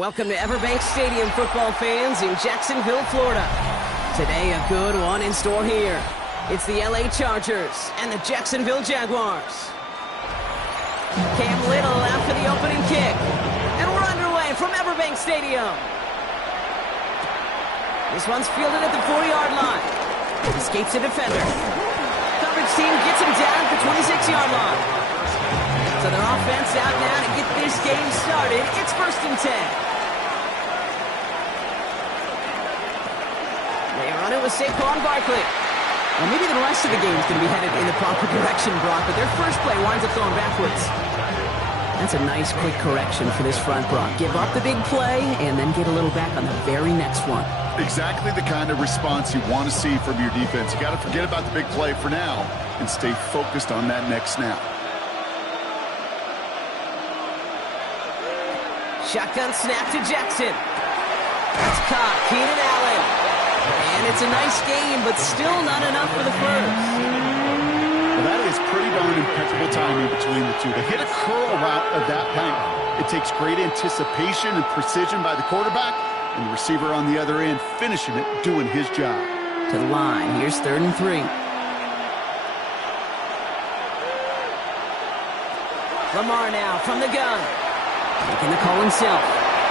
Welcome to Everbank Stadium, football fans in Jacksonville, Florida. Today, a good one in store here. It's the LA Chargers and the Jacksonville Jaguars. Cam Little after the opening kick. And we're underway from Everbank Stadium. This one's fielded at the 40-yard line. Escapes a defender. Coverage team gets him down at the 26-yard line. So their offense out now to get this game started. It's 1st and 10. They run it with Saquon Barkley. Well, maybe the rest of the game is going to be headed in the proper direction, Brock, but their first play winds up throwing backwards. That's a nice quick correction for this front, Brock. Give up the big play and then get a little back on the very next one. Exactly the kind of response you want to see from your defense. You got to forget about the big play for now and stay focused on that next snap. Shotgun snap to Jackson. That's caught. Keenan Allen. And it's a nice game, but still not enough for the first. Well, that is pretty darn impeccable timing between the two. To hit a curl route of that length, it takes great anticipation and precision by the quarterback, and the receiver on the other end finishing it, doing his job. To the line. Here's 3rd and 3. Lamar now from the gun. Making the call himself.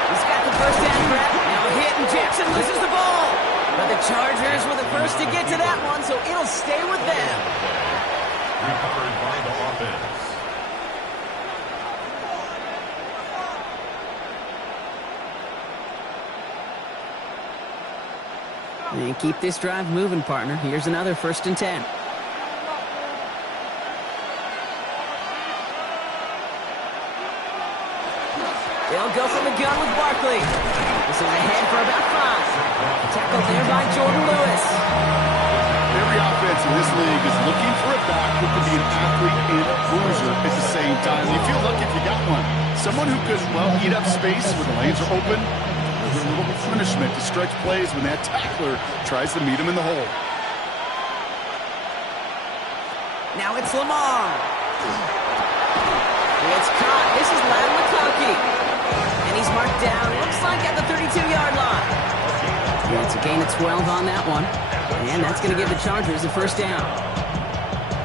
He's got the first down grab. Now a hit, and Jackson loses the ball. But the Chargers were the first to get to that one, so it'll stay with them. Recovered by the offense. And keep this drive moving, partner. Here's another 1st and 10. They'll go from the gun with Barkley. This is ahead for about 5. Tackled there by Jordan Lewis. Every offense in this league is looking for a back who can be an athlete and a bruiser at the same time. You feel lucky if you got one. Someone who could, well, eat up space when the lanes are open. With a little punishment to stretch plays when that tackler tries to meet him in the hole. Now it's Lamar. It's caught. This is Ladd McConkey. And he's marked down, looks like at the 32-yard line. Yeah, it's a gain of 12 on that one. And that's going to give the Chargers a first down.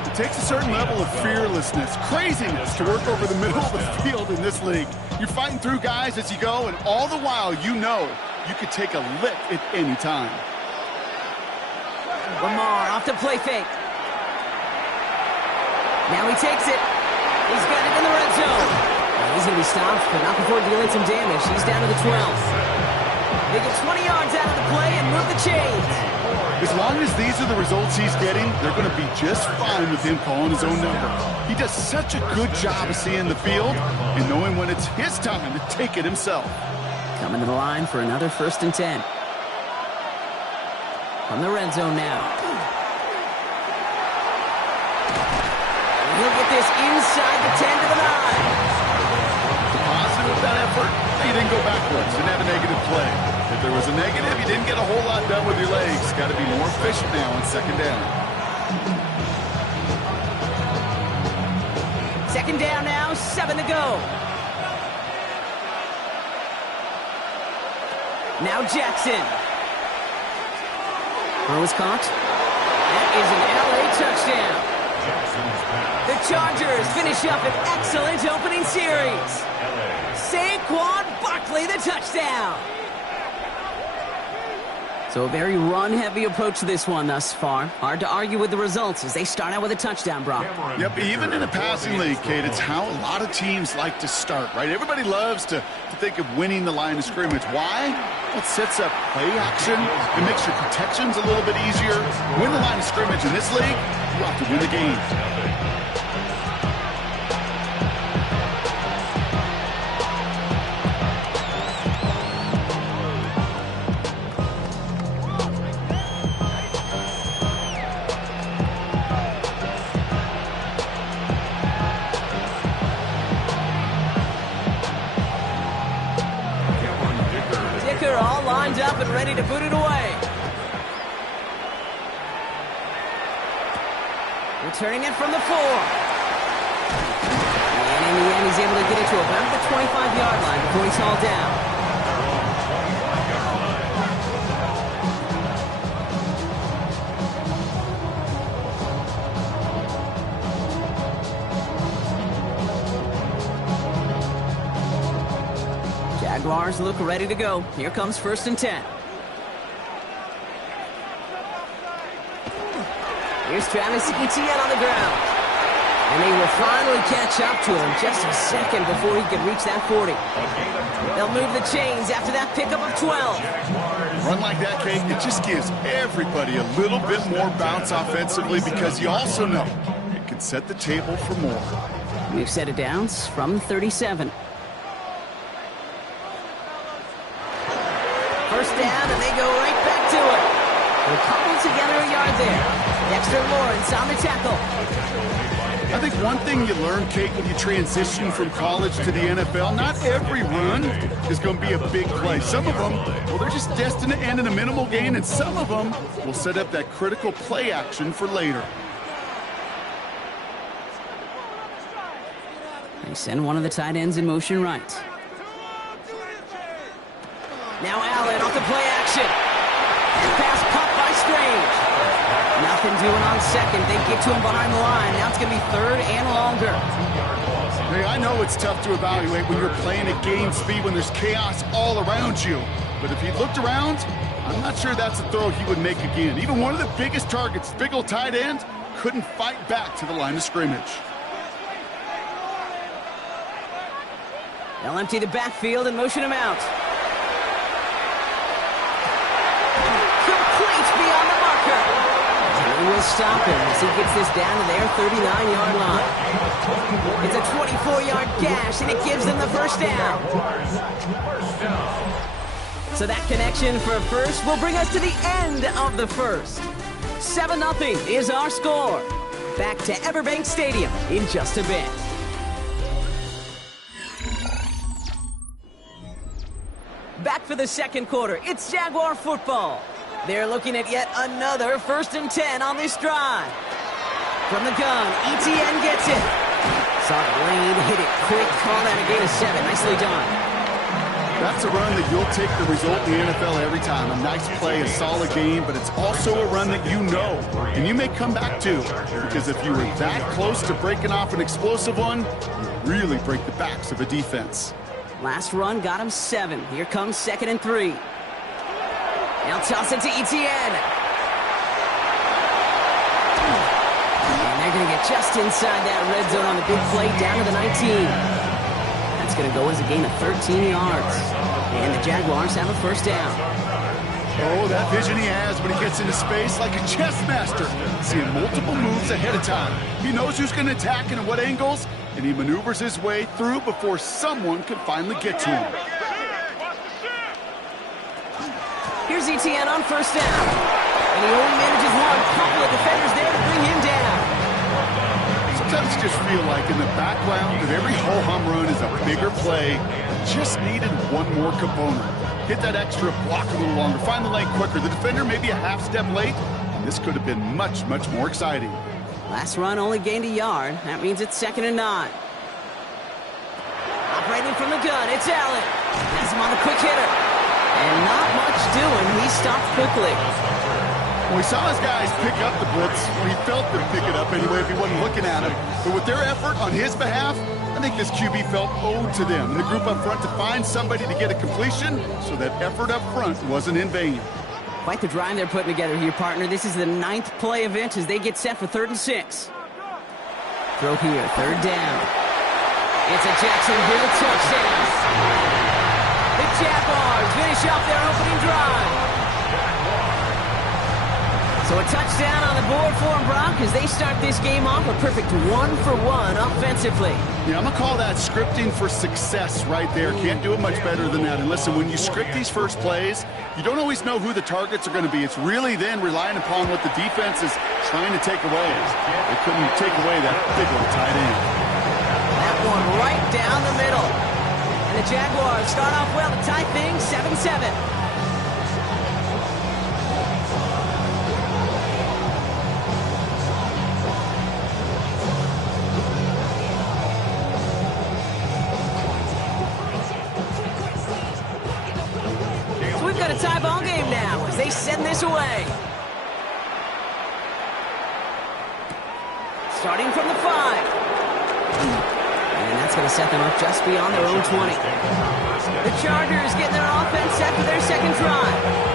It takes a certain level of fearlessness, craziness to work over the middle of the field in this league. You're fighting through guys as you go, and all the while you know you could take a lick at any time. Lamar off the play fake. Now he takes it. He's got it in the red zone. He's going to be stopped, but not before dealing some damage. He's down to the 12. They get 20 yards out of the play and move the chains. As long as these are the results he's getting, they're going to be just fine with him calling his own number. He does such a good job of seeing the field and knowing when it's his time to take it himself. Coming to the line for another 1st and 10. From the red zone now. He'll get this inside the 10 to the 9. Positive that effort. He didn't go backwards. Didn't have a negative play. If there was a negative, you didn't get a whole lot done with your legs. Got to be more efficient now on 2nd down. 2nd down now, 7 to go. Now Jackson. Throw is caught. That is an LA touchdown. The Chargers finish up an excellent opening series. Saquon Barkley, the touchdown. So a very run-heavy approach to this one thus far. Hard to argue with the results as they start out with a touchdown, Brock. Yep, even in a passing league, Kate, it's how a lot of teams like to start, right? Everybody loves to think of winning the line of scrimmage. Why? Well, it sets up play action. It makes your protections a little bit easier. Win the line of scrimmage in this league, you have to win the game. All lined up and ready to boot it away. Returning it from the 4. And in the end, he's able to get it to about the 25-yard line before he's hauled down. Jaguars look ready to go. Here comes 1st and 10. Here's Travis Etienne on the ground. And they will finally catch up to him just a second before he can reach that 40. They'll move the chains after that pickup of 12. Run like that, Kate, it just gives everybody a little bit more bounce offensively because you also know it can set the table for more. New set of downs from 37. First down, and they go right back to it. They'll cobble together a yard there. Dexter Lawrence on the tackle. I think one thing you learn, Kate, when you transition from college to the NFL, not every run is going to be a big play. Some of them, well, they're just destined to end in a minimal gain, and some of them will set up that critical play action for later. They send one of the tight ends in motion right. Now Allen off the play action. And pass caught by Strange. Nothing doing on 2nd. They get to him behind the line. Now it's going to be 3rd and longer. Hey, I know it's tough to evaluate when you're playing at game speed when there's chaos all around you. But if he looked around, I'm not sure that's a throw he would make again. Even one of the biggest targets, big old tight end, couldn't fight back to the line of scrimmage. They'll empty the backfield and motion him out. Complete beyond the marker. He will stop him as he gets this down to their 39-yard line. It's a 24-yard gash, and it gives them the first down. So that connection for a first will bring us to the end of the first. 7-0 is our score. Back to Everbank Stadium in just a bit. Back for the second quarter. It's Jaguar football. They're looking at yet another 1st and 10 on this drive. From the gun, ETN gets it. Saw the lane, hit it quick, call that a gain of 7. Nicely done. That's a run that you'll take the result in the NFL every time. A nice play, a solid game, but it's also a run that you know, and you may come back to, because if you were that close to breaking off an explosive one, you really break the backs of a defense. Last run got him 7. Here comes 2nd and 3. Now toss it to ETN. And they're going to get just inside that red zone on the big play down to the 19. That's going to go as a gain of 13 yards. And the Jaguars have a first down. Oh, that vision he has when he gets into space like a chess master. Seeing multiple moves ahead of time. He knows who's going to attack and at what angles, and he maneuvers his way through before someone can finally get to him. Here's ETN on first down. And he only manages one. Couple of defenders there to bring him down. Sometimes you just feel like in the background that every ho-hum run is a bigger play. Just needed one more component. Hit that extra block a little longer. Find the lane quicker. The defender may be a half step late. And this could have been much, much more exciting. Last run only gained a yard. That means it's 2nd and 9. Operating from the gun, it's Allen. Has him on the quick hitter. And not much doing. He stopped quickly. Well, he saw his guys pick up the blitz, or he felt them pick it up anyway if he wasn't looking at him. But with their effort on his behalf, I think this QB felt owed to them and the group up front to find somebody to get a completion, so that effort up front wasn't in vain. Quite the drive they're putting together here, partner. This is the 9th play event as they get set for 3rd and 6. Throw here, 3rd down. It's a Jacksonville touchdown. The Jaguars finish off their opening drive. So a touchdown on the board for them, Brock, as they start this game off a perfect 1-for-1 offensively. Yeah, I'm going to call that scripting for success right there. Can't do it much better than that. And listen, when you script these first plays, you don't always know who the targets are going to be. It's really then relying upon what the defense is trying to take away. They couldn't take away that big old tight end. That one right down the middle. And the Jaguars start off well to tie things 7-7. A tie ball game now as they send this away. Starting from the 5. And that's going to set them up just beyond their own 20. The Chargers getting their offense set for their second drive.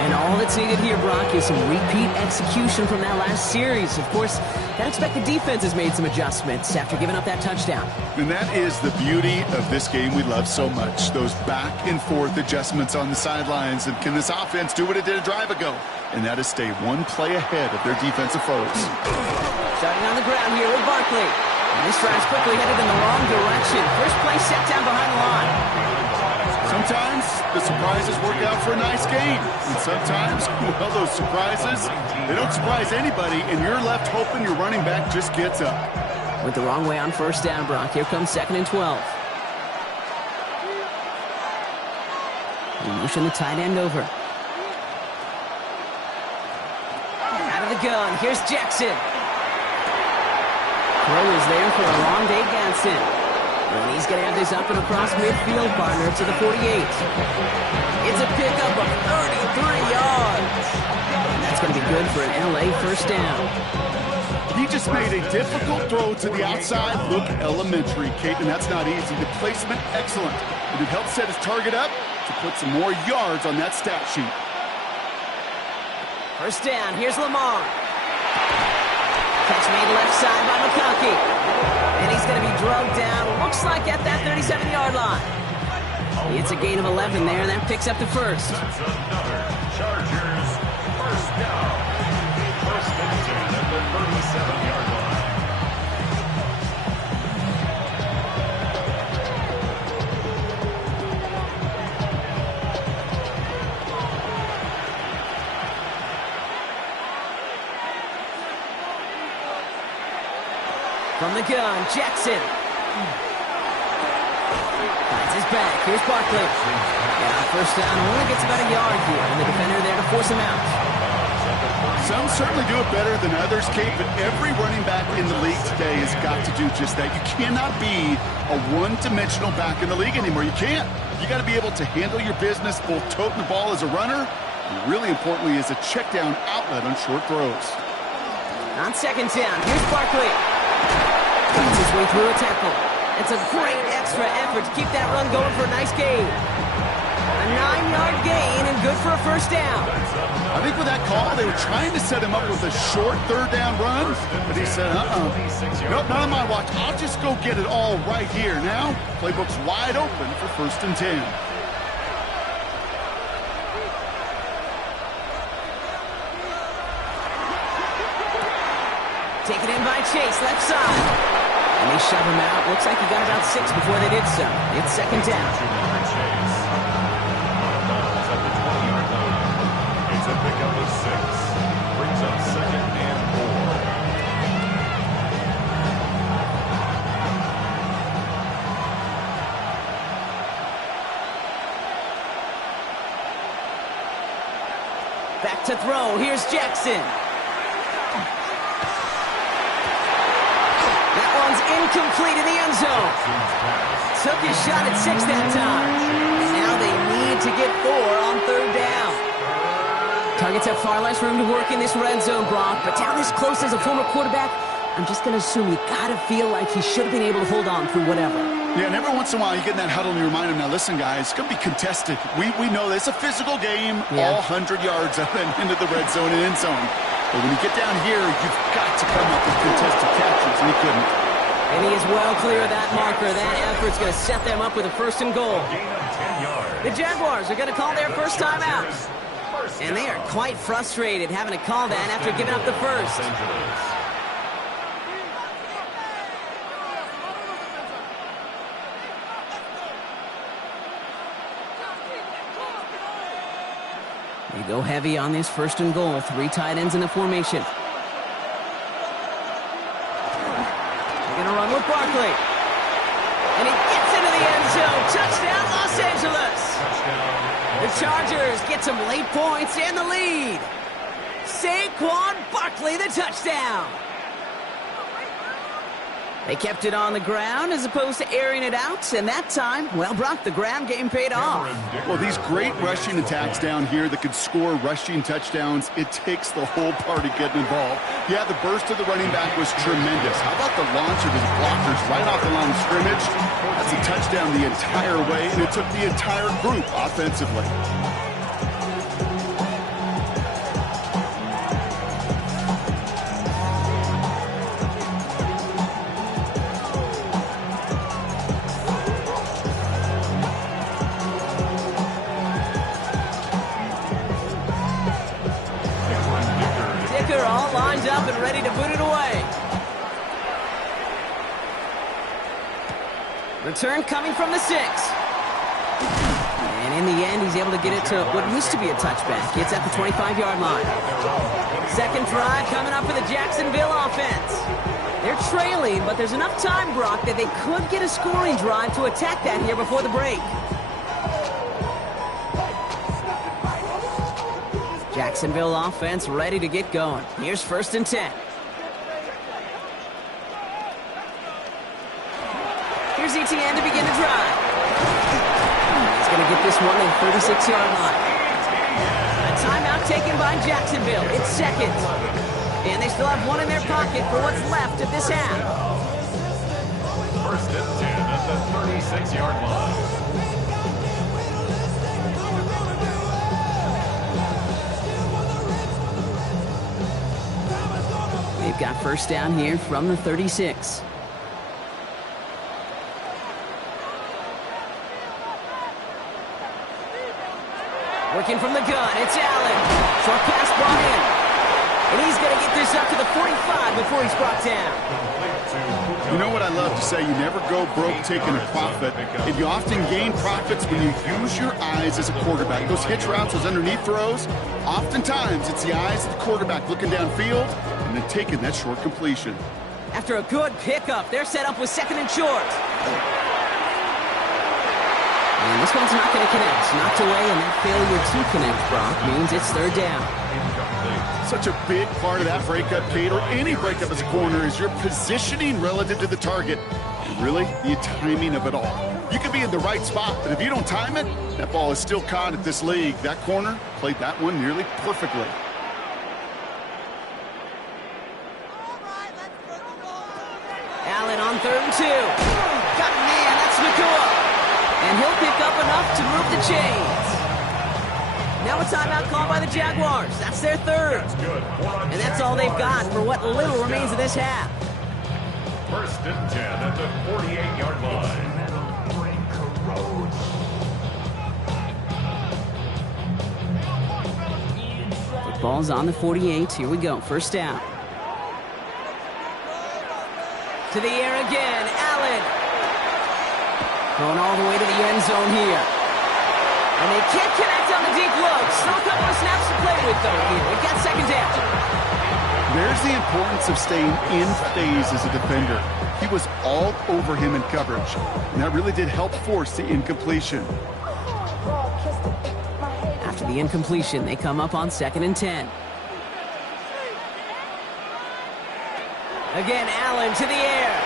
And all that's needed here, Brock, is some repeat execution from that last series. Of course, I expect the defense has made some adjustments after giving up that touchdown. And that is the beauty of this game we love so much. Those back and forth adjustments on the sidelines. And can this offense do what it did a drive ago? And that is stay one play ahead of their defensive foes. Starting on the ground here with Barkley. And this drive's quickly headed in the wrong direction. First play set down behind the line. Sometimes the surprises work out for a nice game. And sometimes, well, those surprises, they don't surprise anybody, and you're left hoping your running back just gets up. Went the wrong way on first down, Brock. Here comes 2nd and 12. You motion the tight end over. Out of the gun. Here's Jackson. Throw is there for a long Dave Gadsden. And he's going to have this up and across midfield, partner, to the 48. It's a pickup of 33 yards. And that's going to be good for an LA first down. He just made a difficult throw to the outside look elementary, Kate, and that's not easy. The placement, excellent. And it helped set his target up to put some more yards on that stat sheet. First down, here's Lamar. Catch made left side by McConkey. And he's going to be drugged down, looks like at that 37-yard line. It's a gain of 11 there, that picks up the first. That's another Chargers first down. First and 10 at the 37-yard line. From the gun, Jackson. Finds his back. Here's Barkley. Yeah, first down. Only gets about a yard here. And the defender there to force him out. Some certainly do it better than others, Kate, but every running back in the league today has got to do just that. You cannot be a one-dimensional back in the league anymore. You can't. You got to be able to handle your business, both toting the ball as a runner, and really importantly as a check-down outlet on short throws. On second down, here's Barkley. Finds his way through a tackle. It's a great extra effort to keep that run going for a nice gain. A 9-yard gain and good for a first down. I think with that call, they were trying to set him up with a short third down run, but he said, nope, not on my watch. I'll just go get it all right here. Now, playbook's wide open for first and 10. Taken in by Chase, left side. And they shove him out. Looks like he got about 6 before they did so. It's second down. It's a pickup of 6. Brings up second and 4. Back to throw. Here's Jackson. That one's incomplete in the end zone. Took his shot at 6 that time. And now they need to get 4 on third down. Targets have far less room to work in this red zone, Brock. But down this close as a former quarterback, I'm just going to assume you got to feel like he should have been able to hold on through whatever. Yeah, and every once in a while you get in that huddle and you remind him, now listen, guys, it's going to be contested. We know this. It's a physical game, all 100 yards up and into the red zone and end zone. But when you get down here, you've got to come up with contested catches, and he couldn't. And he is well clear of that marker. That effort's going to set them up with a first and goal. Gain of 10 yards. The Jaguars are going to call their first time out. And they are quite frustrated having to call that after giving up the first. They go heavy on this first and goal. 3 tight ends in the formation. They're going to run with Barkley. And he gets into the end zone. Touchdown, Los Angeles. The Chargers get some late points and the lead. Saquon Barkley, the touchdown. They kept it on the ground as opposed to airing it out, and that time, well, Brock, the ground game paid off. Well, these great rushing attacks down here that could score rushing touchdowns, it takes the whole party getting involved. Yeah, the burst of the running back was tremendous. How about the launch of his blockers right off the line of scrimmage? That's a touchdown the entire way, and it took the entire group offensively. All lined up and ready to put it away. Return coming from the 6. And in the end, he's able to get it to what used to be a touchback. It's at the 25-yard line. Second drive coming up for the Jacksonville offense. They're trailing, but there's enough time, Brock, that they could get a scoring drive to attack that here before the break. Jacksonville offense ready to get going. Here's first and 10. Here's Etienne to begin the drive. He's going to get this one at the 36-yard line. A timeout taken by Jacksonville. It's second. And they still have one in their pocket for what's left of this half. First and 10 at the 36-yard line. They've got first down here from the 36. Working from the gun, it's Allen. Short pass brought in. And he's going to get this up to the 45 before he's brought down. You know what I love to say? You never go broke taking a profit. And you often gain profits when you use your eyes as a quarterback. Those hitch routes, those underneath throws, oftentimes it's the eyes of the quarterback looking downfield and then taking that short completion. After a good pickup, they're set up with 2nd and short. And this one's not going to connect. Knocked away, and that failure to connect, Brock, means it's 3rd down. Such a big part of that breakup, Kate, or any breakup as a corner, is your positioning relative to the target. And really, the timing of it all. You can be in the right spot, but if you don't time it, that ball is still caught at this league. That corner played that one nearly perfectly. Allen on 3rd and 2. Got man, that's Nacua. And he'll pick up enough to move the chains. Now a timeout called by the Jaguars. That's their 3rd. And that's all they've got for what little remains of this half. 1st and 10 at the 48-yard line. Football's on the 48. Here we go. 1st down. To the air again. Allen. Going all the way to the end zone here. And they can't connect on the deep look. Still a couple of snaps to play with, though, here. We've got 2nd down. There's the importance of staying in phase as a defender. He was all over him in coverage, and that really did help force the incompletion. After the incompletion, they come up on 2nd and 10. Again, Allen to the air.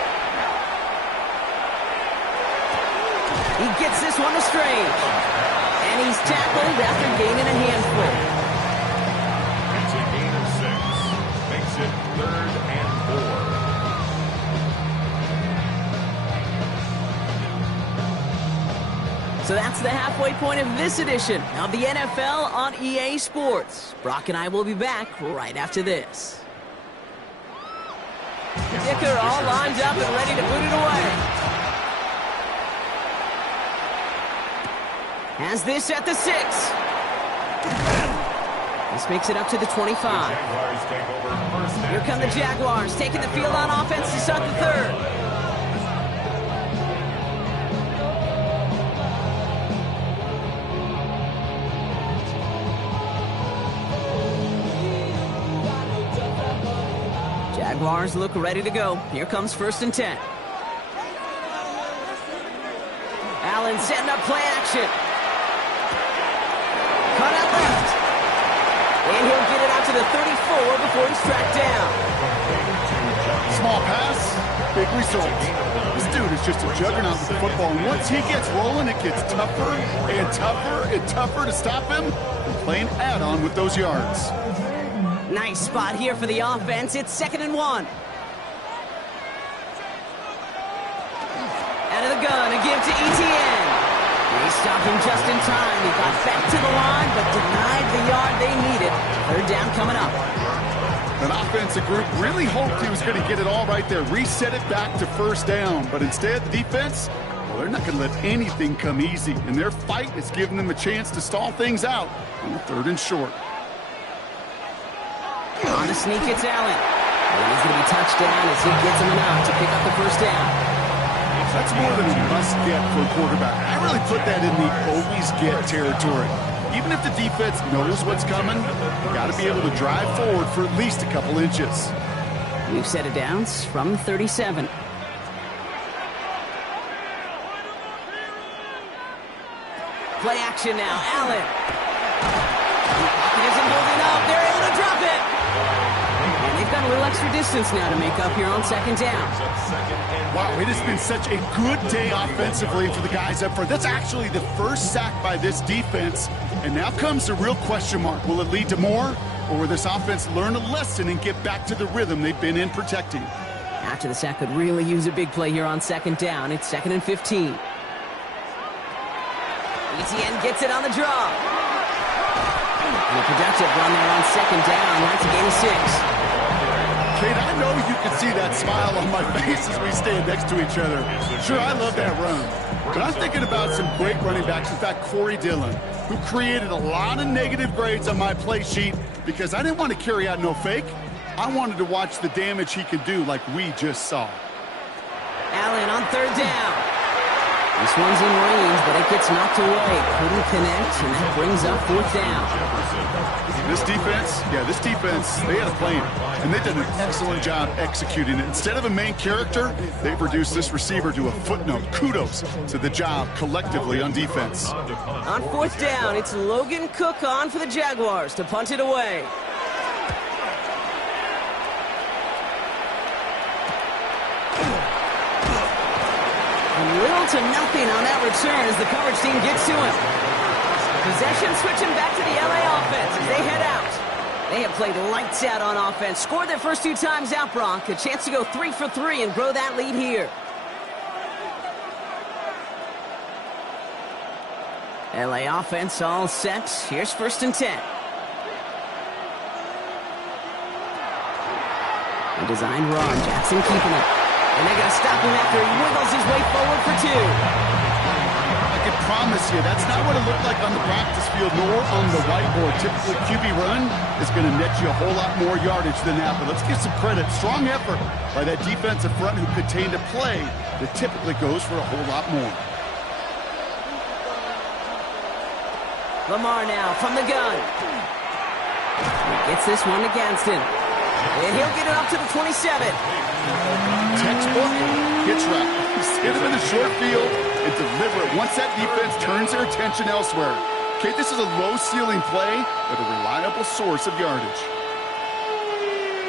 He gets this one to Strange. And he's tackled after gaining a handful. It's a gain of 6. Makes it 3rd and 4. So that's the halfway point of this edition of the NFL on EA Sports. Brock and I will be back right after this. Dicker all lined up and ready to boot it away. Has this at the 6. This makes it up to the 25. Here come the Jaguars, taking the field on offense to start the 3rd. Jaguars look ready to go. Here comes 1st and 10. Allen setting up play action. Cut out left. And he'll get it out to the 34 before he's tracked down. Small pass, big result. This dude is just a juggernaut with the football. And once he gets rolling, it gets tougher and tougher and tougher to stop him from playing add-on with those yards. Nice spot here for the offense. It's 2nd and 1. Out of the gun, a give to Etienne. They stopped him just in time. He got back to the line, but denied the yard they needed. 3rd down coming up. An offensive group really hoped he was going to get it all right there, reset it back to 1st down. But instead, the defense, well, they're not going to let anything come easy. And their fight is giving them a chance to stall things out on the 3rd and short. On the sneak, it's Allen. And he's going to be touched down as he gets him enough to pick up the 1st down. That's more than a must-get for a quarterback. I really put that in the always-get territory. Even if the defense knows what's coming, you got to be able to drive forward for at least a couple inches. We've set it down from 37. Play action now. Allen. He isn't holding up. They're able to drop it. And they've got a little extra distance now to make up here on 2nd down. Wow, it has been such a good day offensively for the guys up front. That's actually the 1st sack by this defense. And now comes the real question mark. Will it lead to more? Or will this offense learn a lesson and get back to the rhythm they've been in protecting? After the sack could really use a big play here on 2nd down. It's 2nd and 15. Etienne gets it on the draw. And a productive run there on 2nd down. That's a gain of 6. Kate, I know you can see that smile on my face as we stand next to each other. Sure, I love that run. But I'm thinking about some great running backs. In fact, Corey Dillon, who created a lot of negative grades on my play sheet because I didn't want to carry out no fake. I wanted to watch the damage he could do like we just saw. Allen on third down. This one's in range, but it gets knocked away. Couldn't connect, and that brings up fourth down. This defense, they had a plan, and they did an excellent job executing it. Instead of a main character, they've reduced this receiver to a footnote. Kudos to the job collectively on defense. On fourth down, it's Logan Cook on for the Jaguars to punt it away. Little to nothing on that return as the coverage team gets to him. Possession switching back to the LA offense as they head out. They have played lights out on offense. Scored their first 2 times out, Brock. A chance to go 3 for 3 and grow that lead here. LA offense all set. Here's 1st and 10. A designed run. Jackson keeping it. And they're going to stop him after he wiggles his way forward for 2. I can promise you, that's not what it looked like on the practice field nor on the whiteboard. Typically, QB run is going to net you a whole lot more yardage than that. But let's give some credit. Strong effort by that defensive front who contained a play that typically goes for a whole lot more. Lamar now from the gun. He gets this one to Gadsden. And he'll get it up to the 27. Textbook hitch route. Hit him in the short field and deliver it once that defense turns their attention elsewhere. Okay, this is a low-ceiling play, but a reliable source of yardage.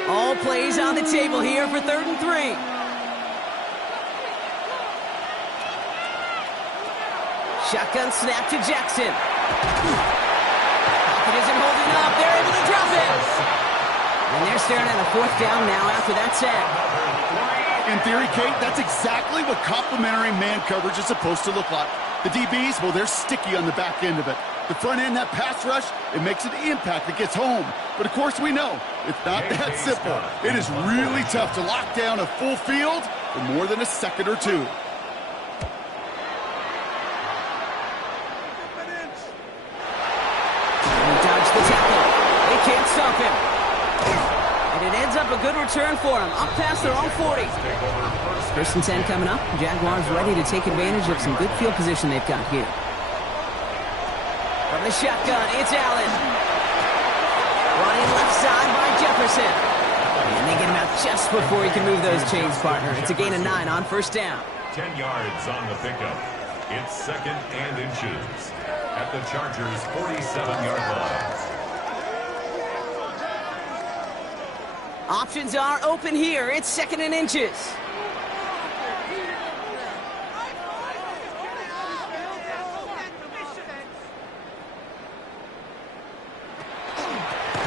All plays on the table here for 3rd and 3. Shotgun snap to Jackson. Pocket isn't holding up. They're able to drop it. And they're staring at a 4th down now after that sack. In theory, Kate, that's exactly what complementary man coverage is supposed to look like. The DBs, well, they're sticky on the back end of it. The front end, that pass rush, it makes an impact. It gets home. But, of course, we know it's not that simple. It is really tough to lock down a full field for more than a second or 2. He dodged the tackle. They can't stop him. And it ends up a good return for him, up past their own 40. 1st and 10 coming up. Jaguars ready to take advantage of some good field position they've got here. From the shotgun, it's Allen. Running left side by Jefferson. And they get him out just before he can move those chains, partner. It's a gain of 9 on 1st down. 10 yards on the pickup. It's 2nd and inches at the Chargers' 47-yard line. Options are open here. It's 2nd and inches.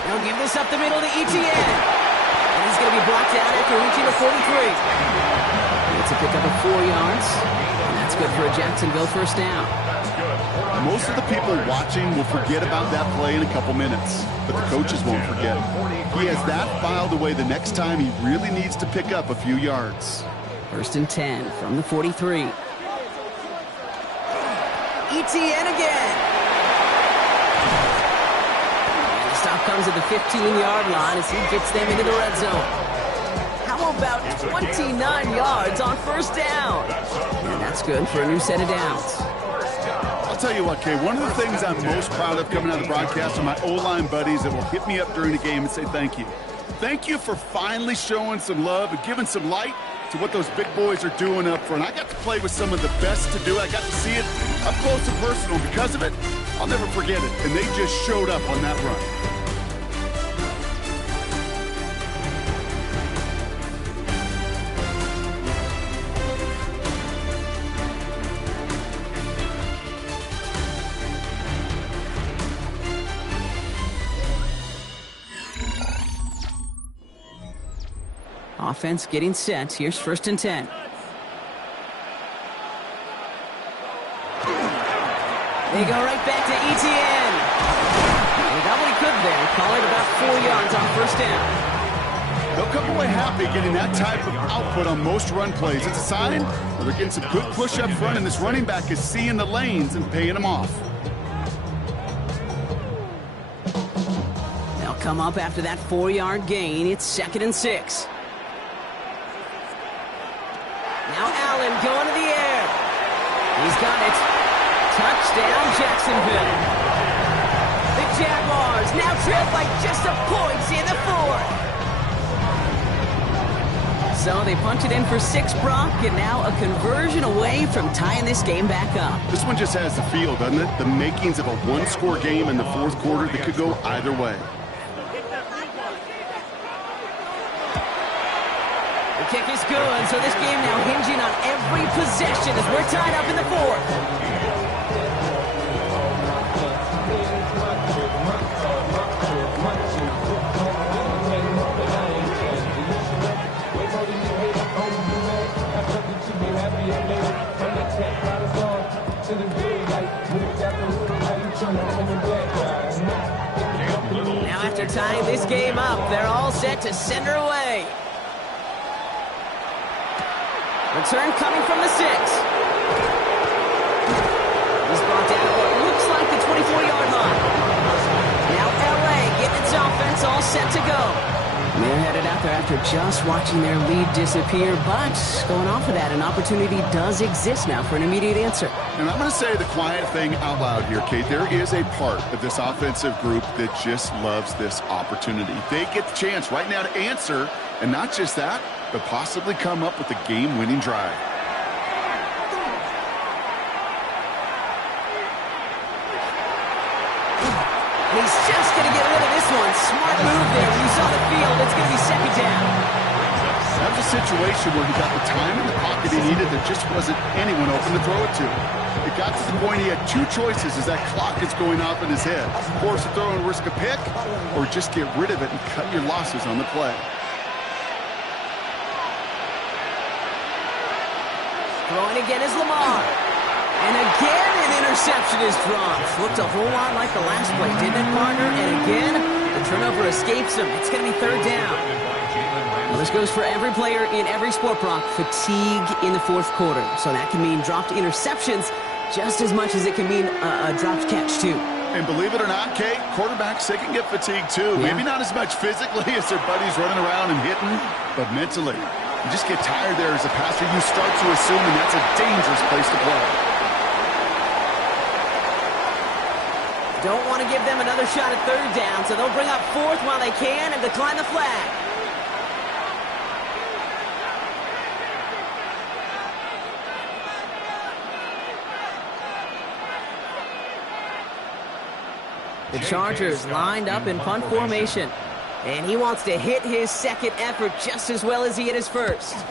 They'll give this up the middle to Etienne. And he's going to be blocked out after reaching the 43. It's a pickup of 4 yards. And that's good for a Jacksonville 1st down. Most of the people watching will forget about that play in a couple minutes, but the coaches won't forget. He has that filed away the next time he really needs to pick up a few yards. 1st and 10 from the 43. Etienne again. And the stop comes at the 15-yard line as he gets them into the red zone. How about 29 yards on 1st down? And that's good for a new set of downs. I'll tell you what, Kay, one of the things I'm most proud of coming out of the broadcast are my O-line buddies that will hit me up during the game and say thank you. Thank you for finally showing some love and giving some light to what those big boys are doing up front. I got to play with some of the best to do it. I got to see it up close and personal. Because of it, I'll never forget it. And they just showed up on that run. Offense getting set. Here's 1st and 10. They go right back to Etienne. He got what he could there. Call it about 4 yards on 1st down. They'll come away happy getting that type of output on most run plays. It's a sign that they're getting some good push up front, and this running back is seeing the lanes and paying them off. They'll come up after that 4-yard gain. It's 2nd and 6. Now Allen going to the air. He's got it. Touchdown, Jacksonville. The Jaguars now trail by just a point in the 4th. So they punch it in for 6, Brock, and now a conversion away from tying this game back up. This one just has the feel, doesn't it? The makings of a one-score game in the 4th quarter that could go either way. The kick is good, so this game now hinging on every possession as we're tied up in the 4th. Now after tying this game up, they're all set to send her away. Return coming from the 6. He's brought down at what looks like the 24-yard line. Now LA getting its offense all set to go. They're headed out there after just watching their lead disappear, but going off of that, an opportunity does exist now for an immediate answer. And I'm going to say the quiet thing out loud here, Kate. There is a part of this offensive group that just loves this opportunity. They get the chance right now to answer, and not just that, but possibly come up with a game-winning drive. He's just going to get rid of this one. Smart move there. When you saw the field, it's going to be 2nd down. That was a situation where he got the time in the pocket he needed. There just wasn't anyone open to throw it to. It got to the point he had 2 choices as that clock is going off in his head. Force a throw and risk a pick, or just get rid of it and cut your losses on the play. Throwing again is Lamar. And again, an interception is dropped. Looked a whole lot like the last play, didn't it, partner? And again, the turnover escapes him. It's going to be 3rd down. Well, this goes for every player in every sport, Brock. Fatigue in the 4th quarter. So that can mean dropped interceptions just as much as it can mean a dropped catch, too. And believe it or not, Kate, quarterbacks, they can get fatigued, too. Yeah. Maybe not as much physically as their buddies running around and hitting, but mentally. You just get tired there as a passer. You start to assume, and that's a dangerous place to play. Don't want to give them another shot at 3rd down, so they'll bring up 4th while they can and decline the flag. The Chargers lined up in punt formation, and he wants to hit his 2nd effort just as well as he hit his 1st.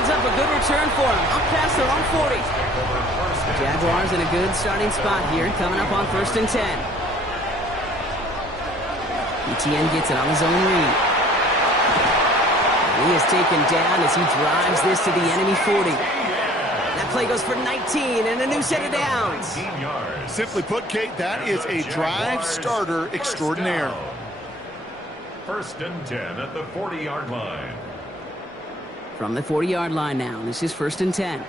Up a good return for him, up past their own 40. Jaguars in a good starting spot here, coming up on 1st and 10. Etienne gets it on his own read. He is taken down as he drives this to the enemy 40. That play goes for 19 and a new set of downs. Simply put, Kate, that is a drive starter extraordinaire. 1st and 10 at the 40-yard line. From the 40-yard line now, this is 1st and 10.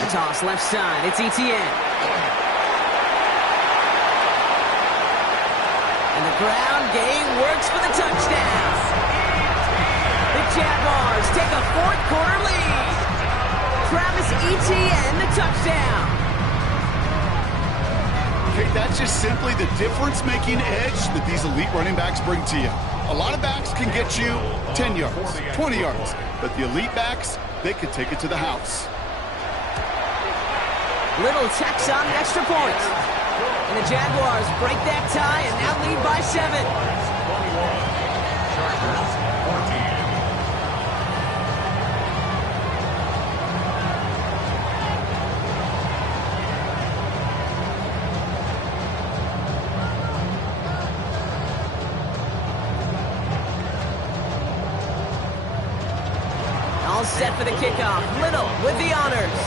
The toss left side, it's Etienne. And the ground game works for the touchdown. The Jaguars take a 4th quarter lead. Travis Etienne, the touchdown. Okay, that's just simply the difference-making edge that these elite running backs bring to you. A lot of backs can get you 10 yards, 20 yards, but the elite backs, they can take it to the house. Little tacks on the extra point. And the Jaguars break that tie and now lead by 7. Chargers 14. set for the kickoff. Little with the honors.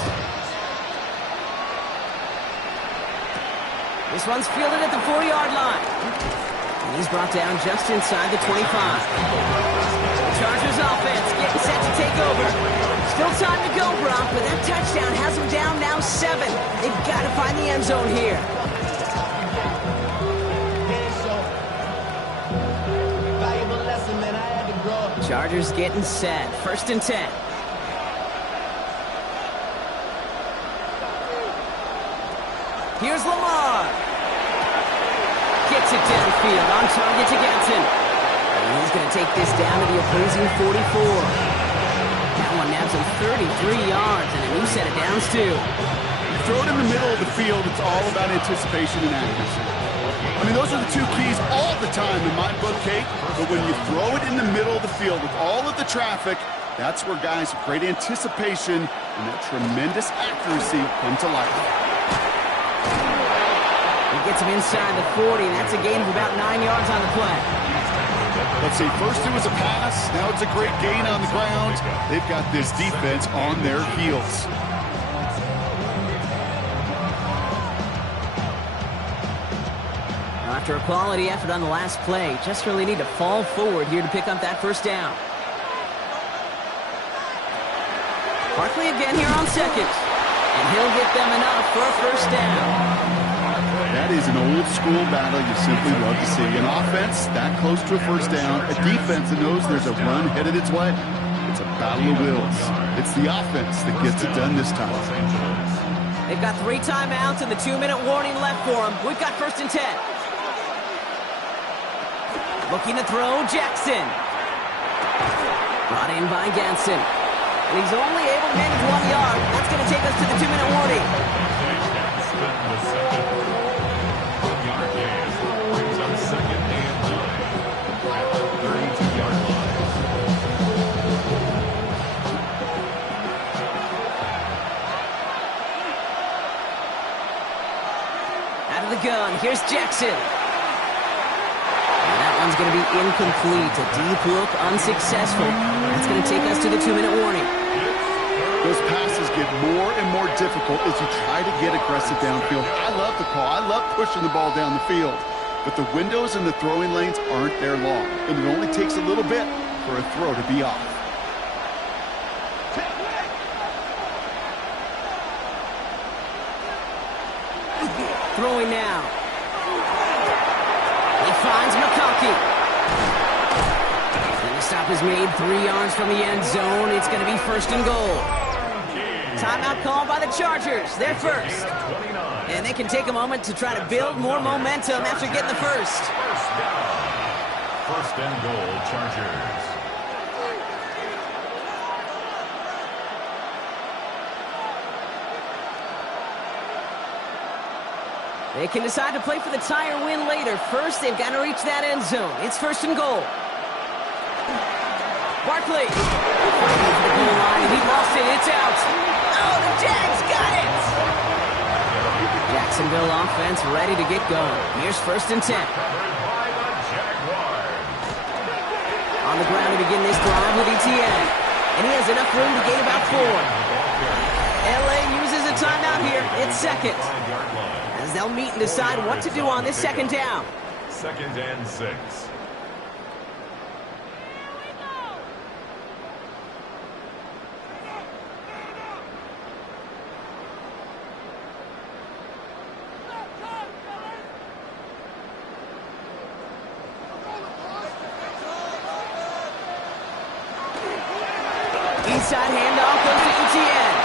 This one's fielded at the 4-yard line. And he's brought down just inside the 25. Chargers offense getting set to take over. Still time to go, Brock, but that touchdown has them down now 7. They've got to find the end zone here. Chargers getting set. 1st and 10. Here's Lamar. Gets it downfield, on target to Ganson. And he's going to take this down to the opposing 44. That one nabs him 33 yards and a new set of downs, too. You throw it in the middle of the field, it's all about anticipation and accuracy. I mean, those are the 2 keys all the time in my book, Kate. But when you throw it in the middle of the field with all of the traffic, that's where guys with great anticipation and that tremendous accuracy come to life. He gets him inside the 40, and that's a gain of about 9 yards on the play. Let's see, first it was a pass, now it's a great gain on the ground. They've got this defense on their heels. After a quality effort on the last play, just really need to fall forward here to pick up that 1st down. Barkley again here on 2nd, and he'll get them enough for a 1st down. That is an old-school battle you simply love to see. An offense that close to a 1st down, a defense that knows there's a run headed its way. It's a battle of wills. It's the offense that gets it done this time. They've got 3 timeouts and the 2-minute warning left for them. We've got 1st and 10. Looking to throw, Jackson. Brought in by Ganson. And he's only able to manage 1 yard. That's going to take us to the 2-minute warning. Out of the gun, here's Jackson. One's going to be incomplete. A deep look, unsuccessful. That's going to take us to the 2-minute warning. Those passes get more and more difficult as you try to get aggressive downfield. I love the call. I love pushing the ball down the field. But the windows and the throwing lanes aren't there long. And it only takes a little bit for a throw to be off. Throwing now. He finds McConkey. And the stop is made 3 yards from the end zone. It's going to be 1st and goal. Timeout called by the Chargers. They're first. And they can take a moment to try to build more momentum after getting the first. 1st and goal, Chargers. They can decide to play for the tie or win later. First, they've got to reach that end zone. It's 1st and goal. Barkley. He lost it. It's out. Oh, the Jags got it. Jacksonville offense ready to get going. Here's 1st and 10. On the ground to begin this drive with Etienne. And he has enough room to gain about 4. LA uses a timeout here. It's 2nd. As they'll meet and decide what to do on this 2nd down. 2nd and 6. Inside handoff goes to Etienne.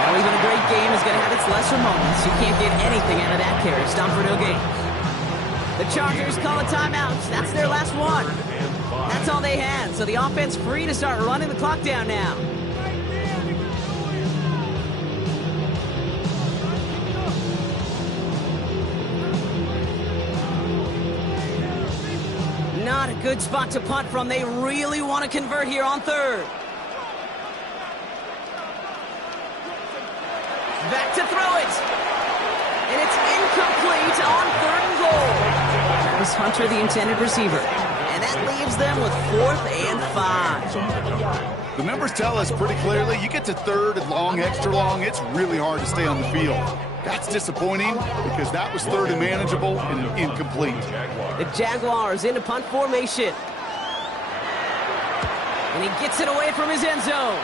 Now even a great game is going to have its lesser moments. You can't get anything out of that carry. Stop for no gain. The Chargers call a timeout. That's their last one. That's all they had. So the offense free to start running the clock down now. Not a good spot to punt from. They really want to convert here on 3rd. Back to throw it. And it's incomplete on 3rd and goal. That was Hunter, the intended receiver. And that leaves them with 4th and 5. The numbers tell us pretty clearly, you get to 3rd and long, extra long, it's really hard to stay on the field. That's disappointing because that was 3rd and manageable and an incomplete. The Jaguars into punt formation. And he gets it away from his end zone.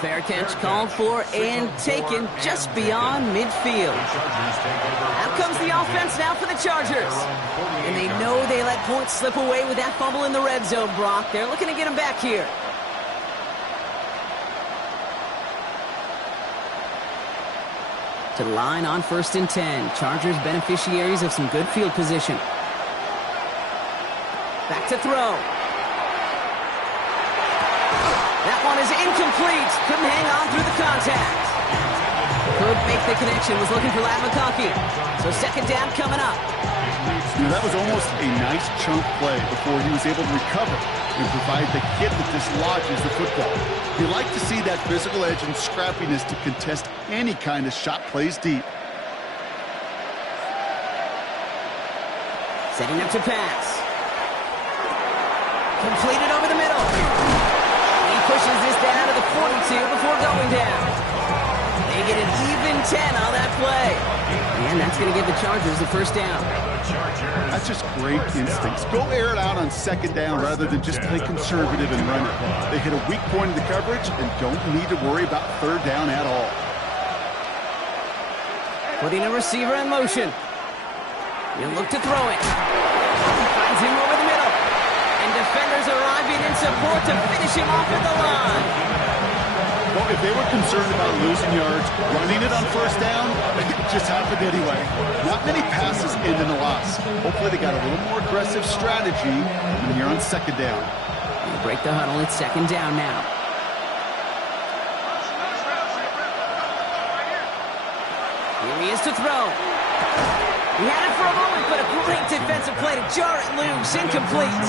Fair catch called for and taken just beyond midfield. Out comes the offense now for the Chargers. And they know they let points slip away with that fumble in the red zone, Brock. They're looking to get him back here. To the line on 1st and 10. Chargers beneficiaries of some good field position. Back to throw. That one is incomplete. Couldn't hang on through the contact. Could make the connection. Was looking for Ladd McConkey. So 2nd down coming up. That was almost a nice chunk play before he was able to recover and provide the hit that dislodges the football. You like to see that physical edge and scrappiness to contest any kind of shot plays deep. Setting up to pass. Completed over the middle. He pushes this down to the 42 before going down. They get an even 10 on that play. And that's going to give the Chargers the 1st down. That's just great instincts. Go air it out on 2nd down rather than just play conservative and run it. They hit a weak point in the coverage and don't need to worry about 3rd down at all. Putting a receiver in motion. He'll look to throw it. Finds him over the middle. And defenders arriving in support to finish him off at the line. Well, if they were concerned about losing yards, running it on 1st down, it just happened anyway. Not many passes end in a loss. Hopefully they got a little more aggressive strategy when you're on 2nd down. They break the huddle. It's 2nd down now. Here he is to throw. He had it for a moment, but a great defensive play to jar it loose. Incomplete.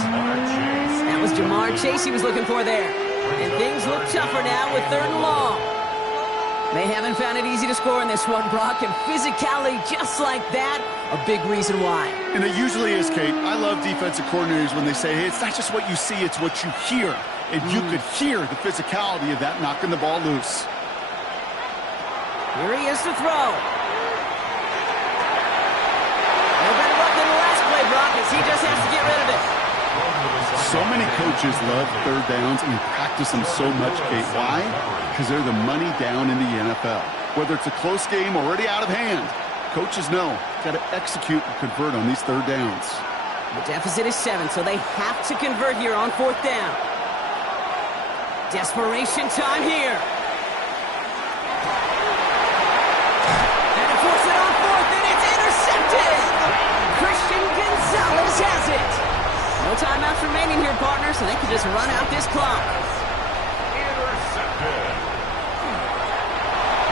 That was Jamar Chase he was looking for there. And things look tougher now with 3rd and long. They haven't found it easy to score in this one, Brock, and physicality just like that, a big reason why. And it usually is, Kate. I love defensive coordinators when they say, hey, it's not just what you see, it's what you hear. And you could hear the physicality of that knocking the ball loose. Here he is to throw. No better luck than the last play, Brock, as he just has to get rid of it. So many coaches love 3rd downs and practice them so much, Kate. Why? Because they're the money down in the NFL. Whether it's a close game already out of hand, coaches know got to execute and convert on these 3rd downs. The deficit is 7, so they have to convert here on 4th down. Desperation time here. And to force it on 4th, and it's intercepted! Christian Gonzalez has it! No timeouts remaining here, partner, so they can just run out this clock. Intercepted.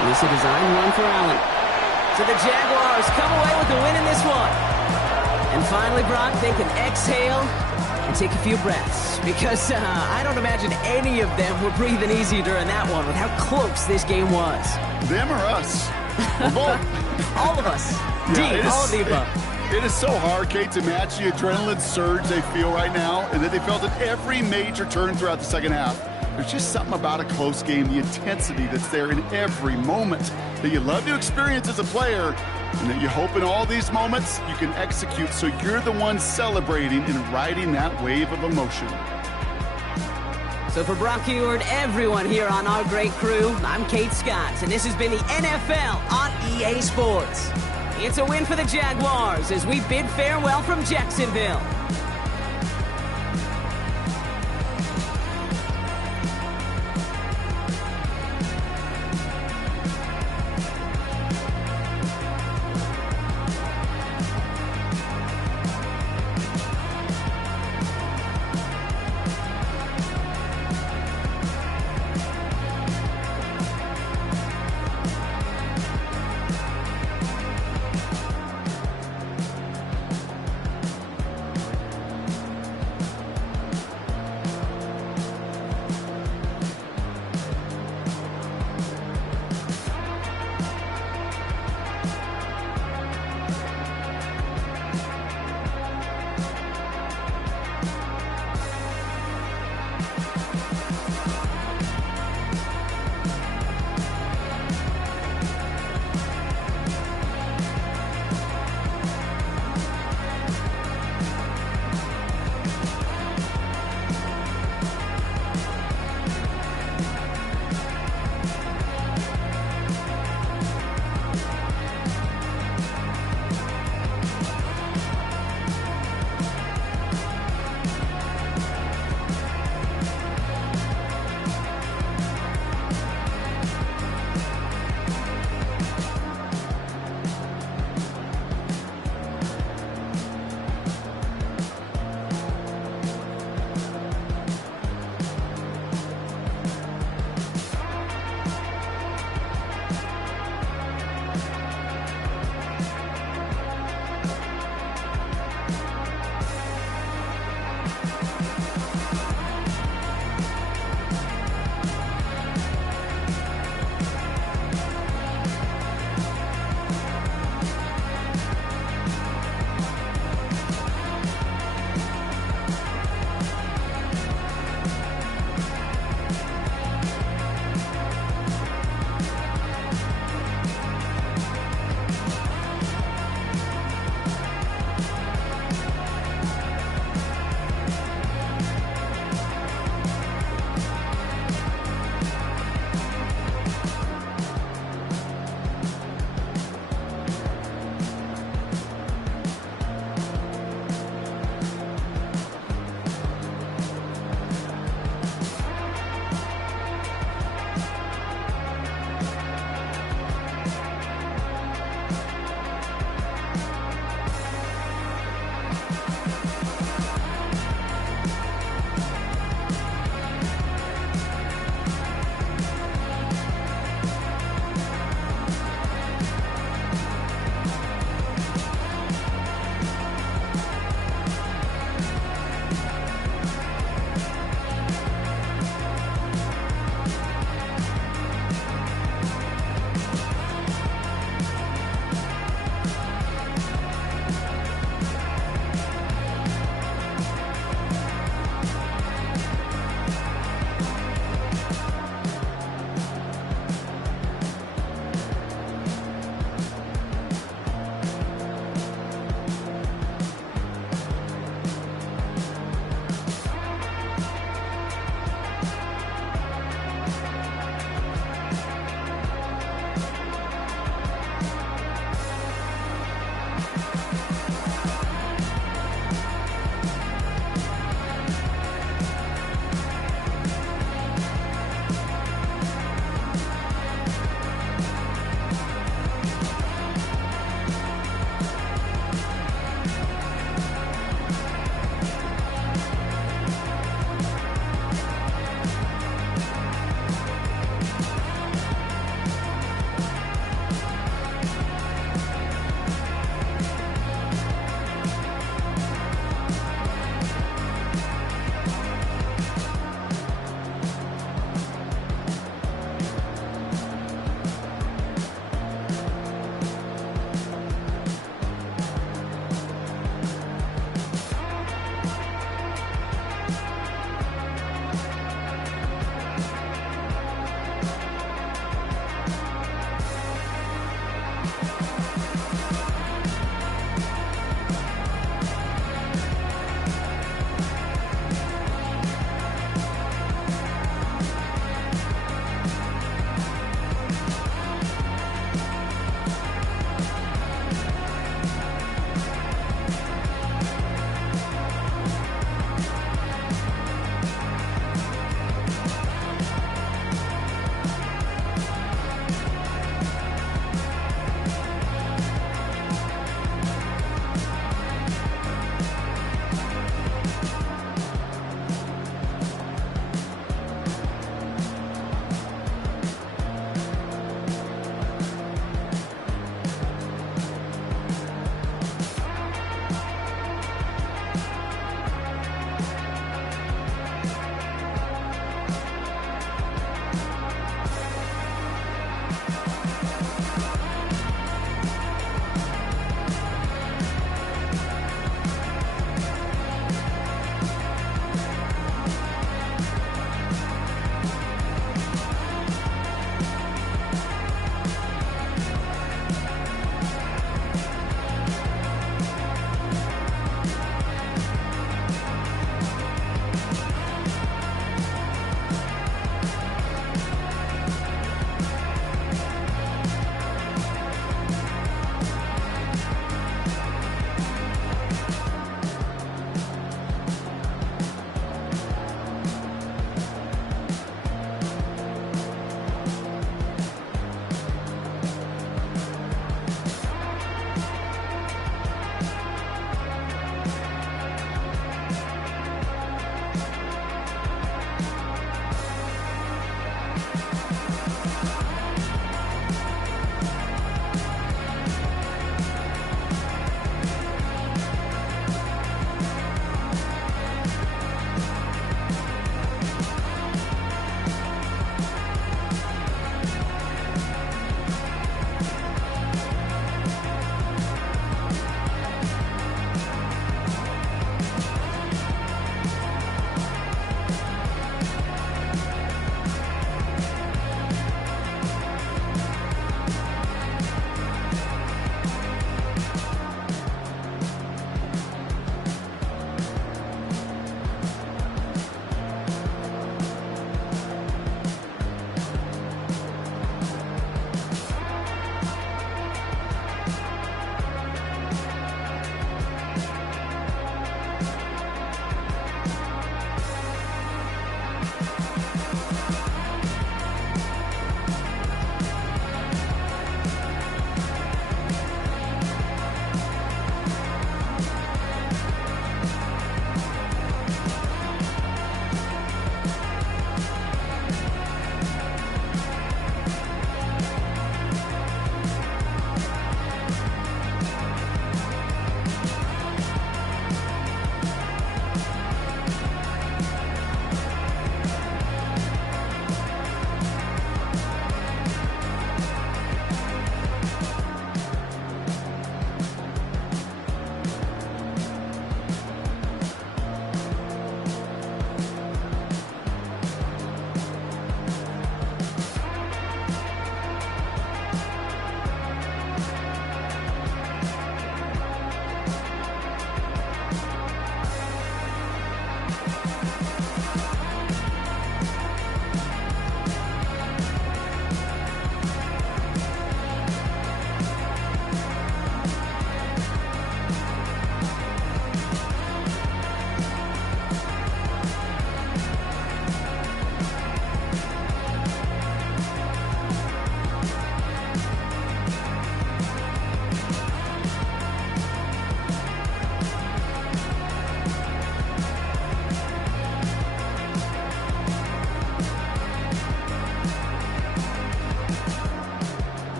And this is a design run for Allen. So the Jaguars come away with the win in this one. And finally, Brock, they can exhale and take a few breaths. Because I don't imagine any of them were breathing easy during that one with how close this game was. Them or us? We're both. All of us. Yeah, all of the above. It is so hard, Kate, to match the adrenaline surge they feel right now and that they felt at every major turn throughout the 2nd half. There's just something about a close game, the intensity that's there in every moment that you love to experience as a player and that you hope in all these moments you can execute so you're the one celebrating and riding that wave of emotion. So for Brock Huard, everyone here on our great crew, I'm Kate Scott, and this has been the NFL on EA Sports. It's a win for the Jaguars as we bid farewell from Jacksonville.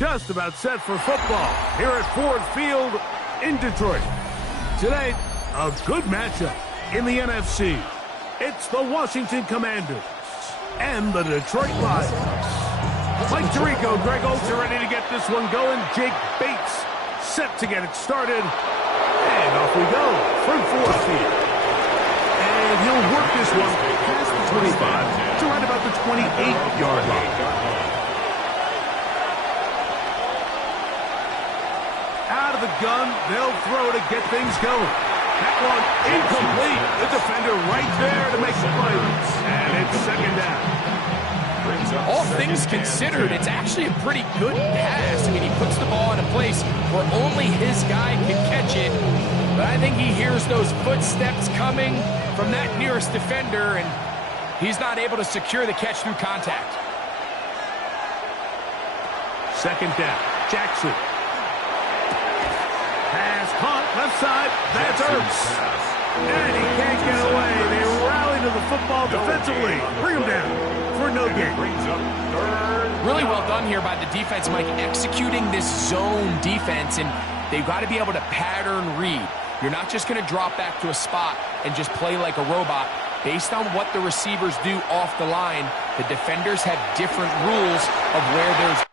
Just about set for football here at Ford Field in Detroit. Today, a good matchup in the NFC. It's the Washington Commanders and the Detroit Lions. Mike Tirico, Greg Olsen ready to get this one going. Jake Bates set to get it started. And off we go from Ford Field. And he'll work this one past the 25 to right about the 28-yard line. Out of the gun, they'll throw to get things going. That one incomplete. The defender right there to make the play. And it's second down. All things considered, it's actually a pretty good pass. I mean, he puts the ball in a place where only his guy can catch it. But I think he hears those footsteps coming from that nearest defender, and he's not able to secure the catch through contact. Second down. Jackson. Pass caught left side. That's Ertz. And he can't get away. They rally to the football defensively. Bring him down for no gain. Really well done here by the defense, Mike, executing this zone defense, and they've got to be able to pattern read. You're not just going to drop back to a spot and just play like a robot. Based on what the receivers do off the line, the defenders have different rules of where there's...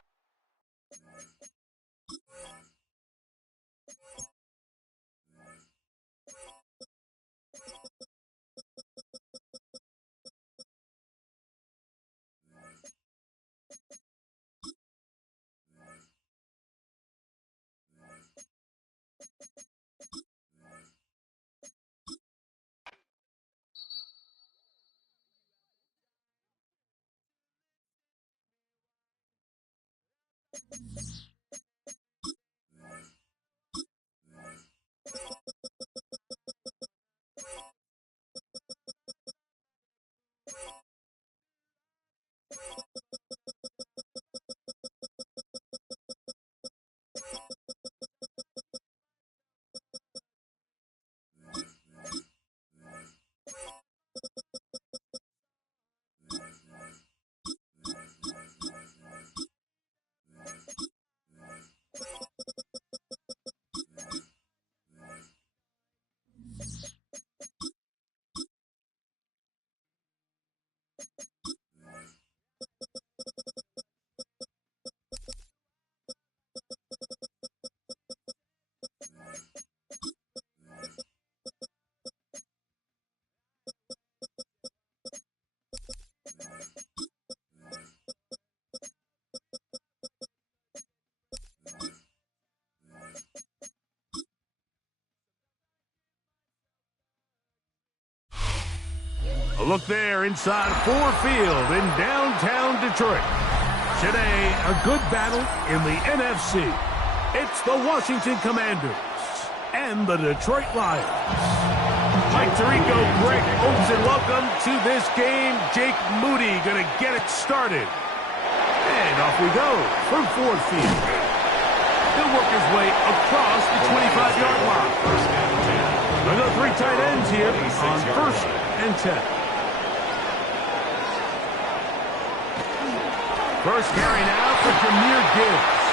A look there inside Ford Field in downtown Detroit. Today, a good battle in the NFC. It's the Washington Commanders and the Detroit Lions. Mike Tirico, Greg Olsen, welcome to this game. Jake Moody going to get it started. And off we go from Ford Field. He'll work his way across the 25-yard line. Another three tight ends here on 1st and 10. First carry now for Jahmyr Gibbs.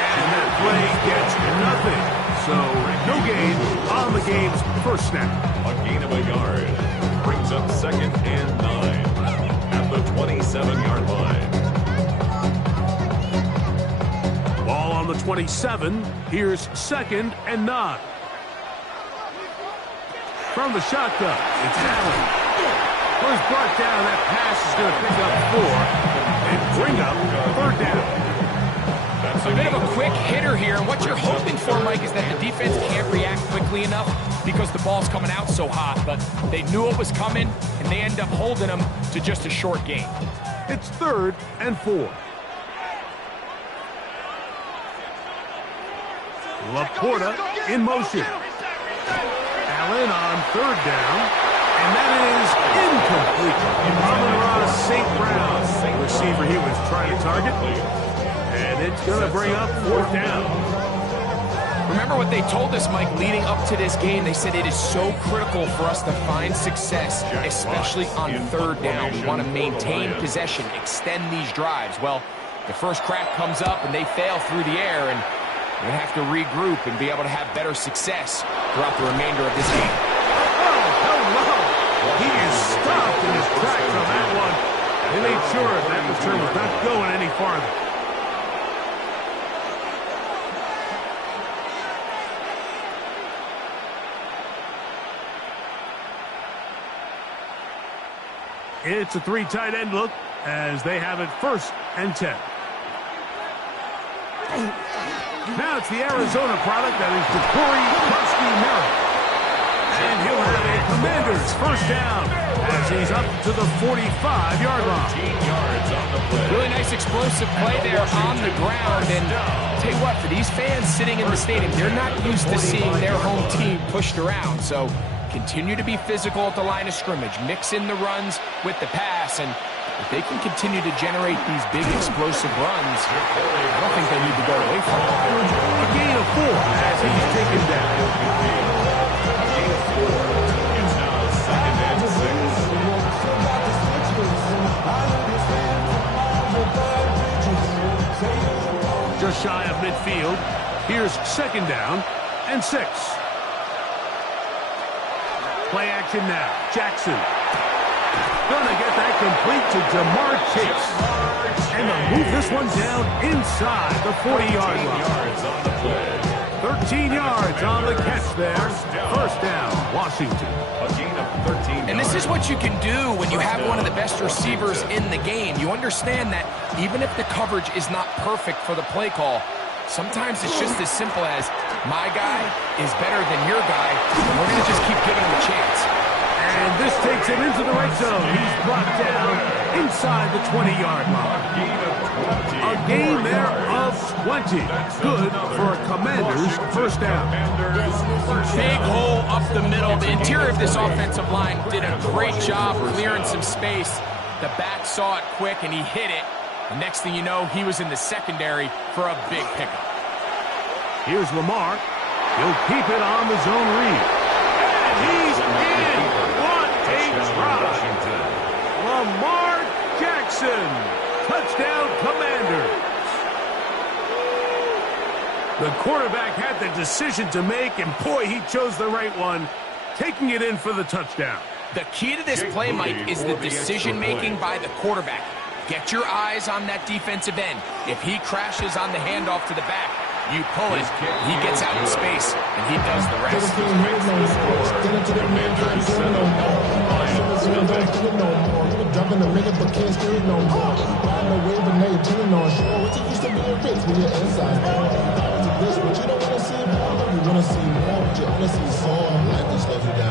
And that play gets nothing. So no gain on the game's first snap. A gain of a yard. Brings up 2nd and 9 at the 27-yard line. Ball on the 27. Here's 2nd and 9. From the shotgun, it's Allen. First brought down, that pass is going to pick up 4 and bring up 3rd down. That's a bit of a quick hitter here, and what you're hoping for, Mike, is that the defense can't react quickly enough because the ball's coming out so hot, but they knew it was coming, and they end up holding them to just a short gain. It's 3rd and 4. Laporta in motion. Allen on 3rd down, and that is incomplete. Amon-Ra St. Brown, the receiver he was trying to target, and it's going to bring up 4th down. Remember what they told us, Mike, leading up to this game. They said it is so critical for us to find success, especially on 3rd down. We want to maintain possession, extend these drives. Well, the first crack comes up, and they fail through the air, and we're going to have to regroup and be able to have better success throughout the remainder of this game. Oh, hello! He is stopped in his tracks on that one. They made sure that return was not going any farther. It's a 3 tight end look as they have it 1st and 10. Now it's the Arizona product that is Ja'Cory Puskey-Merritt. And he'll have a Commanders 1st down as he's up to the 45-yard line. 18 yards on the play. Really nice explosive play there on the ground. And I'll tell you what, for these fans sitting in the stadium, they're not used to seeing their home team pushed around. So continue to be physical at the line of scrimmage. Mix in the runs with the pass. And If they can continue to generate these big explosive runs, I don't think they need to go away from it. A gain of 4 as he's taken down. A gain of 4. It's now 2nd and 6. Just shy of midfield. Here's 2nd down and 6. Play action now. Jackson. Gonna get that complete to Jamar Chase. And they'll move this one down inside the 40-yard line. 13 yards on the catch there. First down, Washington. A gain of 13. And this is what you can do when you have one of the best receivers in the game. You understand that even if the coverage is not perfect for the play call, sometimes it's just as simple as, my guy is better than your guy, and we're going to just keep giving him a chance. And this takes him into the red zone. He's brought down inside the 20-yard line. A gain there of 20. Good for a Commanders first down. Big hole up the middle. The interior of this offensive line did a great job clearing some space. The back saw it quick, and he hit it. The next thing you know, he was in the secondary for a big pickup. Here's Lamar. He'll keep it on the zone read. And he's in. What a drop. Lamar Jackson. Touchdown, Commanders. The quarterback had the decision to make, and boy, he chose the right one, taking it in for the touchdown. The key to this play, Mike, is the decision-making by the quarterback. Get your eyes on that defensive end. If he crashes on the handoff to the back, you pull it, he gets out in space, and he does the rest.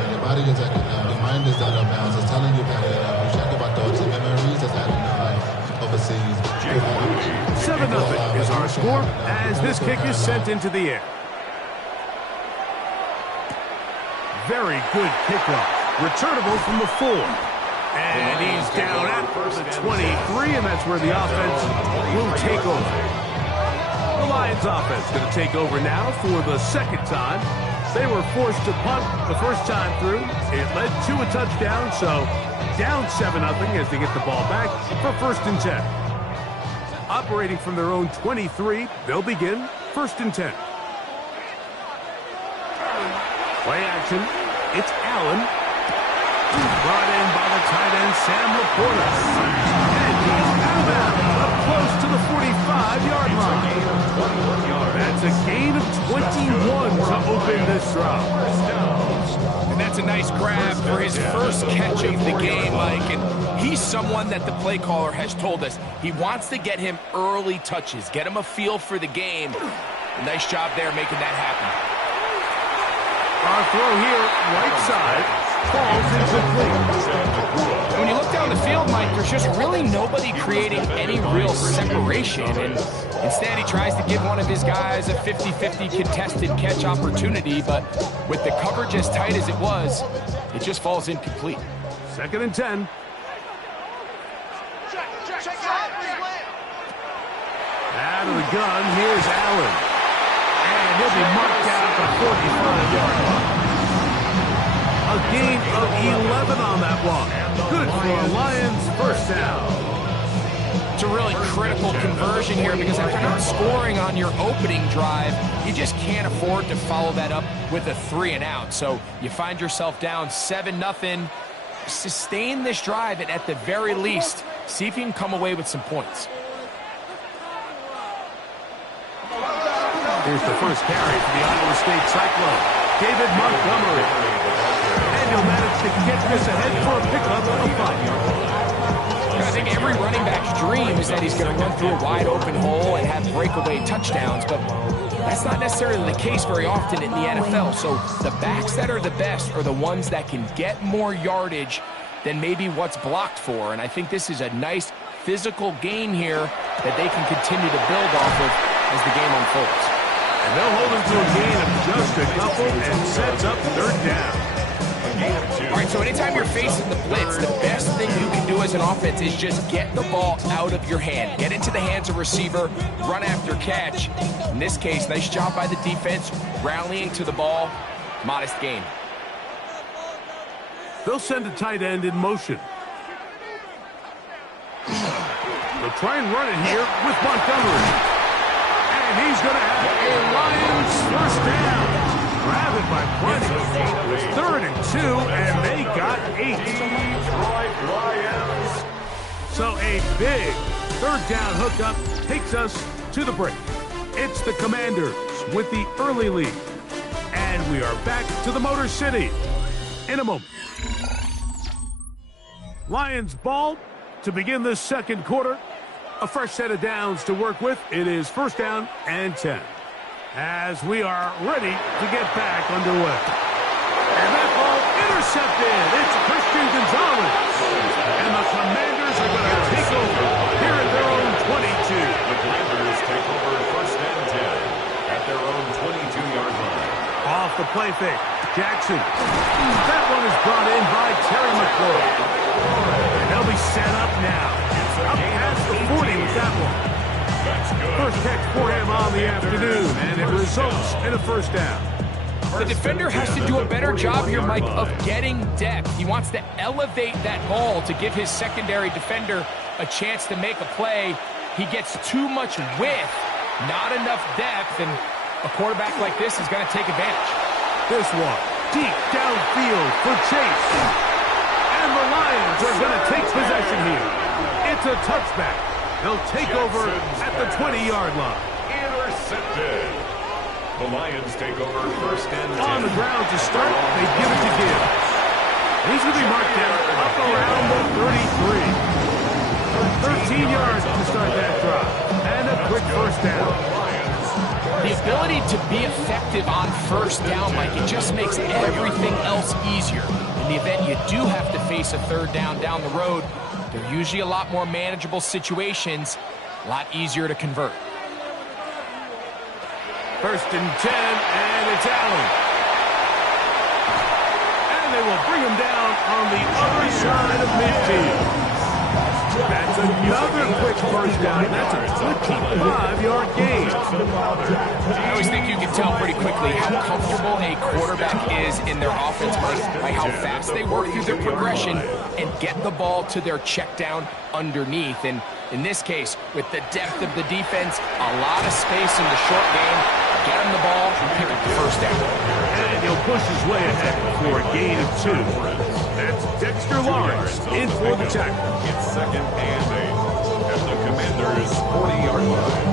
Your body is acting up, your mind is out of bounds, it's telling you that you check about thoughts and memories that's adding up overseas. 7-0 is our score as this kick is sent into the air. Very good kickoff. Returnable from the 4. And he's down at the 23, and that's where the offense will take over. The Lions offense going to take over now for the second time. They were forced to punt the first time through. It led to a touchdown, so down 7-0 as they get the ball back for 1st and 10. Operating from their own 23, they'll begin 1st and 10. Play action. It's Allen. He's brought in by the tight end, Sam Laporta. And he's out of bounds, up close to the 45-yard line. That's a gain of 21 to open this drive. And that's a nice grab for his first catch of the game, Mike. And he's someone that the play caller has told us he wants to get him early touches, get him a feel for the game. A nice job there making that happen. Our throw here, right side, falls incomplete. When you look down the field, Mike, there's just really nobody creating any real separation. And instead, he tries to give one of his guys a 50-50 contested catch opportunity. But with the coverage as tight as it was, it just falls incomplete. 2nd and 10. Out of the gun, here's Allen. And he'll be marked down at the 45-yard line. A gain of 11 on that one. Good for a Lions first down. It's a really critical conversion here because after not scoring on your opening drive, you just can't afford to follow that up with a 3-and-out. So you find yourself down 7-0. Sustain this drive and at the very least, see if you can come away with some points. Here's the first carry for the Iowa State Cyclone, David Montgomery. And he'll manage to get this ahead for a pickup of 5. I think every running back's dream is that he's going to run through a wide open hole and have breakaway touchdowns, but that's not necessarily the case very often in the NFL. So the backs that are the best are the ones that can get more yardage than maybe what's blocked for. And I think this is a nice physical gain here that they can continue to build off of as the game unfolds. And they'll hold him to a gain of just a couple and sets up 3rd down. A gain of 2. All right, so anytime you're facing the blitz, the best thing you can do as an offense is just get the ball out of your hand. Get into the hands of receiver, run after catch. In this case, nice job by the defense, rallying to the ball. Modest gain. They'll send a tight end in motion. They'll try and run it here with Montgomery. And he's going to have a Lions first down. Grab it by plenty. It's 3rd and 2, and they got 8. So a big 3rd down hookup takes us to the break. It's the Commanders with the early lead. And we are back to the Motor City in a moment. Lions ball to begin this second quarter. A fresh set of downs to work with. It is 1st down and 10. As we are ready to get back underway. And that ball intercepted. It's Christian Gonzalez. And the Commanders are going to take over here at their own 22. The Commanders take over 1st and 10 at their own 22-yard line. Off the play fake. Jackson. That one is brought in by Terry McLaurin. And they'll be set up now. Up past the 40 with that one. First catch for him on the afternoon, and it results in a 1st down. The defender has to do a better job here, Mike, of getting depth. He wants to elevate that ball to give his secondary defender a chance to make a play. He gets too much width, not enough depth, and a quarterback like this is going to take advantage. This one, deep downfield for Chase. And the Lions are going to take possession here. It's a touchback. They'll take over at the 20-yard line. Intercepted. The Lions take over 1st and 10. On the ground to start, they give it to Gibbs. He's going to be marked down up around the 33. 13 yards to start that drive. And a quick 1st down. The ability to be effective on 1st down, Mike, it just makes everything else easier. In the event you do have to face a 3rd down the road, they're usually a lot more manageable situations, a lot easier to convert. 1st and 10, and it's Allen. And they will bring him down on the other side of midfield. That's another quick 1st down. That's a 25-yard gain. I always think you can tell pretty quickly how comfortable a quarterback is in their offense by how fast they work through their progression and get the ball to their check down underneath. And in this case, with the depth of the defense, a lot of space in the short game, get him the ball and pick up the 1st down. And he'll push his way ahead for a gain of 2. That's Dexter Lawrence in for the tackle. It's 2nd and 8 at the Commanders' 40-yard line.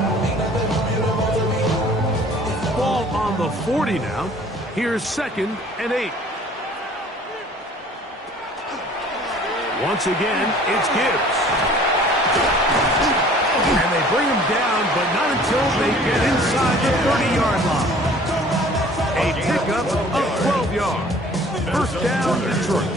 Ball on the 40 now. Here's 2nd and 8. Once again, it's Gibbs. And they bring him down, but not until they get inside the 30-yard line. A pickup of 12 yards. 1st down, Detroit.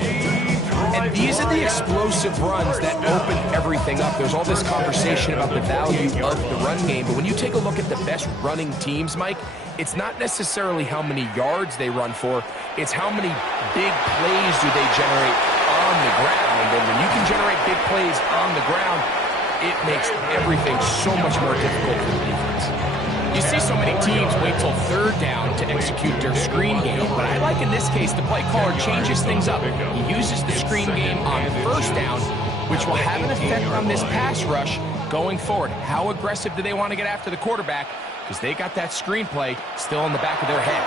And these are the explosive runs that open everything up. There's all this conversation about the value of the run game, but when you take a look at the best running teams, Mike, it's not necessarily how many yards they run for, it's how many big plays do they generate on the ground. And when you can generate big plays on the ground, it makes everything so much more difficult for the defense. You see so many teams wait till 3rd down to execute their screen game, but I like in this case the play caller changes things up. He uses the screen game on 1st down, which will have an effect on this pass rush going forward. How aggressive do they want to get after the quarterback? Because they got that screen play still in the back of their head.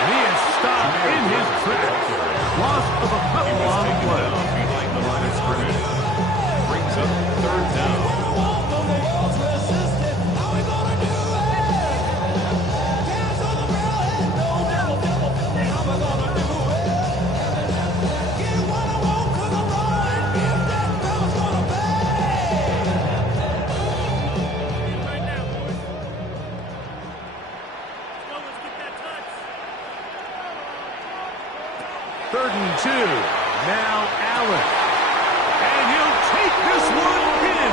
And he is stopped in his tracks. Loss of a couple on the play. Behind the line of scrimmage. Brings up 3rd down. Third and 2. Now Allen. And he'll take this one in.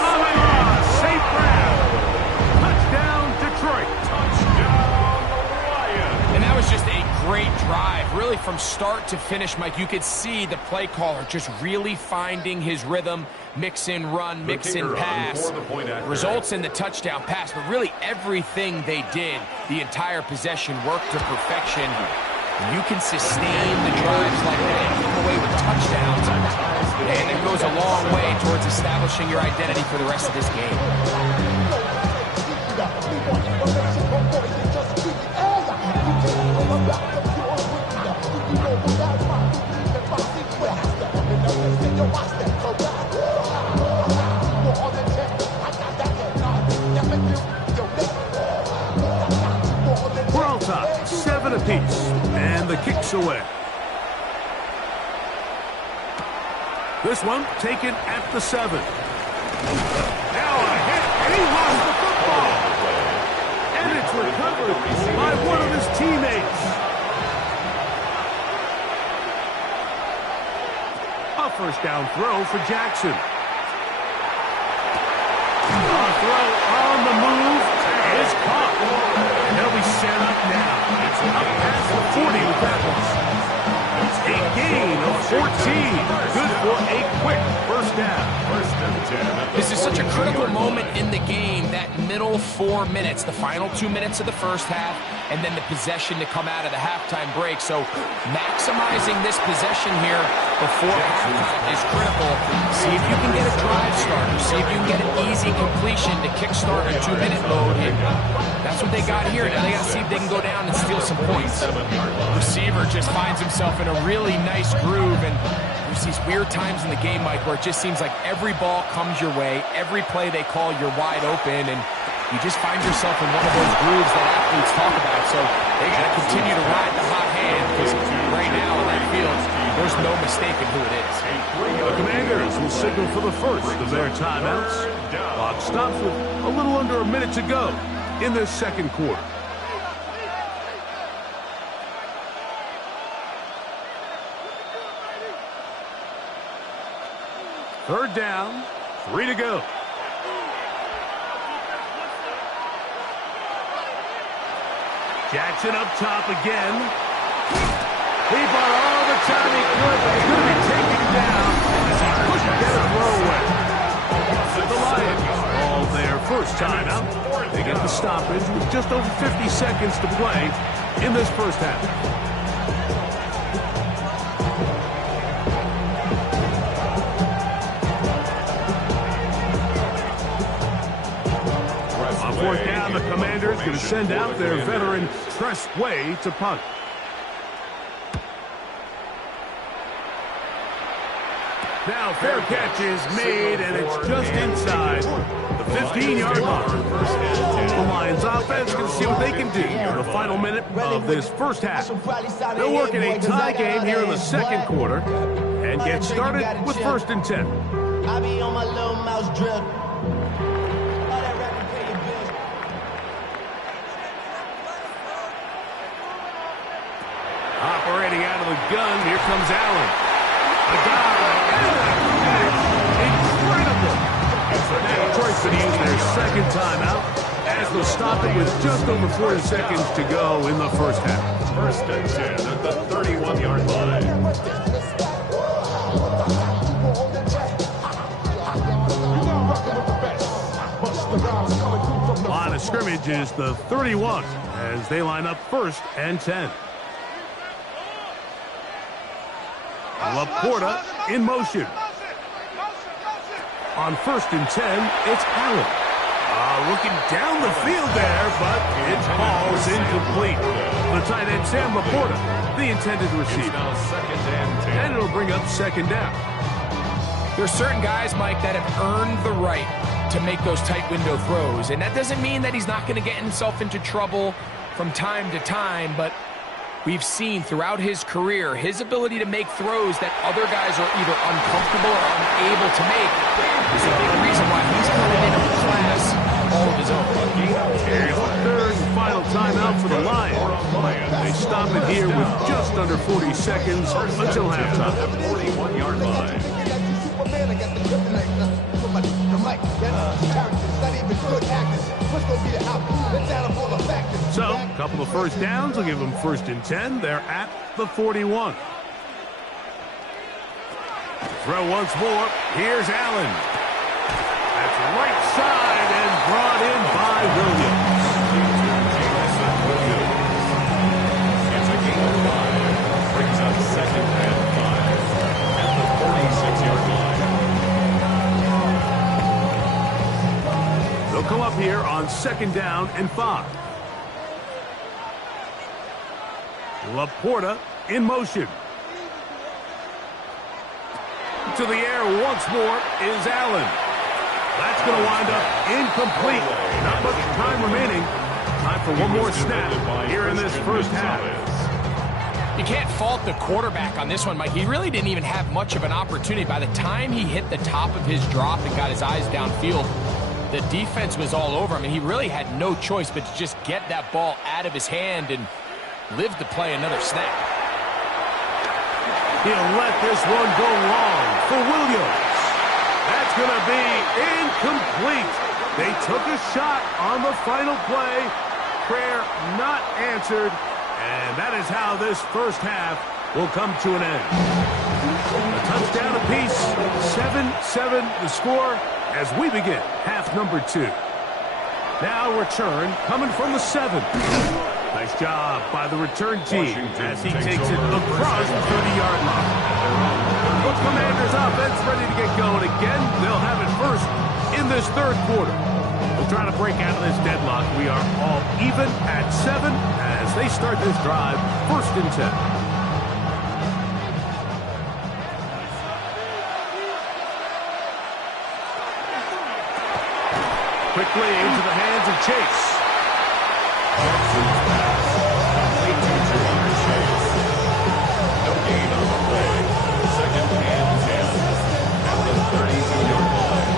Amon St. Brown. Touchdown, Detroit. Touchdown, Lions. And that was just a great drive. Really really from start to finish, Mike, you could see the play caller just really finding his rhythm, mix in run, mix in pass, results in the touchdown pass, but really everything they did, the entire possession worked to perfection. You can sustain the drives like that and come away with touchdowns, and it goes a long way towards establishing your identity for the rest of this game. We're on top, 7 apiece, and the kick's away. This one taken at the 7. Now a hit, and he lost the football. And it's recovered by one of his teammates. A first down throw for Jackson. A throw on the move is caught. They'll be set up now. Up past the 40 with that one. A gain of 14. Good for a quick first down. This is such a critical moment in the game, that middle 4 minutes, the final 2 minutes of the first half, and then the possession to come out of the halftime break. So maximizing this possession here before halftime is critical. See if you can get a drive starter. See if you can get an easy completion to kickstart a 2-minute mode. And that's what they got here. Now they got to see if they can go down and steal some points. Receiver just finds himself in a really nice groove, and there's these weird times in the game, Mike, where it just seems like every ball comes your way, every play they call, you're wide open, and you just find yourself in one of those grooves that athletes talk about. So they got to continue to ride the hot hand, because right now in that field, there's no mistaking who it is. The Commanders will signal for the first of their timeouts. Clock stops with a little under a minute to go in this second quarter. Third down, 3 to go. Jackson up top again. He bought all the time he could, but he's going to be taken down as he pushed to get a throw away. The Lions call their first timeout. They get the stoppage with just over 50 seconds to play in this first half. On fourth down, the Commanders going to send out their veteran Tress Way to punt. Now fair catch is made, and it's just inside the 15-yard mark. The Lions offense can see what they can do in the final minute of this first half. They'll work in a tie game here in the second quarter and get started with 1st and 10. I be on my little mouse drill. Operating out of the gun, here comes Allen. A dive, and a incredible. Now Detroit's going to use their second timeout as they'll stop it with just over 40 seconds to go in the first half. 1st and 10 at the 31-yard line. Line of scrimmage is the 31 as they line up 1st and 10. Laporta in motion. On 1st and 10, it's Allen. Looking down the field there, but it falls incomplete. The tight end, Sam Laporta, the intended receiver. And it'll bring up 2nd down. There's certain guys, Mike, that have earned the right to make those tight window throws. And that doesn't mean that he's not going to get himself into trouble from time to time, but we've seen throughout his career his ability to make throws that other guys are either uncomfortable or unable to make is a big reason why he's coming in a class all of his own. Here's the 3rd and final timeout for the Lions. They stop it here with just under 40 seconds until halftime. 41-yard line. So, A couple of first downs will give them 1st and 10. They're at the 41. Throw once more. Here's Allen. That's right side and brought in by Williams. It's a gain of 5. Brings up 2nd and 5 at the 46-yard line. They'll come up here on 2nd down and 5. Laporta in motion. To the air once more is Allen. That's going to wind up incomplete. Not much time remaining. Time for one more snap here in this first half. You can't fault the quarterback on this one, Mike. He really didn't even have much of an opportunity. By the time he hit the top of his drop and got his eyes downfield, the defense was all over him, and he really had no choice but to just get that ball out of his hand and live to play another snap. He'll let this one go long for Williams. That's going to be incomplete. They took a shot on the final play. Prayer not answered. And that is how this first half will come to an end. A touchdown apiece. 7-7 the score as we begin half number 2. Now return coming from the 7. Nice job by the return team as he takes it across the 30-yard line. The Commanders offense ready to get going again. They'll have it first in this 3rd quarter. We'll try to break out of this deadlock. We are all even at 7 as they start this drive 1st and 10. Quickly into the hands of Chase. Jackson's pass. Complete to Jamar Chase. No gain on the play. 2nd and 10 at the 32-yard line.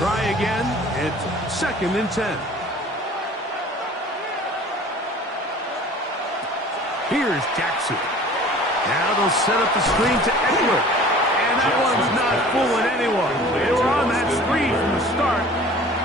Try again. It's 2nd and 10. Here's Jackson. Now they'll set up the screen to Eckler. And that one's not fooling anyone. They were on that screen from the start,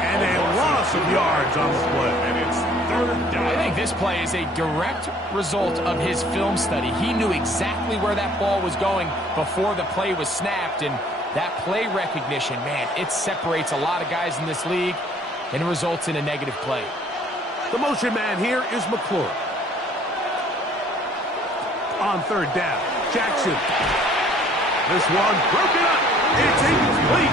and a loss of yards on the play. And it's 3rd down. I think this play is a direct result of his film study. He knew exactly where that ball was going before the play was snapped, and that play recognition, man, it separates a lot of guys in this league and results in a negative play. The motion man here is McClure. On 3rd down, Jackson. This one broken up. It's incomplete.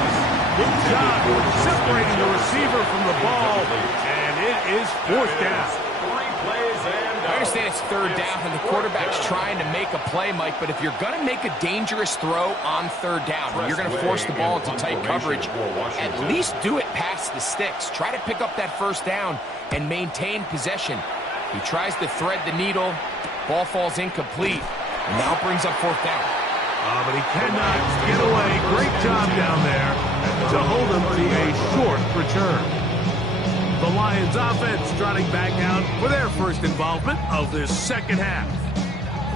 Good job separating the receiver from the ball, and it is 4th down. 3 plays and I understand it's 3rd down and the quarterback's trying to make a play, Mike, but if you're going to make a dangerous throw on 3rd down, when you're going to force the ball into tight coverage, at least do it past the sticks. Try to pick up that 1st down and maintain possession. He tries to thread the needle. Ball falls incomplete, and now brings up 4th down. But he cannot get away. Great job down there to hold him to a short return. The Lions offense trotting back out for their first involvement of this 2nd half.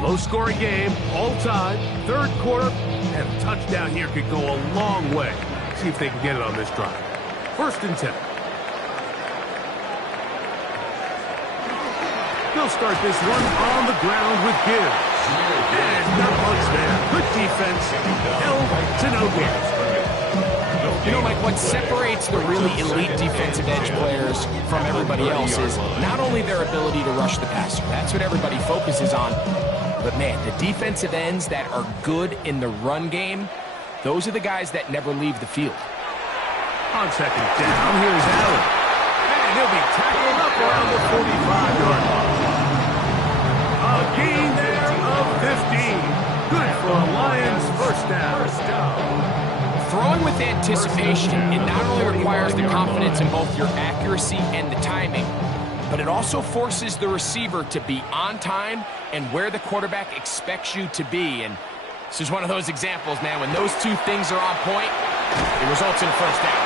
Low-scoring game, all tied, 3rd quarter, and a touchdown here could go a long way. See if they can get it on this drive. 1st and 10. They'll start this one on the ground with Gibbs. And not much there. Good defense. Held to no gain. You know, Mike, what separates the really elite defensive edge players from everybody else is not only their ability to rush the passer. That's what everybody focuses on. But, man, the defensive ends that are good in the run game, those are the guys that never leave the field. On 2nd down, here's Allen. And he'll be tackled up around the 45-yard line. A gain there of 15. Good for a Lions 1st down. Throwing with anticipation, it not only requires the confidence in both your accuracy and the timing, but it also forces the receiver to be on time and where the quarterback expects you to be. And this is one of those examples, man. When those two things are on point, it results in a 1st down.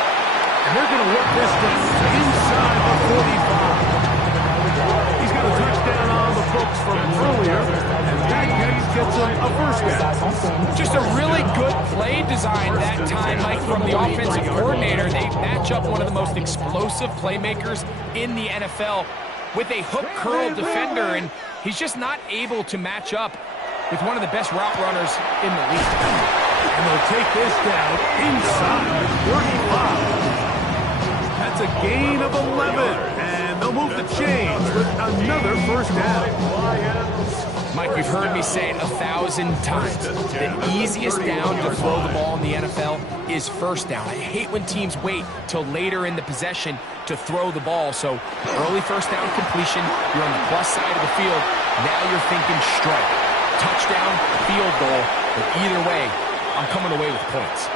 And they're going to work this one inside the 45. He's got a touchdown on the books from earlier, and that gets him a first down. Just a really good play design that time, Mike, from the offensive coordinator. They match up one of the most explosive playmakers in the NFL with a hook curl defender, and he's just not able to match up with one of the best route runners in the league. And they'll take this down inside the 35. That's a gain of 11, and they'll move the chains with another first down. Mike, you've heard me say it 1,000 times. The easiest down to throw the ball in the NFL is first down. I hate when teams wait till later in the possession to throw the ball. So early first down completion, you're on the plus side of the field. Now you're thinking strike, touchdown, field goal. But either way, I'm coming away with points.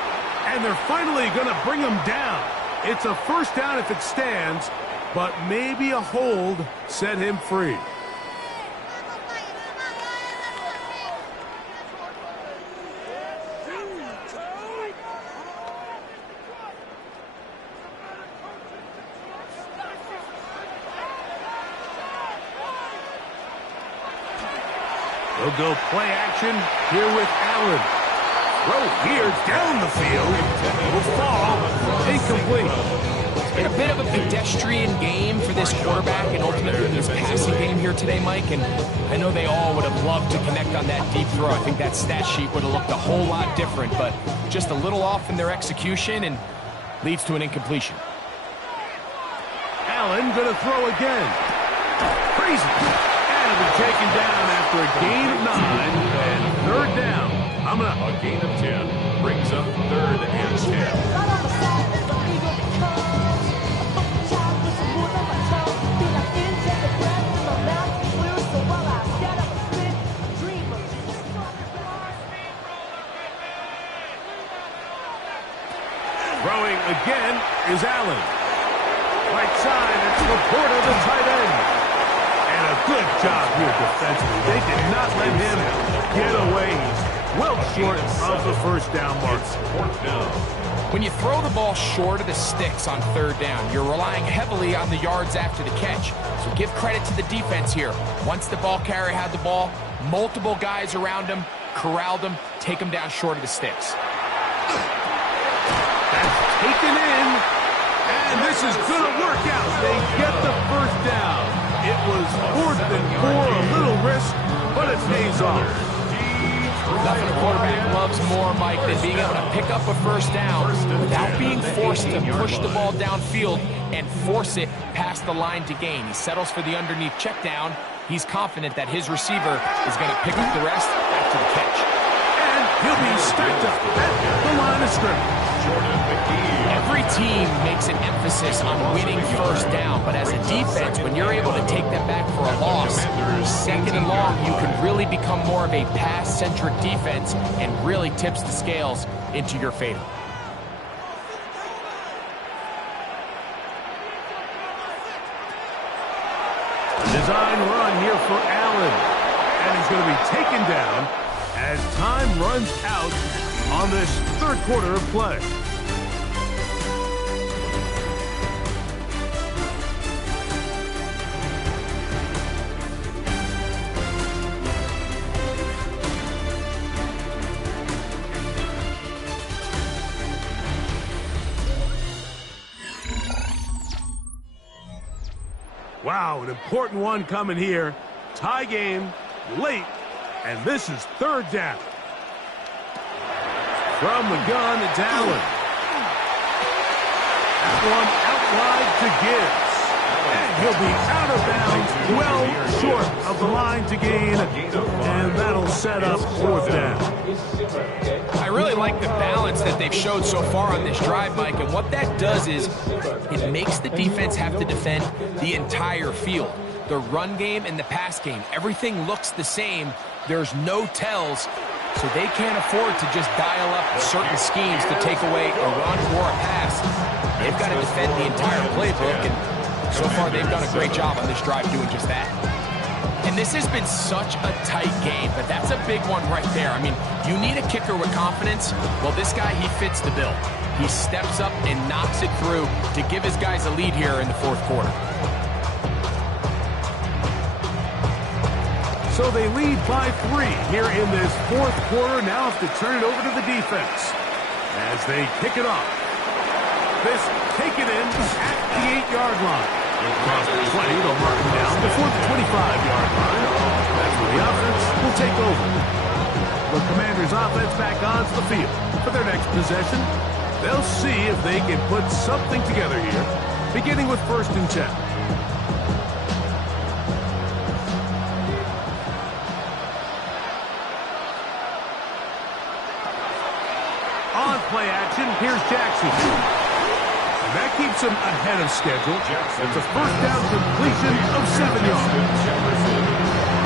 And they're finally going to bring him down. It's a first down if it stands, but maybe a hold set him free. They'll go play action here with Allen. Throw here down the field. Will fall. Incomplete. It's been a bit of a pedestrian game for this quarterback and ultimately his passing game here today, Mike. And I know they all would have loved to connect on that deep throw. I think that stat sheet would have looked a whole lot different, but just a little off in their execution and leads to an incompletion. Allen going to throw again. Crazy. And it'll be taken down after a gain of 9 and third down. A gain of 10 brings up third and 10. Throwing again is Allen. Right side, it's Laporta, the tight end. And a good job here defensively. They did not let him get away. He's well short of the first down mark. When you throw the ball short of the sticks on third down, you're relying heavily on the yards after the catch. So give credit to the defense here. Once the ball carrier had the ball, multiple guys around him, corralled him, take him down short of the sticks. That's taken in, and this is going to work out. They get the first down. It was 4th and 4, a little risk, but it pays off. Nothing a quarterback loves more, Mike, than being able to pick up a first down without being forced to push the ball downfield and force it past the line to gain. He settles for the underneath check down. He's confident that his receiver is going to pick up the rest after the catch. And he'll be stacked up at the line of scrimmage. Every team makes an emphasis on winning first down, but as a defense, when you're able to take them back for a loss, second and long, you can really become more of a pass-centric defense and really tips the scales into your favor. Design run here for Allen, and he's going to be taken down as time runs out on this third quarter of play. Wow, an important one coming here. Tie game, late, and this is third down. From the gun, it's Allen. That one out wide to Gibbs. And he'll be out of bounds, well short of the line to gain, and that'll set up fourth down. I really like the balance that they've showed so far on this drive, Mike, and what that does is it makes the defense have to defend the entire field. The run game and the pass game, everything looks the same. There's no tells, so they can't afford to just dial up certain schemes to take away a run or a pass. They've got to defend the entire playbook, and so far they've done a great job on this drive doing just that. And this has been such a tight game, but that's a big one right there. I mean, you need a kicker with confidence. Well, this guy, he fits the bill. He steps up and knocks it through to give his guys a lead here in the fourth quarter. So they lead by 3 here in this fourth quarter. Now have to turn it over to the defense as they kick it off. This taken in at the 8-yard line. Across the 20, they'll mark him down before the 25-yard line. That's where the offense will take over. The Commanders' offense back onto the field for their next possession. They'll see if they can put something together here, beginning with 1st and 10. On play action, here's Jackson. That keeps him ahead of schedule. It's a 1st down completion of 7 yards.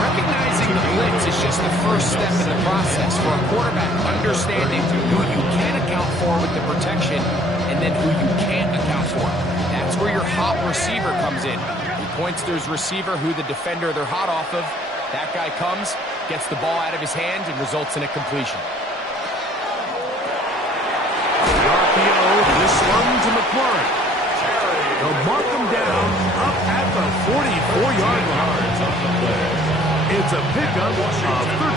Recognizing the blitz is just the first step in the process for a quarterback understanding who you can account for with the protection and then who you can't account for. That's where your hot receiver comes in. He points to his receiver who the defender they're hot off of. That guy comes, gets the ball out of his hand, and results in a completion. The RPO, this one to McLaurin. They'll mark him down up at the 44-yard line. It's a pickup of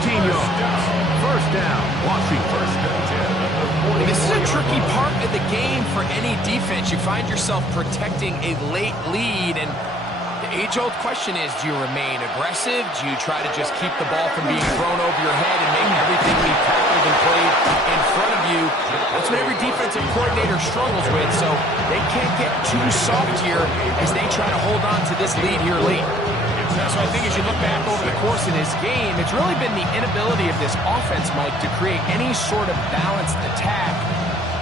13 yards. 1st down, Washington. This is a tricky part of the game for any defense. You find yourself protecting a late lead, and the age-old question is, do you remain aggressive? Do you try to just keep the ball from being thrown over your head and make everything be tackled and played in front of you? That's what every defensive coordinator struggles with, so they can't get too soft here as they try to hold on to this lead here late. So I think as you look back over the course of this game, it's really been the inability of this offense, Mike, to create any sort of balanced attack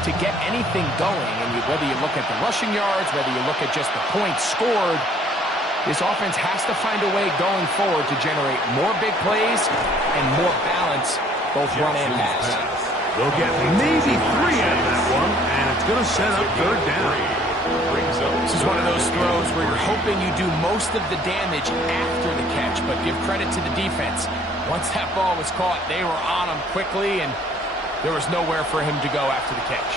to get anything going. And whether you look at the rushing yards, whether you look at just the points scored, this offense has to find a way going forward to generate more big plays and more balance, both run and pass. They'll get maybe 3 out of that one, and it's going to set up 3rd down. This is one of those throws where you're hoping you do most of the damage after the catch, but give credit to the defense. Once that ball was caught, they were on him quickly, and there was nowhere for him to go after the catch.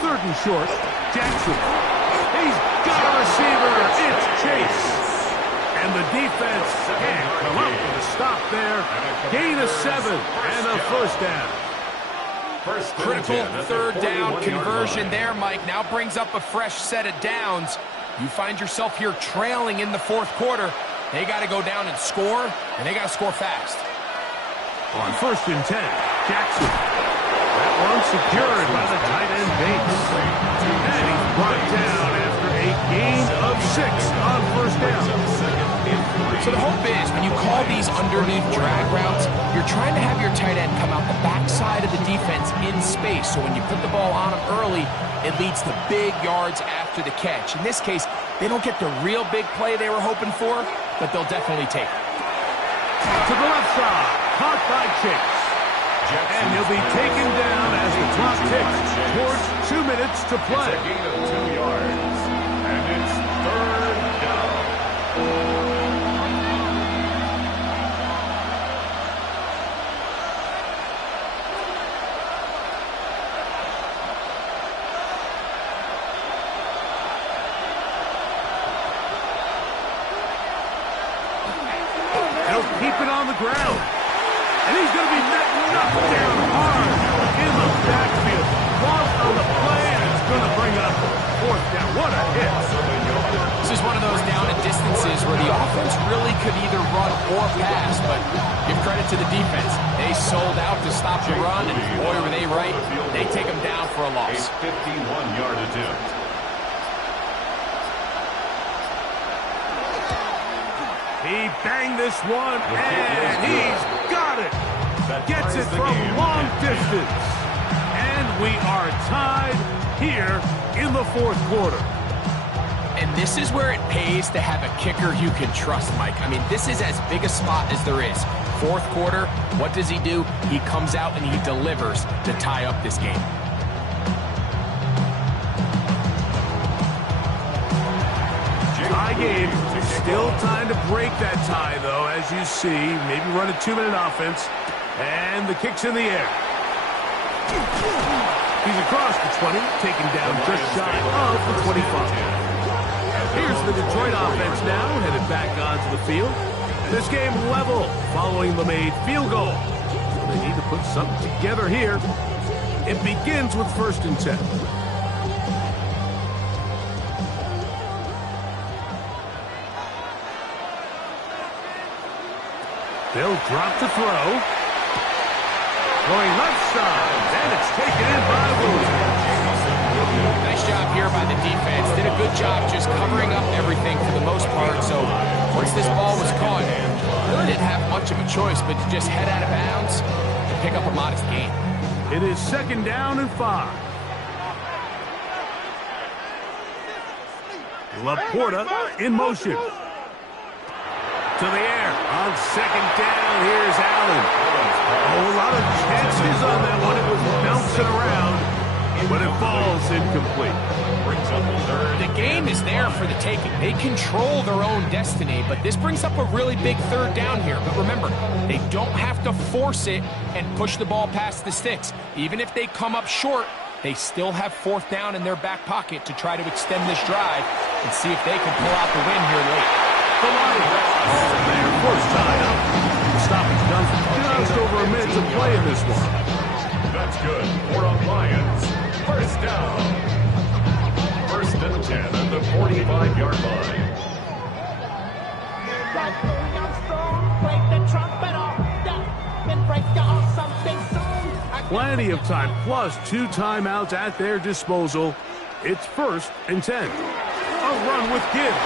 3rd and short, Jackson. He's got a receiver. It's Chase. And the defense can't come up with a stop there. Gain of 7 and a 1st down. Critical 3rd down conversion there, Mike. Now brings up a fresh set of downs. You find yourself here trailing in the 4th quarter. They got to go down and score, and they got to score fast. On 1st and 10, Jackson. That one secured by the tight end Bates. And he's brought down after a gain of 6 on 1st down. So the hope is, when you call these underneath drag routes, you're trying to have your tight end come out the backside of the defense in space. So when you put the ball on him early, it leads to big yards after the catch. In this case, they don't get the real big play they were hoping for, but they'll definitely take it. To the left side, caught by Chase. And he'll be taken down as the clock ticks towards 2 minutes to play. It's a gain of 2 yards, and it's 3rd down. Keep it on the ground. And he's going to be knocked down hard in the backfield. Ball on the play, and it's going to bring up 4th down. What a hit. This is one of those down and distances where the offense really could either run or pass, but give credit to the defense. They sold out to stop the run, and boy, were they right. They take them down for a loss. A 51-yard attempt. He banged this one, and he's got it. Gets it from long distance. And we are tied here in the 4th quarter. And this is where it pays to have a kicker you can trust, Mike. I mean, this is as big a spot as there is. 4th quarter, what does he do? He comes out and he delivers to tie up this game. Tie game. Still time to break that tie, though, as you see. Maybe run a 2-minute offense. And the kick's in the air. He's across the 20, taken down just shy of the 25. Here's the Detroit offense now, headed back onto the field. This game level following the made field goal. So they need to put something together here. It begins with 1st and 10. They'll drop to throw. Going left side, and it's taken in by Williams. Nice job here by the defense. Did a good job just covering up everything for the most part. So once this ball was caught, really didn't have much of a choice but to just head out of bounds and pick up a modest gain. It is 2nd down and 5. Laporta in motion. To the air. On 2nd down, here's Allen. Oh, a lot of chances on that one. It was bouncing around, but it falls incomplete. The game is there for the taking. They control their own destiny, but this brings up a really big 3rd down here. But remember, they don't have to force it and push the ball past the sticks. Even if they come up short, they still have 4th down in their back pocket to try to extend this drive and see if they can pull out the win here late. The Lions, their first tie up. The stoppage comes with just over a minute to play in this one. That's good for the Lions. 1st down. 1st and 10 at the 45-yard line. Plenty of time, plus 2 timeouts at their disposal. It's 1st and 10. A run with Gibbs.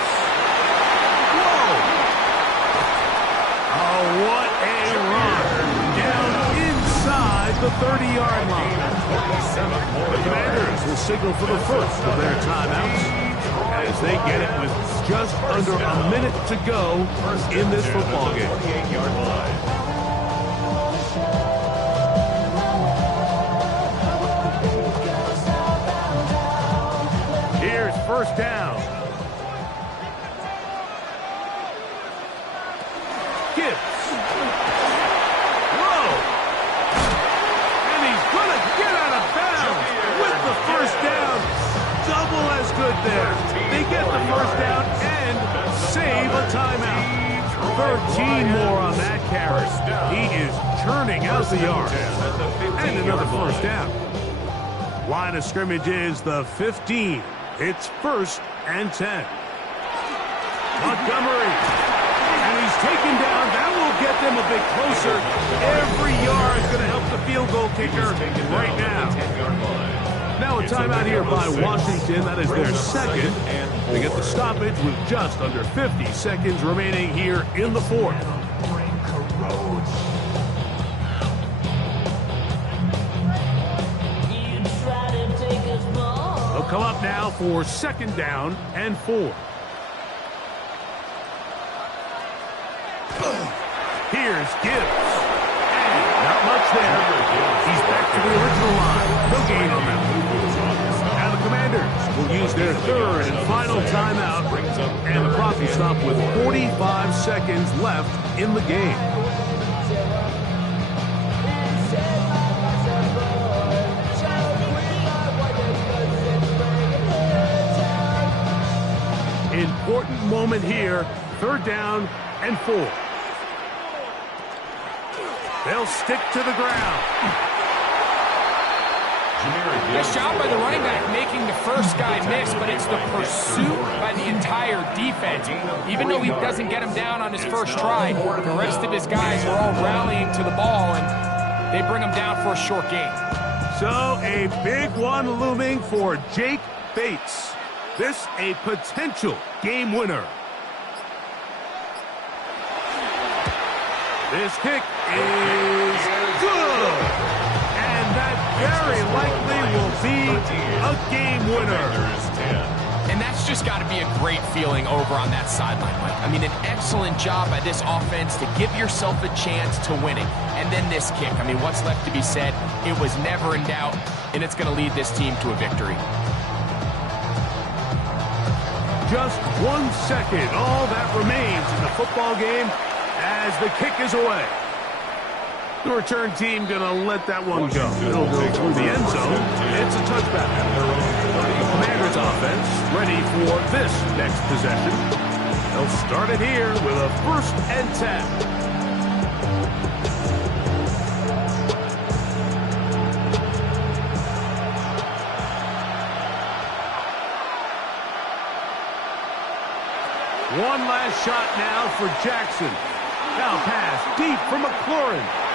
Oh, what a run. Down inside the 30-yard line. The Commanders will signal for the first of their timeouts as they get it with just under a minute to go in this football game. Here's 1st down. There. They get the 1st down and save a timeout. 13 more on that carry. He is churning out the yards. And another 1st down. Line of scrimmage is the 15. It's 1st and 10. Montgomery. And he's taken down. That will get them a bit closer. Every yard is going to help the field goal kicker right now. Now a timeout here by Washington. That is their 2nd. They get the stoppage with just under 50 seconds remaining here in the 4th. They'll come up now for 2nd down and 4. Here's Gibbs. And not much there. He's back to the original line. No gain on that one. Now the Commanders will use their 3rd and final timeout. And the clock will stop with 45 seconds left in the game. Important moment here. 3rd down and 4. They'll stick to the ground. Nice job by the running back making the first guy miss, but it's the pursuit by the entire defense. Even though he doesn't get him down on his first try, the rest of his guys are all rallying to the ball, and they bring him down for a short gain. So a big one looming for Jake Bates. This a potential game winner. This kick is good. And that very likely will be a game winner. And that's just got to be a great feeling over on that sideline, Mike. I mean, an excellent job by this offense to give yourself a chance to win it. And then this kick, I mean, what's left to be said? It was never in doubt, and it's going to lead this team to a victory. Just 1 second, all that remains in the football game as the kick is away. The return team going to let that one go. It'll go through the end zone. It's a touchback. The Commanders offense ready for this next possession. They'll start it here with a 1st and 10. One last shot now for Jackson. Now pass deep for McLaurin.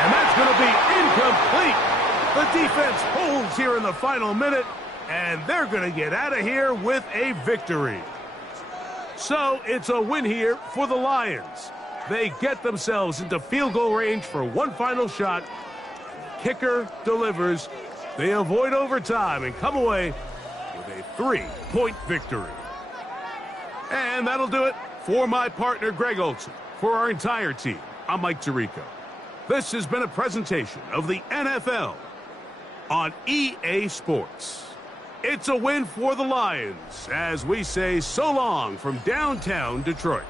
And that's going to be incomplete. The defense holds here in the final minute, and they're going to get out of here with a victory. So it's a win here for the Lions. They get themselves into field goal range for one final shot. Kicker delivers. They avoid overtime and come away with a 3-point victory. And that'll do it for my partner, Greg Olson. For our entire team, I'm Mike Tirico. This has been a presentation of the NFL on EA Sports. It's a win for the Lions as we say so long from downtown Detroit.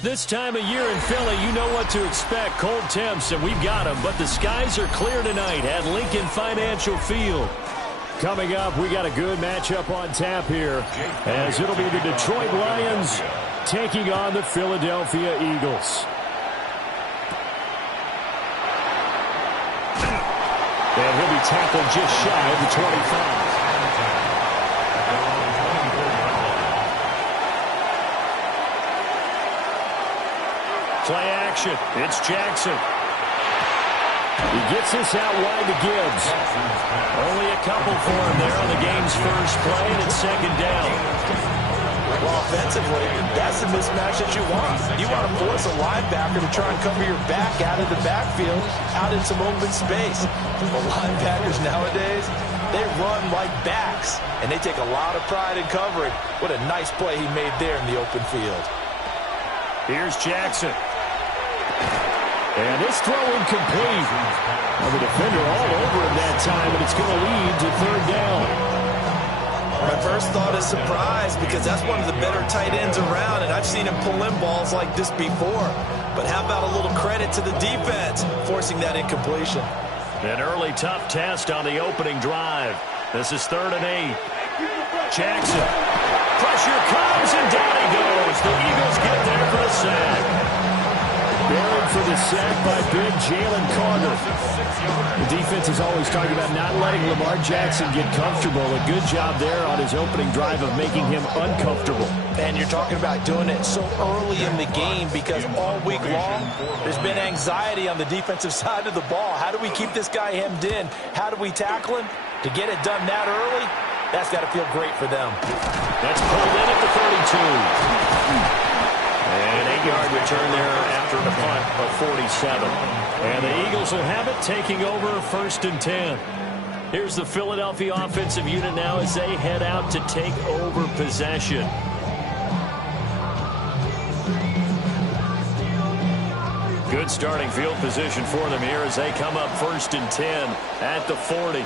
This time of year in Philly, you know what to expect. Cold temps, and we've got them. But the skies are clear tonight at Lincoln Financial Field. Coming up, we got a good matchup on tap here, as it'll be the Detroit Lions taking on the Philadelphia Eagles. And he'll be tackled just shy of the 25. Play action. It's Jackson. He gets this out wide to Gibbs. Only a couple for him there on the game's first play, and it's second down. Well, offensively, that's the mismatch that you want. You want to force a linebacker to try and cover your back out of the backfield, out in some open space. But linebackers nowadays, they run like backs, and they take a lot of pride in covering. What a nice play he made there in the open field. Here's Jackson. And this throw incomplete. Well, the defender all over him that time, and it's going to lead to third down. My first thought is surprise, because that's one of the better tight ends around, and I've seen him pull in balls like this before. But how about a little credit to the defense forcing that incompletion? An early tough test on the opening drive. This is 3rd and 8. Jackson. Pressure comes, and down he goes. The Eagles get there for the sack. Buried for the sack by big Jalen Carter. The defense is always talking about not letting Lamar Jackson get comfortable. A good job there on his opening drive of making him uncomfortable. And you're talking about doing it so early in the game, because all week long there's been anxiety on the defensive side of the ball. How do we keep this guy hemmed in? How do we tackle him? To get it done that early, that's got to feel great for them. That's pulled in at the 32. And 8-yard return there after the punt of 47. And the Eagles will have it, taking over 1st and 10. Here's the Philadelphia offensive unit now as they head out to take over possession. Good starting field position for them here as they come up 1st and 10 at the 40.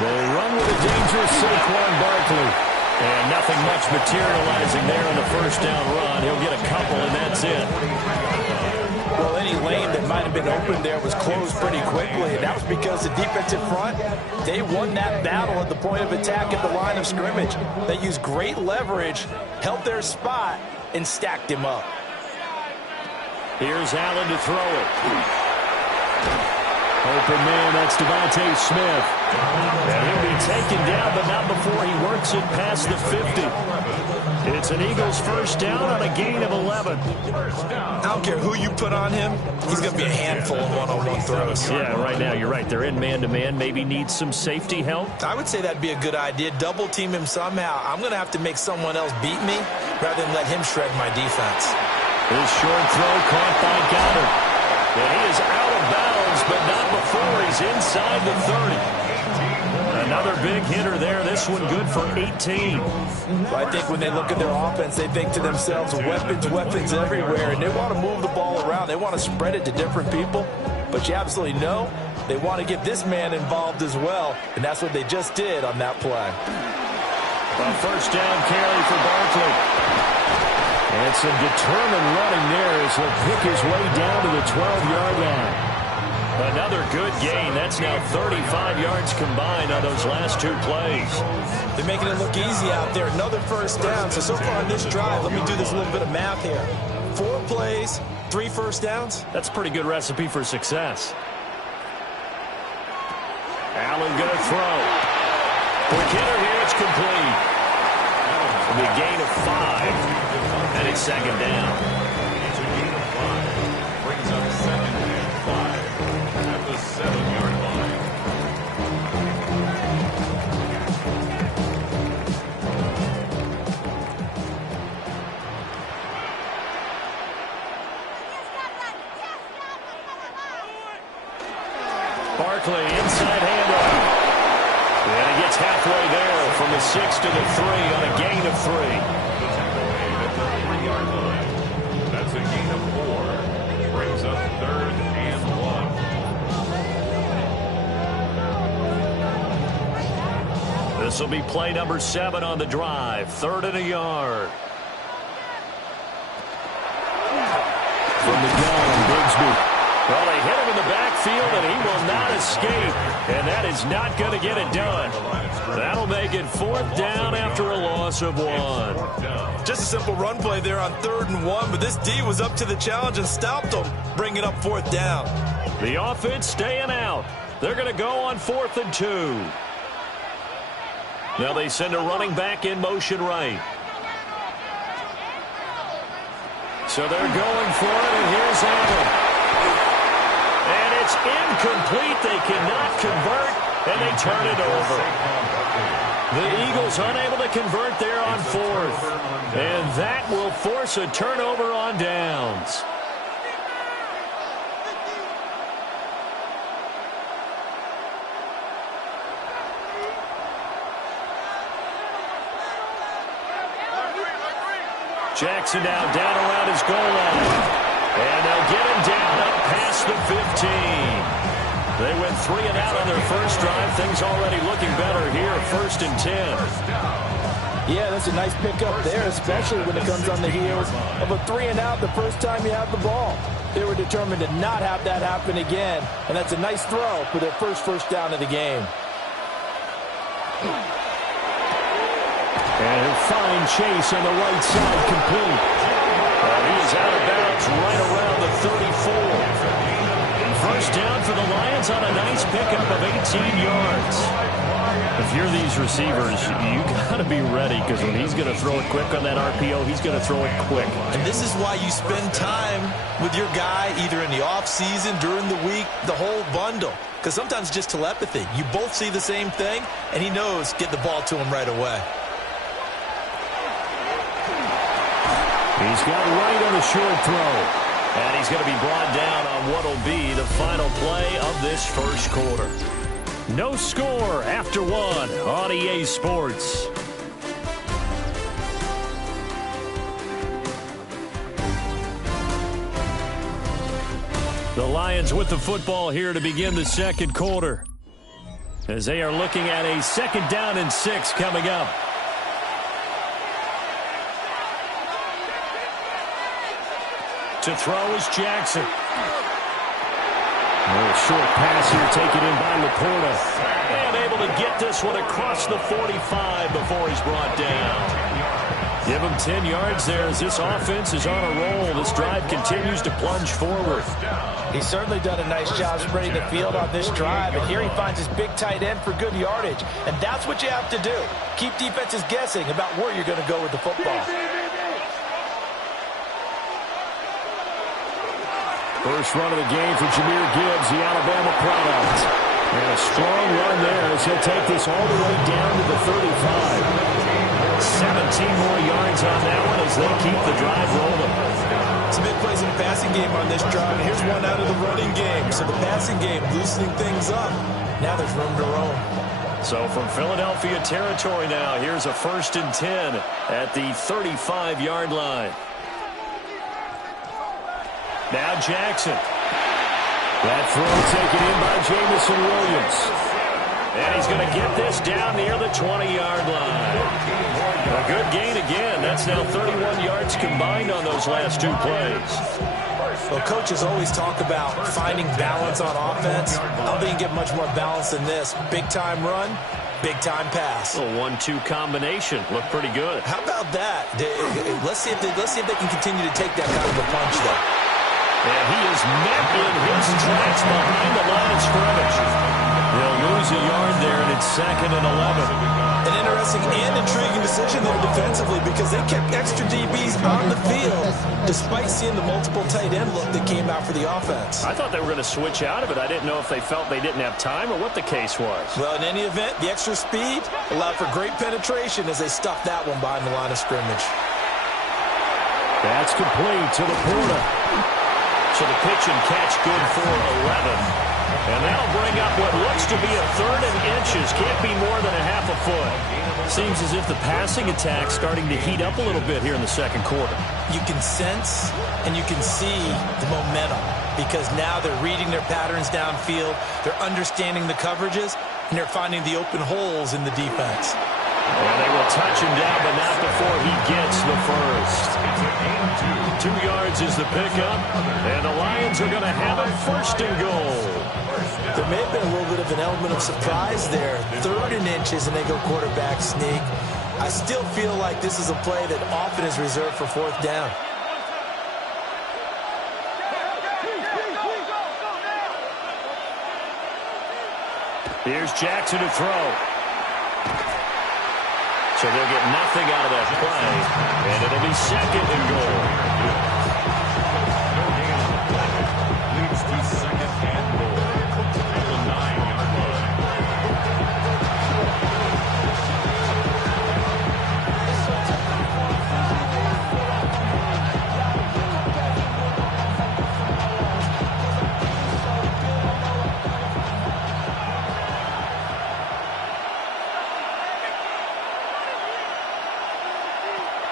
They run with a dangerous Saquon Barkley. And nothing much materializing there in the first down run. He'll get a couple, and that's it. Well, any lane that might have been open there was closed pretty quickly, and that was because the defensive front, they won that battle at the point of attack at the line of scrimmage. They used great leverage, held their spot, and stacked him up. Here's Allen to throw it. Open man, that's Devontae Smith. And he'll be taken down, but not before he works it past the 50. It's an Eagles first down on a gain of 11. I don't care who you put on him, he's going to be a handful of one-on-one throws. Yeah, right now, you're right. They're in man-to-man. Maybe needs some safety help. I would say that'd be a good idea. Double team him somehow. I'm going to have to make someone else beat me rather than let him shred my defense. His short throw caught by Goddard. And he is out of bounds, but not before he's inside the 30. Another big hitter there. This one good for 18. Well, I think when they look at their offense, they think to themselves, weapons everywhere, and they want to move the ball around. They want to spread it to different people, but you absolutely know they want to get this man involved as well, and that's what they just did on that play. A first down carry for Barkley. And some determined running there as he'll pick his way down to the 12-yard line. Another good gain. That's now 35 yards combined on those last 2 plays. They're making it look easy out there. Another first down. So far on this drive, let me do this little bit of math here. 4 plays, 3 first downs. That's a pretty good recipe for success. Allen going to throw. Quick hitter here. It's complete. It'll be a gain of 5. And it's second down. It's a gain of 5. Brings up 2nd and 5 at the 7-yard line. Barkley inside handoff. And he gets halfway there from the 6 to the 3 on a gain of 3. That's a gain of 4. Brings up 3rd and 1. This will be play number 7 on the drive. 3rd and a yard. from the gun, Bigsby. Well, they hit him in the backfield, and he will not escape. And that is not going to get it done. That'll make it 4th down after a loss of 1. Just a simple run play there on 3rd and 1, but this D was up to the challenge and stopped them, bringing up 4th down. The offense staying out. They're going to go on 4th and 2. Now they send a running back in motion right. So they're going for it, and here's Allen. And it's incomplete. They cannot convert, and they turn it over. The Eagles unable to convert there on 4th. And that will force a turnover on downs. Jackson now down around his goal line. And they'll get him down up past the 15. They went 3 and out on their first drive. Things already looking better here. 1st and 10. Yeah, that's a nice pickup there, especially when it comes on the heels of a 3 and out the first time you have the ball. They were determined to not have that happen again, and that's a nice throw for their first down of the game. And a fine chase on the right side, complete. He is out of bounds right around the 34. First down for the Lions on a nice pickup of 18 yards. If you're these receivers, you got to be ready, because when he's going to throw it quick on that RPO, he's going to throw it quick. And this is why you spend time with your guy either in the offseason, during the week, the whole bundle. Because sometimes just telepathy. You both see the same thing, and he knows get the ball to him right away. He's got right on the short throw. And he's going to be brought down on what will be the final play of this first quarter. No score after 1 on EA Sports. The Lions with the football here to begin the second quarter, as they are looking at a 2nd down and 6 coming up. To throw is Jackson. A short pass here taken in by Laporta. And able to get this one across the 45 before he's brought down. Give him 10 yards there as this offense is on a roll. This drive continues to plunge forward. He's certainly done a nice job spreading the field on this drive. And here he finds his big tight end for good yardage. And that's what you have to do. Keep defenses guessing about where you're going to go with the football. First run of the game for Jahmyr Gibbs, the Alabama product. And a strong run there as he'll take this all the way down to the 35. 17 more yards on that one as they keep the drive rolling. Some big plays in the passing game on this drive. And here's one out of the running game. So the passing game loosening things up. Now there's room to roam. So from Philadelphia territory now, here's a 1st and 10 at the 35-yard line. Now Jackson. That throw taken in by Jamison Williams. And he's going to get this down near the 20-yard line. A good gain again. That's now 31 yards combined on those last 2 plays. Well, coaches always talk about finding balance on offense. I don't think you get much more balance than this. Big-time run, big-time pass. A 1-2 combination. Looked pretty good. How about that? Let's see if they can continue to take that kind of a punch, though. And he is met in his tracks behind the line of scrimmage. They'll lose a yard there, and it's 2nd and 11. An interesting and intriguing decision there defensively, because they kept extra DBs on the field despite seeing the multiple tight end look that came out for the offense. I thought they were going to switch out of it. I didn't know if they felt they didn't have time or what the case was. Well, in any event, the extra speed allowed for great penetration as they stuffed that one behind the line of scrimmage. That's complete to Laporta. So the pitch and catch good for 11. And that'll bring up what looks to be a 3rd and inches. Can't be more than a half a foot. Seems as if the passing attack's starting to heat up a little bit here in the second quarter. You can sense and you can see the momentum, because now they're reading their patterns downfield, they're understanding the coverages, and they're finding the open holes in the defense. And they will touch him down, but not before he gets the first. 2 yards is the pickup, and the Lions are going to have a 1st and goal. There may have been a little bit of an element of surprise there. 3rd and inches, and they go quarterback sneak. I still feel like this is a play that often is reserved for 4th down. Here's Jackson to throw. So they'll get nothing out of that play, and it'll be 2nd and goal. Leads to 2nd and goal at the 9-yard line.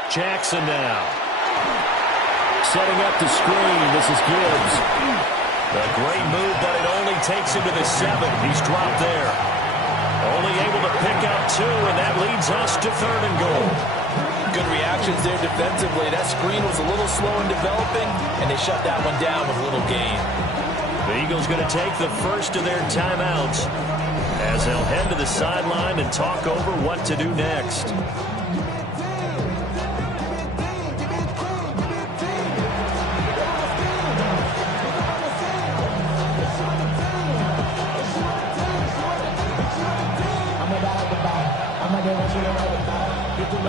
Jackson now. Setting up the screen. This is Gibbs. A great move, but it only takes him to the 7. He's dropped there. Only able to pick up 2, and that leads us to 3rd and goal. Good reactions there defensively. That screen was a little slow in developing, and they shut that one down with a little gain. The Eagles going to take the first of their timeouts as they'll head to the sideline and talk over what to do next.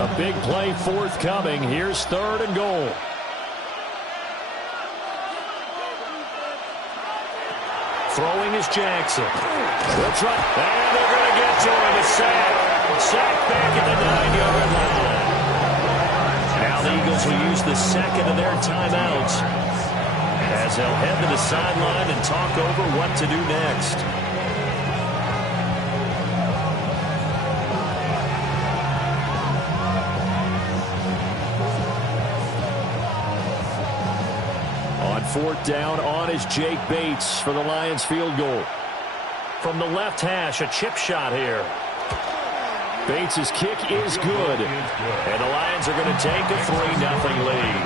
A big play forthcoming. Here's 3rd and goal. Throwing is Jackson. They'll try. And they're going to get to him. A sack. Sack back at the 9-yard line. Now the Eagles will use the 2nd of their timeouts as they'll head to the sideline and talk over what to do next. On 4th down, on is Jake Bates for the Lions field goal. From the left hash, a chip shot here. Bates' kick is good. And the Lions are going to take a 3-0 lead.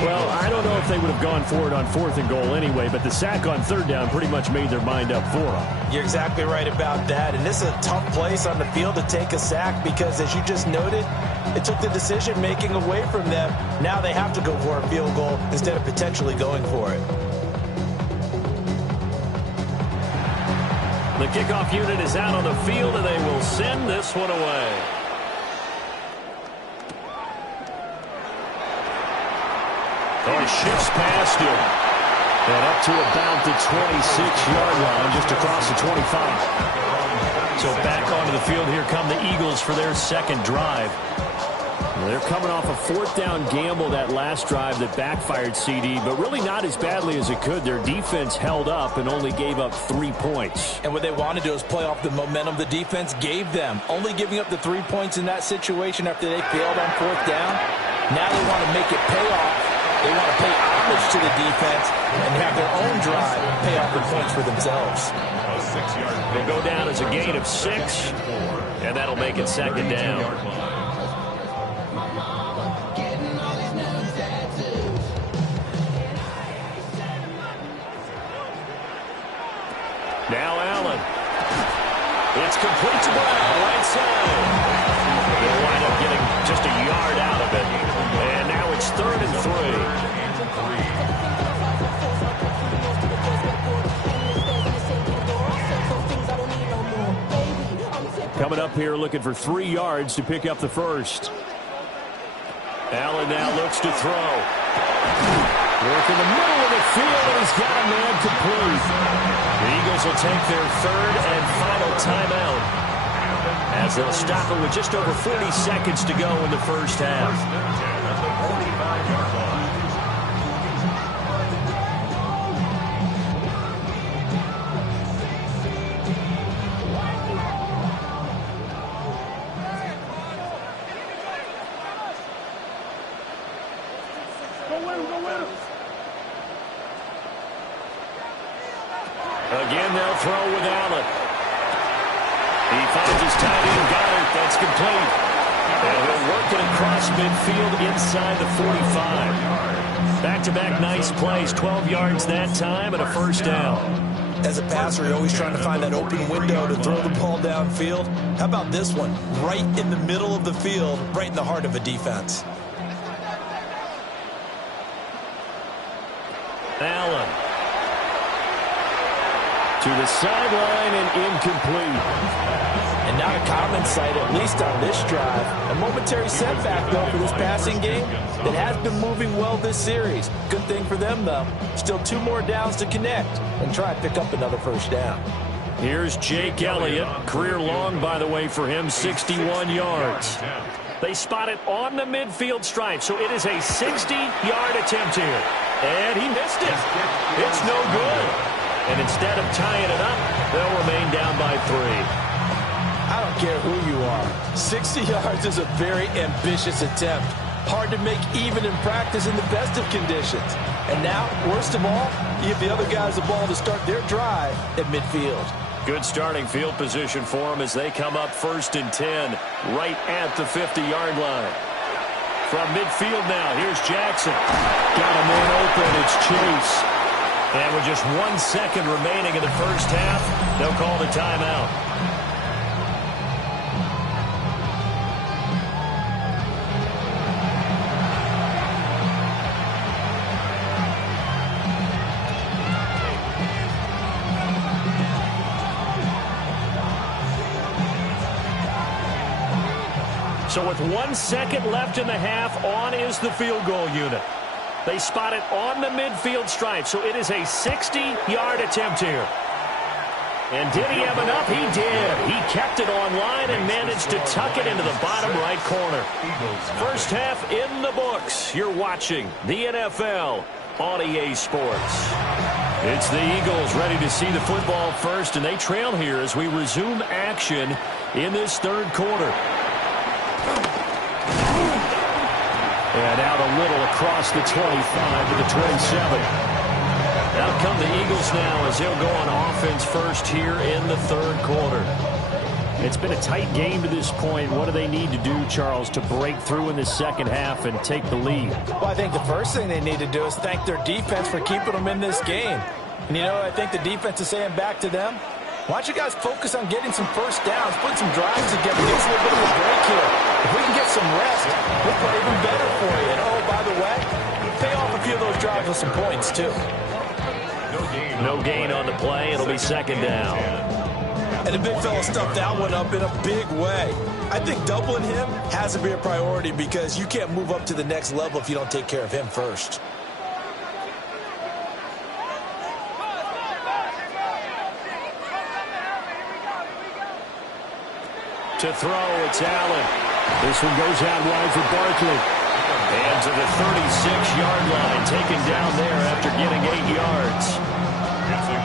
Well, I don't know if they would have gone for it on 4th and goal anyway, but the sack on 3rd down pretty much made their mind up for them. You're exactly right about that. And this is a tough place on the field to take a sack because, as you just noted, it took the decision-making away from them. Now they have to go for a field goal instead of potentially going for it. The kickoff unit is out on the field, and they will send this one away. Oh, he shifts past him. And up to about the 26-yard line, just across the 25. So back onto the field, here come the Eagles for their 2nd drive. They're coming off a 4th down gamble that last drive that backfired, CD, but really not as badly as it could. Their defense held up and only gave up 3 points. And what they want to do is play off the momentum the defense gave them. Only giving up the 3 points in that situation after they failed on 4th down. Now they want to make it pay off. They want to pay homage to the defense and have their own drive pay off the points for themselves. They'll go down as a gain of 6, and that'll make it 2nd down. Now Allen. It's complete to Brown, right side. They'll wind up getting just a yard out of it. And now it's 3rd and 3. Coming up here looking for 3 yards to pick up the first. Allen now looks to throw. Work in the middle of the field, and he's got a man complete. The Eagles will take their 3rd and final timeout as they'll stop it with just over 40 seconds to go in the first half. Again, they'll throw with Allen. He finds his tight end, got it. That's complete. And he'll working across midfield inside the 45. Back-to-back nice plays, 12 yards that time and a first down. As a passer, you're always trying to find that open window to throw the ball downfield. How about this one? Right in the middle of the field, right in the heart of a defense. Allen. To the sideline and incomplete. And not a common sight, at least on this drive. A momentary setback, though, for this passing game that has been moving well this series. Good thing for them, though. Still 2 more downs to connect and try and pick up another first down. Here's Jake Elliott. Career long, by the way, for him, 61 yards. They spot it on the midfield stripe, so it is a 60-yard attempt here. And he missed it. It's no good. And instead of tying it up, they'll remain down by 3. I don't care who you are. 60 yards is a very ambitious attempt. Hard to make even in practice in the best of conditions. And now, worst of all, you give the other guys the ball to start their drive at midfield. Good starting field position for them as they come up 1st and 10, right at the 50-yard line. From midfield now, here's Jackson. Got a man open, it's Chase. And with just 1 second remaining in the first half, they'll call the timeout. So with 1 second left in the half, on is the field goal unit. They spot it on the midfield stripe, so it is a 60-yard attempt here. And did he have enough? He did. He kept it on line and managed to tuck it into the bottom right corner. First half in the books. You're watching the NFL on EA Sports. It's the Eagles ready to see the football first, and they trail here as we resume action in this third quarter. And out a little across the 25 to the 27. Out come the Eagles now as they'll go on offense first here in the third quarter. It's been a tight game to this point. What do they need to do, Charles, to break through in the second half and take the lead? Well, I think the first thing they need to do is thank their defense for keeping them in this game. And, you know, I think the defense is saying back to them, why don't you guys focus on getting some first downs, put some drives together, give us a little bit of a break here. If we can get some rest, we'll play even better for you. And, oh, by the way, pay off a few of those drives with some points, too. No gain on the play. It'll be second down. And the big fella stuffed that one up in a big way. I think doubling him has to be a priority because you can't move up to the next level if you don't take care of him first. To throw, it's Allen. This one goes out wide for Barkley. And to the 36-yard line, taken down there after getting 8 yards.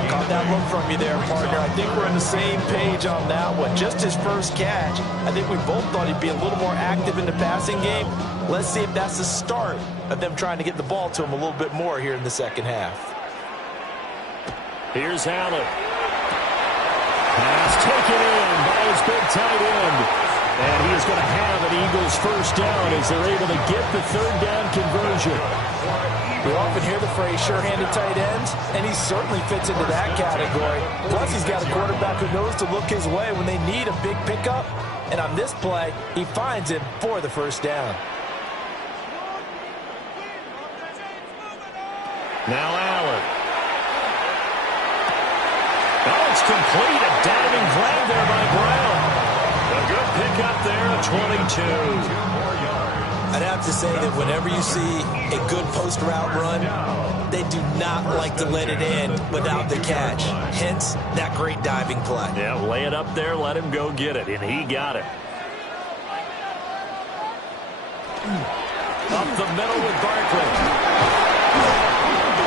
Caught that look from you there, partner. I think we're on the same page on that one. Just his first catch. I think we both thought he'd be a little more active in the passing game. Let's see if that's the start of them trying to get the ball to him a little bit more here in the second half. Here's Allen. Pass taken in by his big tight end. And he is going to have an Eagles first down as they're able to get the third down conversion. We often hear the phrase sure-handed tight ends, and he certainly fits into that category. Plus, he's got a quarterback who knows to look his way when they need a big pickup. And on this play, he finds him for the first down. Now Allen. Oh, it's complete. A diving play there by Brown. A good pickup there at 22. I'd have to say that whenever you see a good post route run, they do not like to let it in without the catch. Hence, that great diving play. Yeah, lay it up there, let him go get it, and he got it. Up the middle with Barkley.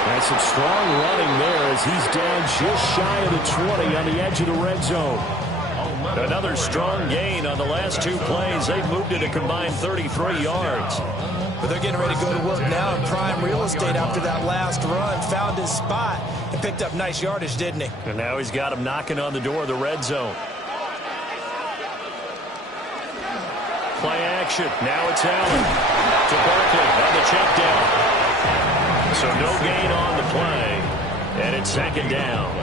That's some strong running there as he's down just shy of the 20 on the edge of the red zone. Another strong gain on the last two plays. They've moved it a combined 33 yards. But they're getting ready to go to work now in prime real estate after that last run. Found his spot and picked up nice yardage, didn't he? And now he's got him knocking on the door of the red zone. Play action. Now it's Allen to Barkley on the check down. So no gain on the play, and it's second down.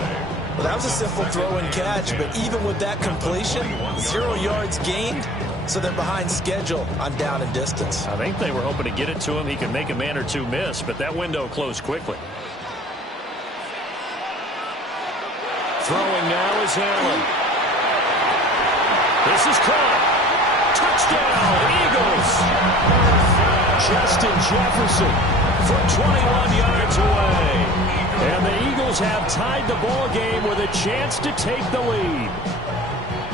Well, that was a simple throw and catch, but even with that completion, 0 yards gained, so they're behind schedule on down and distance. I think they were hoping to get it to him. He could make a man or two miss, but that window closed quickly. Throwing now is Allen. This is caught. Touchdown, Eagles. Justin Jefferson for 21 yards away. And the Eagles have tied the ball game with a chance to take the lead.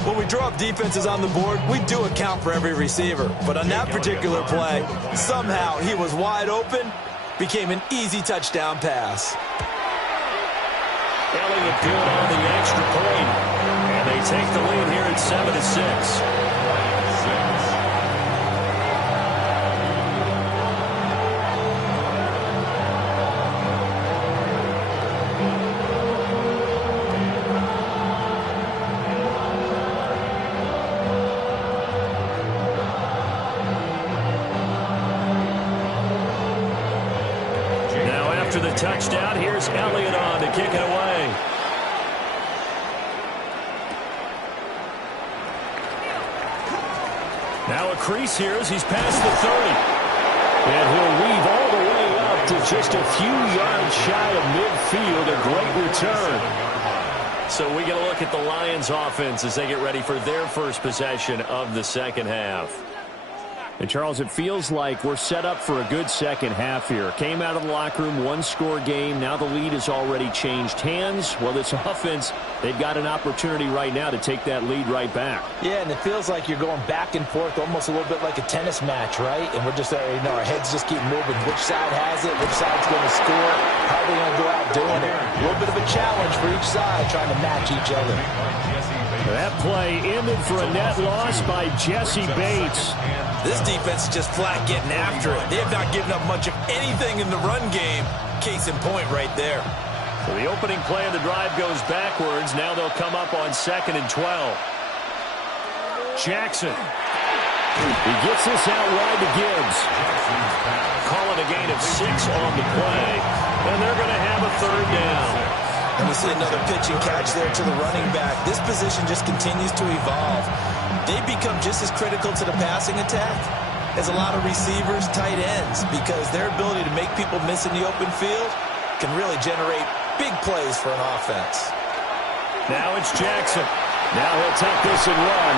When we draw up defenses on the board, we do account for every receiver. But on that particular play, somehow he was wide open, became an easy touchdown pass. Elliott good on the extra point. And they take the lead here at 7-6. After the touchdown, here's Elliott on to kick it away. Now a crease here as he's past the 30. And he'll weave all the way up to just a few yards shy of midfield. A great return. So we get a look at the Lions offense as they get ready for their first possession of the second half. And, Charles, it feels like we're set up for a good second half here. Came out of the locker room, one-score game. Now the lead has already changed hands. Well, this offense, they've got an opportunity right now to take that lead right back. Yeah, and it feels like you're going back and forth almost a little bit like a tennis match, right? And we're just, our heads just keep moving. Which side has it? Which side's going to score? How are they going to go out doing it? A little bit of a challenge for each side, trying to match each other. That play ended for a net loss by Jesse Bates. This defense is just flat getting after it. They have not given up much of anything in the run game. Case in point right there. So the opening play of the drive goes backwards. Now they'll come up on 2nd and 12. Jackson. He gets this out wide to Gibbs. Calling a gain of 6 on the play. And they're going to have a 3rd down. And we see another pitch and catch there to the running back. This position just continues to evolve. They become just as critical to the passing attack as a lot of receivers, tight ends, because their ability to make people miss in the open field can really generate big plays for an offense. Now it's Jackson. Now he'll take this and run.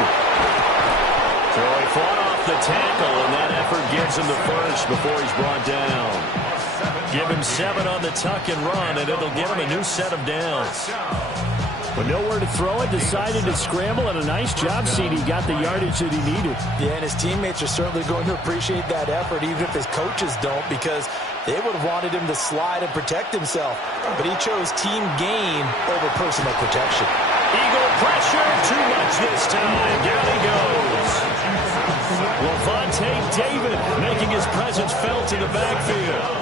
So he fought off the tackle, and that effort gives him the first before he's brought down. Give him 7 on the tuck and run, and it'll give him a new set of downs. But nowhere to throw it, decided to scramble, and a nice job, CD. Got the yardage that he needed. Yeah, and his teammates are certainly going to appreciate that effort, even if his coaches don't, because they would have wanted him to slide and protect himself. But he chose team gain over personal protection. Eagle pressure, too much this time. Down he goes. Lavonte David making his presence felt in the backfield.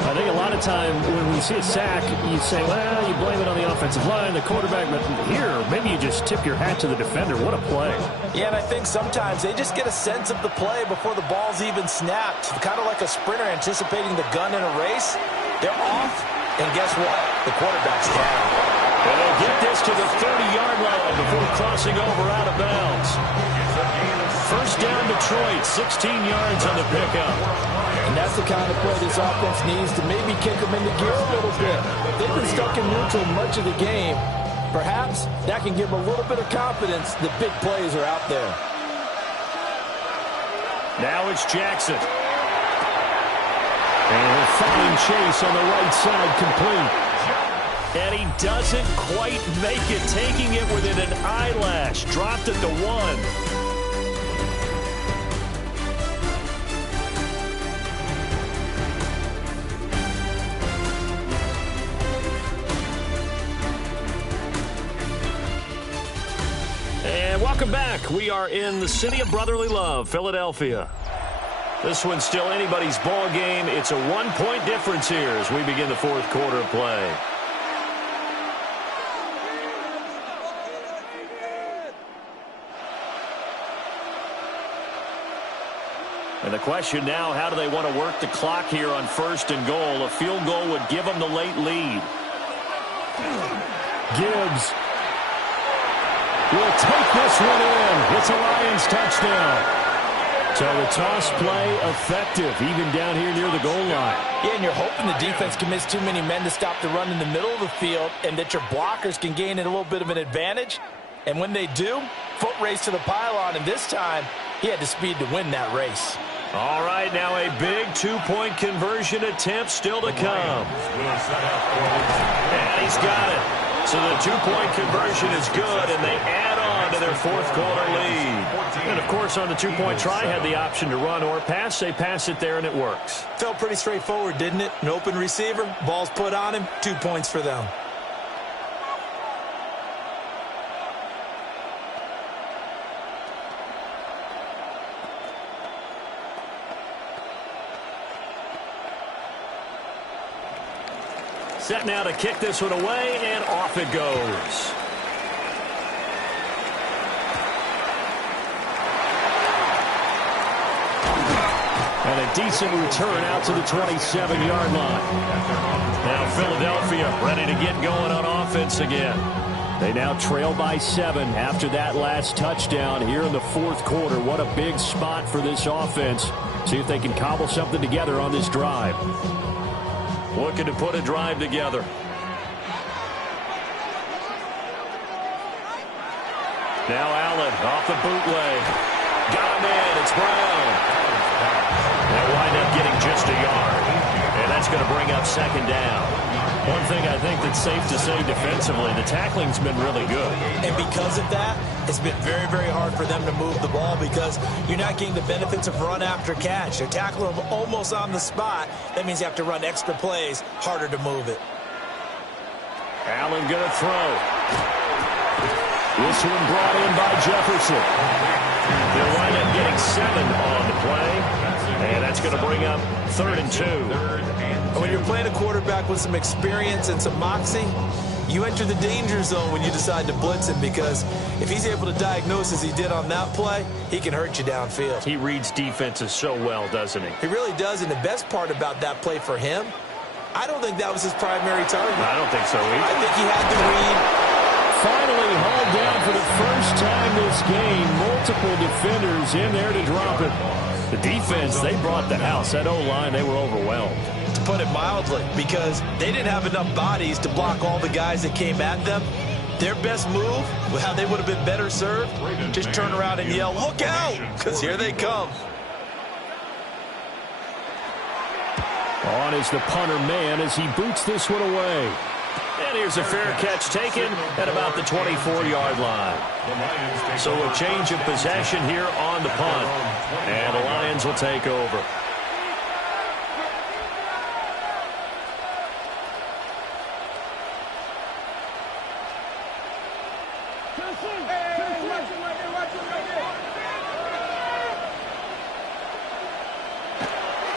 I think a lot of time when we see a sack, you say, well, you blame it on the offensive line, the quarterback, but here, maybe you just tip your hat to the defender. What a play. Yeah, and I think sometimes they just get a sense of the play before the ball's even snapped. Kind of like a sprinter anticipating the gun in a race. They're off, and guess what? The quarterback's down. And they'll get this to the 30-yard line before crossing over out of bounds. First down Detroit, 16 yards on the pickup. And that's the kind of play this offense needs to maybe kick them into gear a little bit. They've been stuck in neutral much of the game. Perhaps that can give them a little bit of confidence that big plays are out there. Now it's Jackson. And a fine chase on the right side complete. And he doesn't quite make it, taking it within an eyelash. Dropped at the 1. And welcome back. We are in the city of brotherly love, Philadelphia. This one's still anybody's ball game. It's a 1-point difference here as we begin the 4th quarter of play. And the question now, how do they want to work the clock here on 1st and goal? A field goal would give them the late lead. Gibbs will take this one in. It's a Lions touchdown. So the toss play effective, even down here near the goal line. Yeah, and you're hoping the defense commits too many men to stop the run in the middle of the field and that your blockers can gain a little bit of an advantage. And when they do, foot race to the pylon, and this time he had the speed to win that race. All right, now a big 2-point conversion attempt still to come. And he's got it. So the 2-point conversion is good, and they add on to their 4th quarter lead. And, of course, on the 2-point try, had the option to run or pass. They pass it there, and it works. Felt pretty straightforward, didn't it? An open receiver, ball's put on him, 2 points for them. Set now to kick this one away, and off it goes. And a decent return out to the 27-yard line. Now Philadelphia ready to get going on offense again. They now trail by 7 after that last touchdown here in the 4th quarter. What a big spot for this offense. See if they can cobble something together on this drive. Looking to put a drive together. Now Allen off the bootleg. Got him in. It's Brown. They'll wind up getting just a yard. And that's going to bring up 2nd down. One thing I think that's safe to say defensively, the tackling's been really good. And because of that, it's been very, very hard for them to move the ball because you're not getting the benefits of run after catch. They're tackling them almost on the spot. That means you have to run extra plays, harder to move it. Allen going to throw. This one brought in by Jefferson. They'll wind up getting 7 on the play. And that's going to bring up 3rd and 2. And when you're playing a quarterback with some experience and some moxie, you enter the danger zone when you decide to blitz him because if he's able to diagnose as he did on that play, he can hurt you downfield. He reads defenses so well, doesn't he? He really does, and the best part about that play for him, I don't think that was his primary target. I don't think so either. I think he had the read. Finally hauled down for the first time this game. Multiple defenders in there to drop it. The defense, they brought the house. That O-line, they were overwhelmed. To put it mildly, because they didn't have enough bodies to block all the guys that came at them. Their best move, how they would have been better served, just turn around and yell, "Look out!" because here they come. On is the punter man as he boots this one away. And here's a fair catch taken at about the 24-yard line. So a change of possession here on the punt. And the Lions will take over.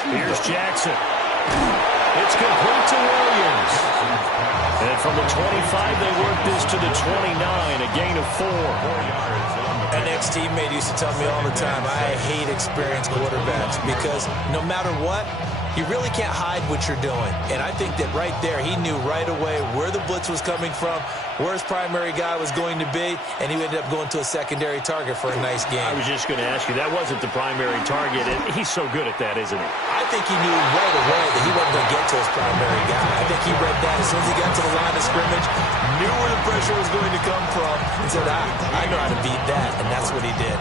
Here's Jackson. It's complete to Williams. And from the 25, they work this to the 29, a gain of 4. An ex-teammate used to tell me all the time, I hate experienced quarterbacks because no matter what, you really can't hide what you're doing. And I think that right there, he knew right away where the blitz was coming from, where his primary guy was going to be, and he ended up going to a secondary target for a nice game. I was just going to ask you, that wasn't the primary target, and he's so good at that, isn't he? I think he knew right away that he wasn't going to get to his primary guy. I think he read that as soon as he got to the line of scrimmage, knew where the pressure was going to come from, and said, I know how to beat that, and that's what he did.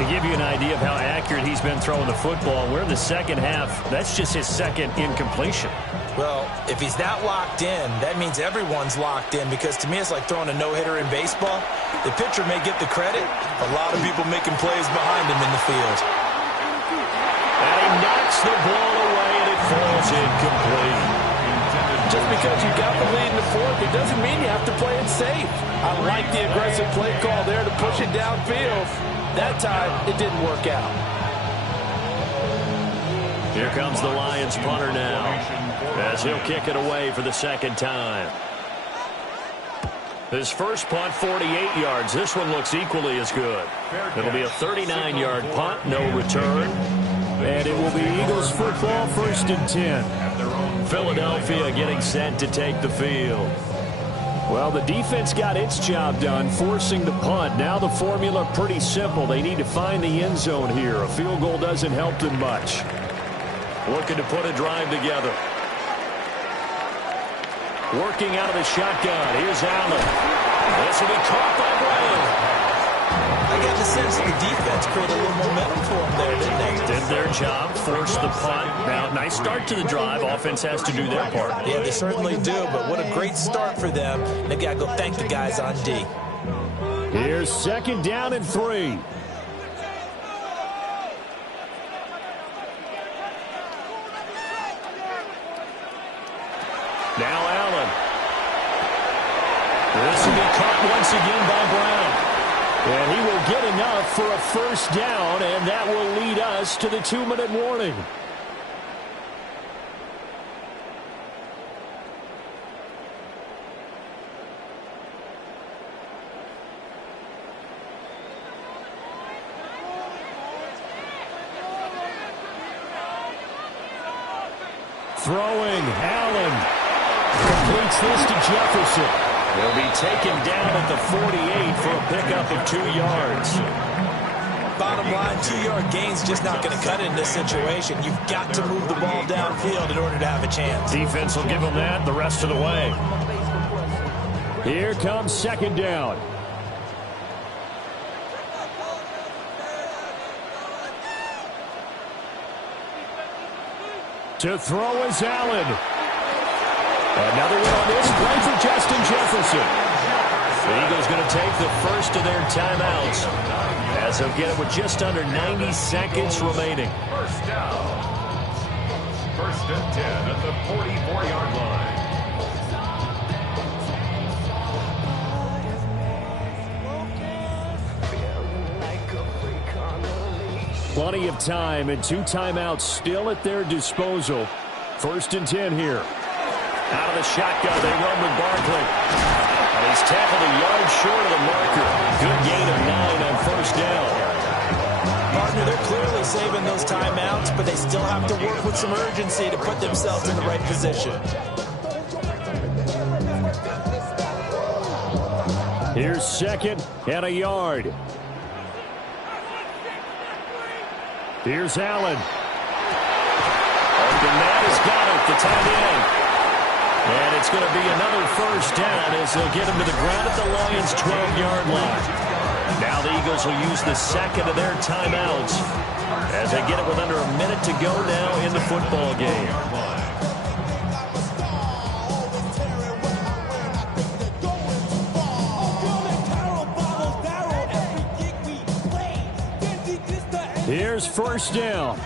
To give you an idea of how accurate he's been throwing the football, we're in the second half. That's just his second incompletion. Well, if he's that locked in, that means everyone's locked in because to me it's like throwing a no-hitter in baseball. The pitcher may get the credit. A lot of people making plays behind him in the field. And he knocks the ball away and it falls incomplete. Just because you got the lead in the fourth, it doesn't mean you have to play it safe. I like the aggressive play call there to push it downfield. That time, it didn't work out. Here comes the Lions punter now, as he'll kick it away for the second time. His first punt, 48 yards. This one looks equally as good. It'll be a 39-yard punt, no return. And it will be Eagles football, 1st and 10. Philadelphia getting set to take the field. Well, the defense got its job done, forcing the punt. Now the formula pretty simple. They need to find the end zone here. A field goal doesn't help them much. Looking to put a drive together. Working out of the shotgun. Here's Allen. This will be caught by Brown. I got the sense that the defense created a little momentum for them there, didn't they? Did their job, forced the punt. Now, nice start to the drive. Offense has to do their part. Yeah, they certainly do, but what a great start for them. And they've got to go thank the guys on D. Here's 2nd down and 3. Now Allen. This will be caught once again by Brown. And he will get enough for a 1st down, and that will lead us to the 2-minute warning. Throwing, Allen completes this to Jefferson. He'll be taken down at the 48 for a pickup of 2 yards. Bottom line, 2-yard gain's just not going to cut it in this situation. You've got to move the ball downfield in order to have a chance. Defense will give them that the rest of the way. Here comes 2nd down. To throw is Allen. Another one on this play for Justin Jefferson. The Eagles going to take the first of their timeouts as they'll get it with just under 90 seconds remaining. 1st down. 1st and 10 at the 44-yard line. Plenty of time and 2 timeouts still at their disposal. 1st and 10 here. Out of the shotgun, they run with Barkley. And he's tackled a yard short of the marker. Good gain of 9 on 1st down. Partner, they're clearly saving those timeouts, but they still have to work with some urgency to put themselves in the right position. Here's 2nd and a yard. Here's Allen. And that has got it, the tight end. And it's going to be another 1st down as they'll get him to the ground at the Lions' 12-yard line. Now the Eagles will use the 2nd of their timeouts as they get it with under a minute to go now in the football game. Here's 1st down.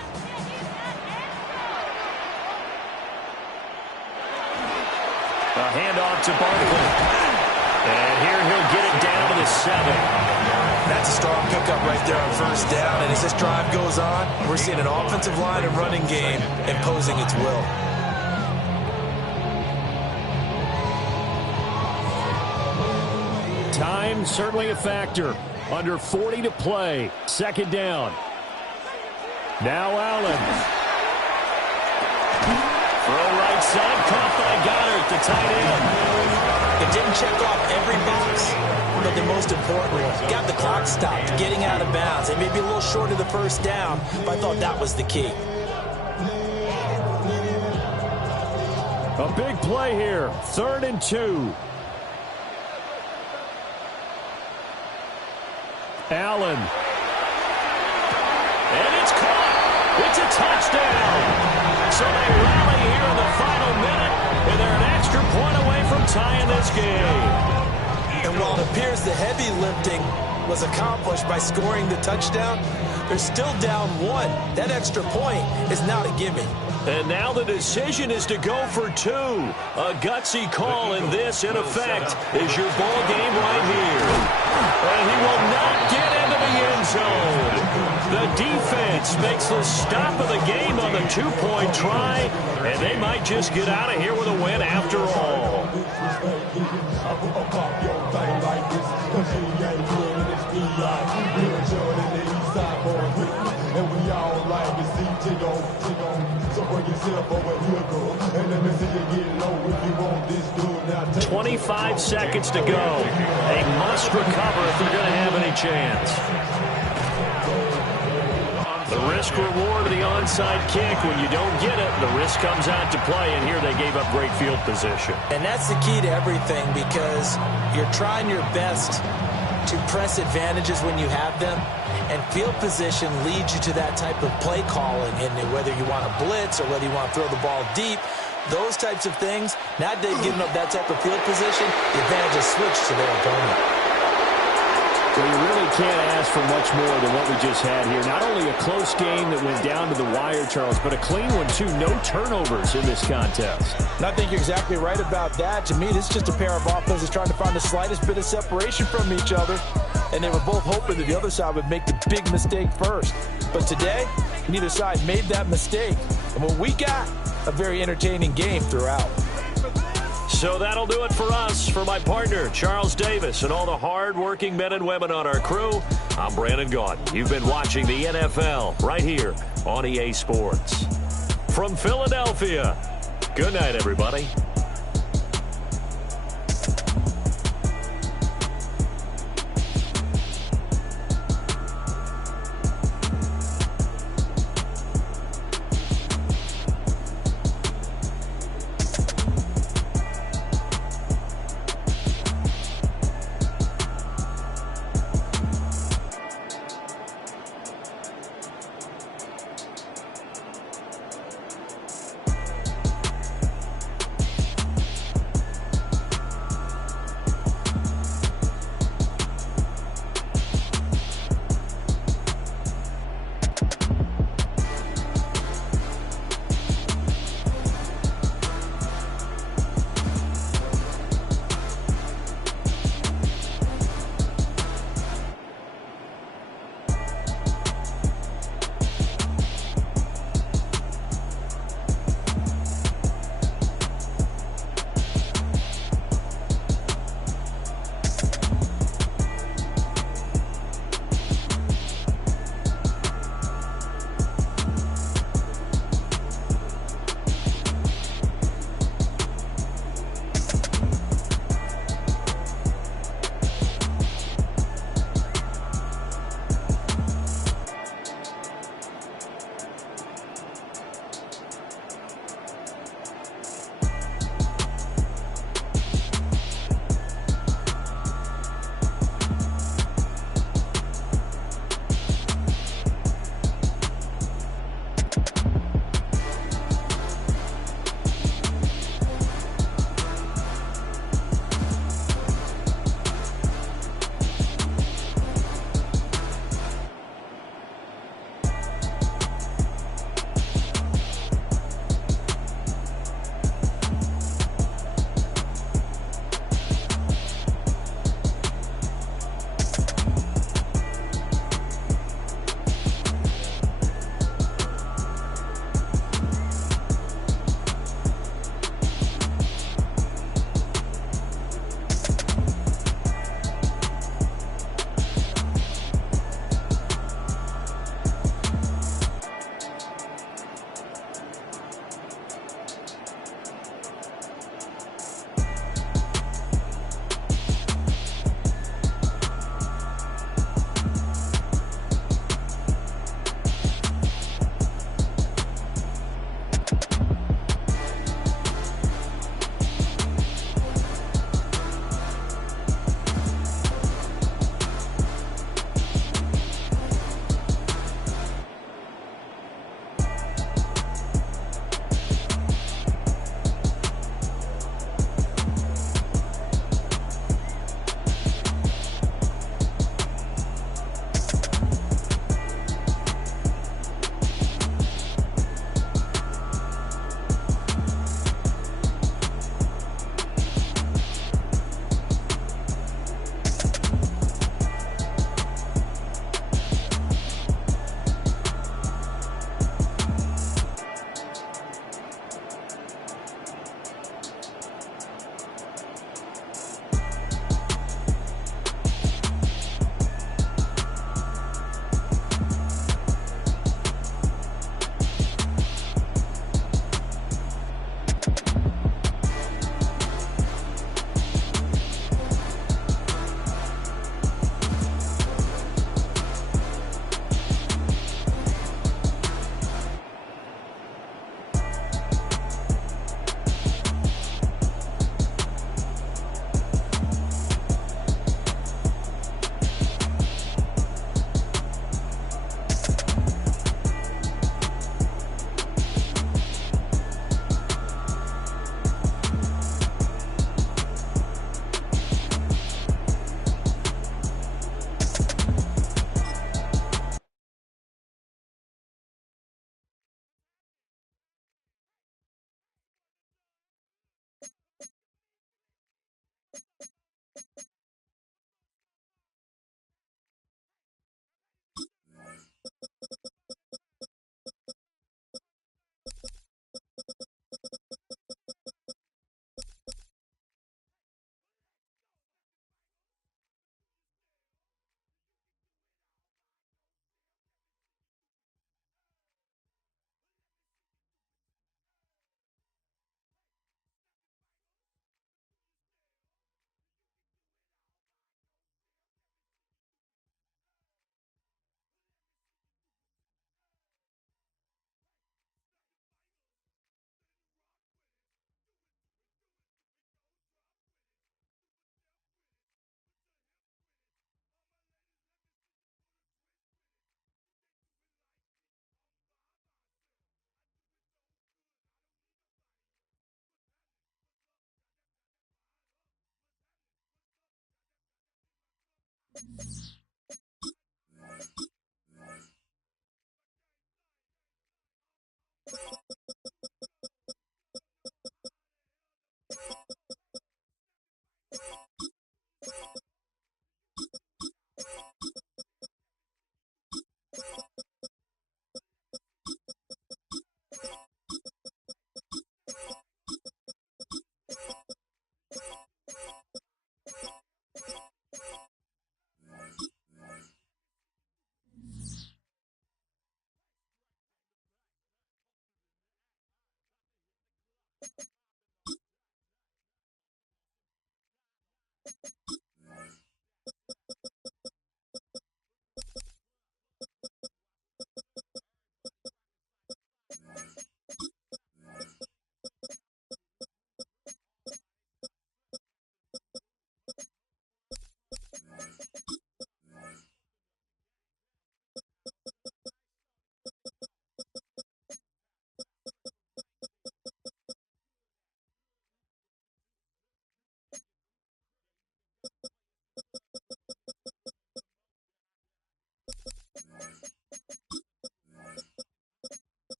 A handoff to Barkley. And here he'll get it down to the 7. That's a strong pickup right there on 1st down. And as this drive goes on, we're seeing an offensive line and running game imposing its will. Time certainly a factor. Under 40 to play. 2nd down. Now Allen. Throw right side, caught by Goddard, the tight end. It didn't check off every box, but the most important one, got the clock stopped, getting out of bounds. It may be a little short of the 1st down, but I thought that was the key. A big play here, 3rd and 2. Allen. And it's caught. It's a touchdown. So they rally here in the final minute, and they're an extra point away from tying this game. And while it appears the heavy lifting was accomplished by scoring the touchdown, they're still down 1. That extra point is not a gimme. And now the decision is to go for 2. A gutsy call, and this, in effect, is your ball game right here. And he will not get into the end zone. The defense makes the stop of the game on the 2-point try, and they might just get out of here with a win after all. And we all like to see yourself over here, go. And let me see you get low if you want this dude. Now 25 seconds to go. They must recover if they're going to have any chance. The risk-reward of the onside kick. When you don't get it, the risk comes out to play, and here they gave up great field position. And that's the key to everything, because you're trying your best to press advantages when you have them, and field position leads you to that type of play calling, and whether you want to blitz or whether you want to throw the ball deep, those types of things. Now that they've given up that type of field position, the advantage is switched to their opponent. Well, you really can't ask for much more than what we just had here. Not only a close game that went down to the wire, Charles, but a clean one, too. No turnovers in this contest. And I think you're exactly right about that. To me, this is just a pair of offenses trying to find the slightest bit of separation from each other, and they were both hoping that the other side would make the big mistake first. But today, neither side made that mistake. And what we got, a very entertaining game throughout. So that'll do it for us. For my partner, Charles Davis, and all the hard-working men and women on our crew, I'm Brandon Gaudin. You've been watching the NFL right here on EA Sports. From Philadelphia, good night, everybody.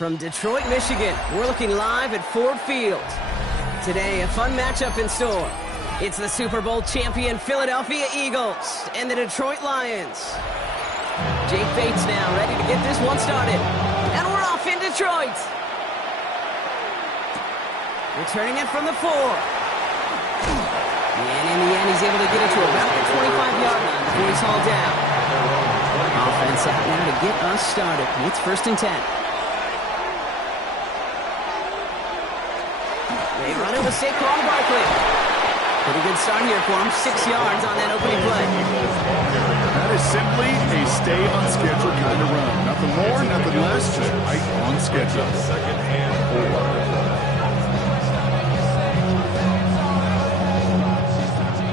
From Detroit, Michigan, we're looking live at Ford Field. Today, a fun matchup in store. It's the Super Bowl champion Philadelphia Eagles and the Detroit Lions. Jake Bates now ready to get this one started. And we're off in Detroit. Returning it from the 4. And in the end, he's able to get it to about the 25-yard line before he's hauled down. Offense out now to get us started. It's 1st and 10. They run it with Saquon Barkley. Pretty good start here for him. 6 yards on that opening play. That is simply a stay-on-schedule kind of run. Nothing more, nothing less, just right on schedule. 2nd and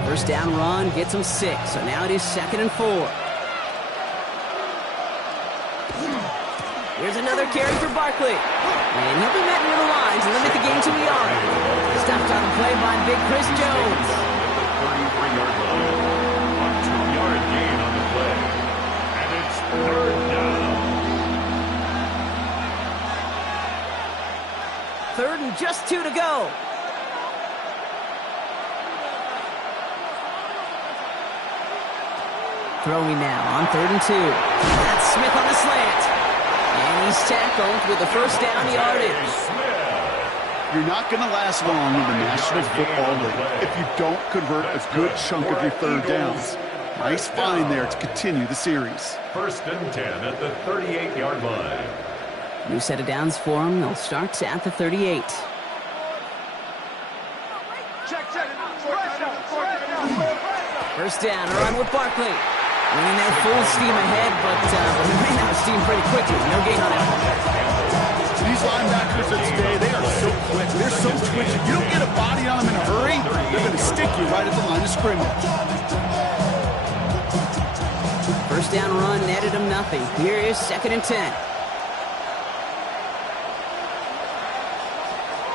4. First down run gets him 6, so now it is 2nd and 4. Here's another carry for Barkley. And he'll be met near the lines and limit the gain to a yard. Stopped on the play by big Chris Jones. 33-yard line. A 2-yard gain on the play. And it's 3rd down. 3rd and just 2 to go. Throwing now on 3rd and 2. That's Smith on the slant. And he's tackled with the first down yardage. You're not going to last long in the National Football League if you don't convert a good chunk of your 3rd downs. Nice find there to continue the series. 1st and 10 at the 38-yard line. New set of downs for him. They'll start at the 38. First down, a run with Barkley. Running that full steam ahead, but he ran out of steam pretty quickly. No gain on it. These linebackers of today, they are so quick. They're so twitchy. You don't get a body on them in a hurry, they're going to stick you right at the line of scrimmage. First down run netted him nothing. Here is 2nd and 10.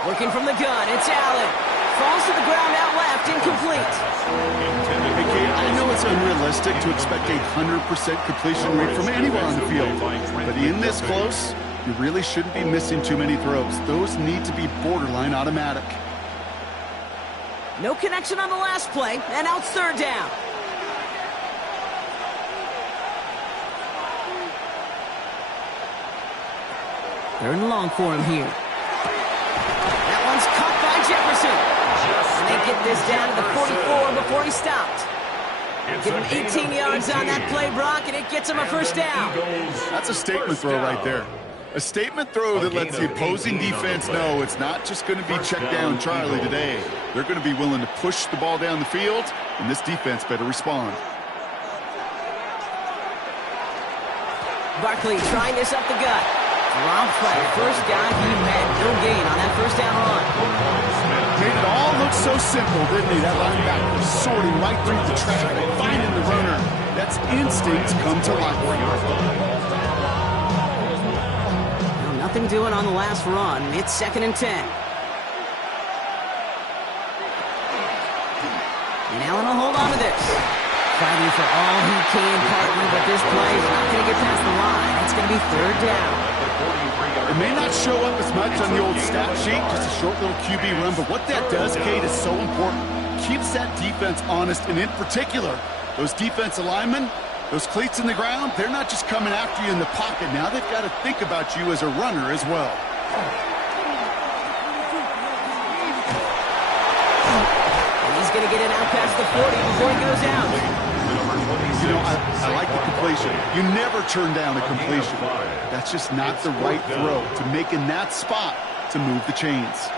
Working from the gun, it's Allen. Falls to the ground out left, incomplete. I know it's unrealistic to expect a 100% completion rate from anywhere on the field, but in this close, you really shouldn't be missing too many throws. Those need to be borderline automatic. No connection on the last play, and now it's 3rd down. Third and long for him here. That one's caught by Jefferson. And they get this down to the 44 before he stopped. Give him 18 yards on that play, Brock, and it gets him a first down. That's a statement throw right there. A statement throw that lets the opposing defense know it's not just going to be check down Charlie today. They're going to be willing to push the ball down the field, and this defense better respond. Barkley trying this up the gut. Dropped by the first guy. He had no gain on that first down run. Made it all look so simple, didn't he? That linebacker sorting right through the traffic, finding the runner. That's instinct come to life. Now, nothing doing on the last run. It's 2nd and 10. And Allen will hold on to this. Fighting for all he can, partner, but this play is not going to get past the line. It's going to be 3rd down. It may not show up as much on the old stat sheet, just a short little QB run, but what that does, Kate, is so important. Keeps that defense honest, and in particular, those defensive linemen, those cleats in the ground, they're not just coming after you in the pocket. Now they've got to think about you as a runner as well. And he's going to get it out past the 40 before he goes out. You know, I like the completion. You never turn down a completion. That's just not the right throw to make in that spot to move the chains.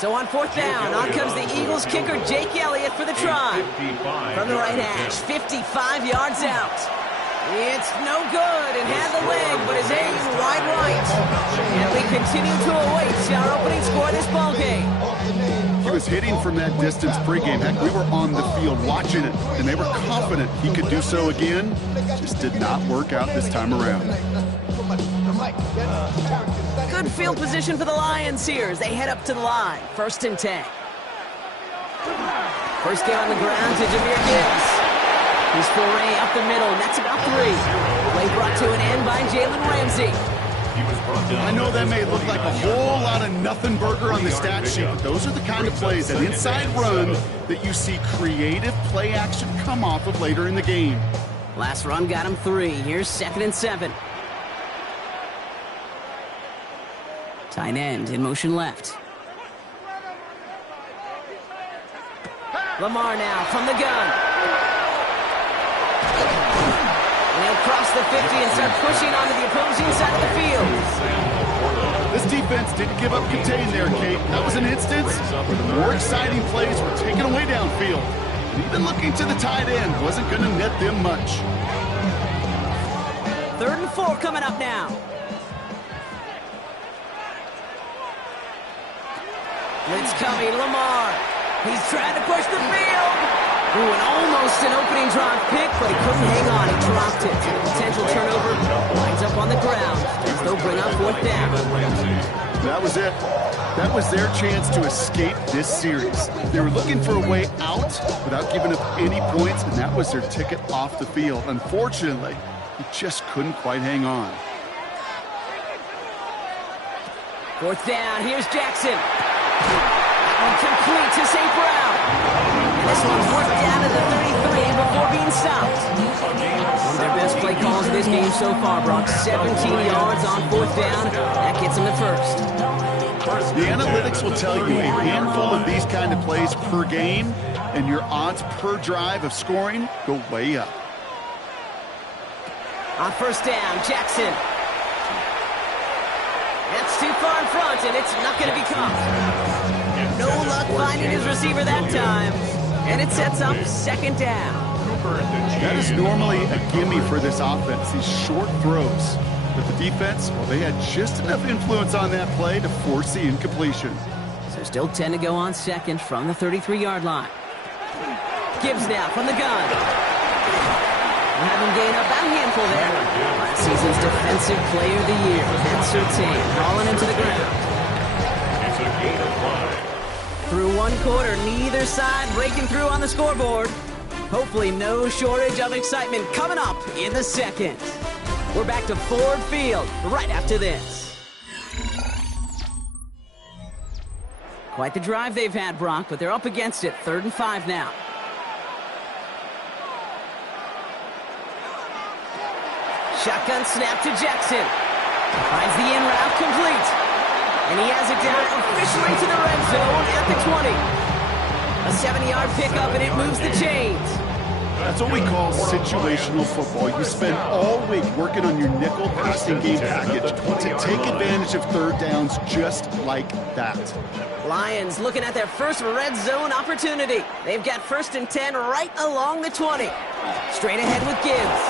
So on 4th down, on comes the Eagles kicker, Jake Elliott, for the try. From the right hash, 55 yards out. It's no good, and had the leg, but is aimed wide right. And we continue to await our opening score of this ballgame. He was hitting from that distance pregame. Heck, we were on the field watching it, and they were confident he could do so again. Just did not work out this time around. Good field position for the Lions here as they head up to the line. 1st and 10. First game on the ground to Jahmyr Gibbs. His foray up the middle, and that's about 3. Play brought to an end by Jalen Ramsey. I know that may look like a whole lot of nothing burger on the stat sheet, but those are the kind of plays, an inside run, that you see creative play action come off of later in the game. Last run got him 3. Here's 2nd and 7. Tight end in motion left. Lamar now from the gun. And he'll cross the 50 and start pushing onto the opposing side of the field. This defense didn't give up contain there, Kate. That was an instance where the more exciting plays were taken away downfield. And even looking to the tight end wasn't going to net them much. 3rd and 4 coming up now. Blitz coming, Lamar. He's trying to push the field. Ooh, and almost an opening drive pick, but he couldn't hang on. He dropped it. Potential turnover. Winds up on the ground. They'll bring up 4th down. That was it. That was their chance to escape this series. They were looking for a way out without giving up any points, and that was their ticket off the field. Unfortunately, he just couldn't quite hang on. 4th down. Here's Jackson. Complete to St. Brown. This one's worked down to the 33 before being stopped. One of their best play calls of this game so far, Brock. 17 yards on 4th down. That gets them to 1st. The analytics will tell you a handful of these kind of plays per game, and your odds per drive of scoring go way up. On 1st down, Jackson. That's too far in front, and it's not going to be caught. No luck finding his receiver that time. And it sets up 2nd down. That is normally a gimme for this offense, these short throws. But the defense, well, they had just enough influence on that play to force the incompletion. So still 10 to go on 2nd from the 33-yard line. Gibbs now from the gun. We'll have him gain up about a handful there. Last season's Defensive Player of the Year. That's Surtain, hauling him to the ground. It's a gain of 5. Through 1 quarter, neither side breaking through on the scoreboard. Hopefully no shortage of excitement coming up in the 2nd. We're back to Ford Field right after this. Quite the drive they've had, Brock, but they're up against it. 3rd and 5 now. Shotgun snap to Jackson. Finds the in route complete. And he has it down officially to the red zone at the 20. A 70-yard pickup, and it moves the chains. That's what we call situational football. You spend all week working on your nickel passing game package to take advantage of third downs just like that. Lions looking at their first red zone opportunity. They've got 1st and 10 right along the 20. Straight ahead with Gibbs.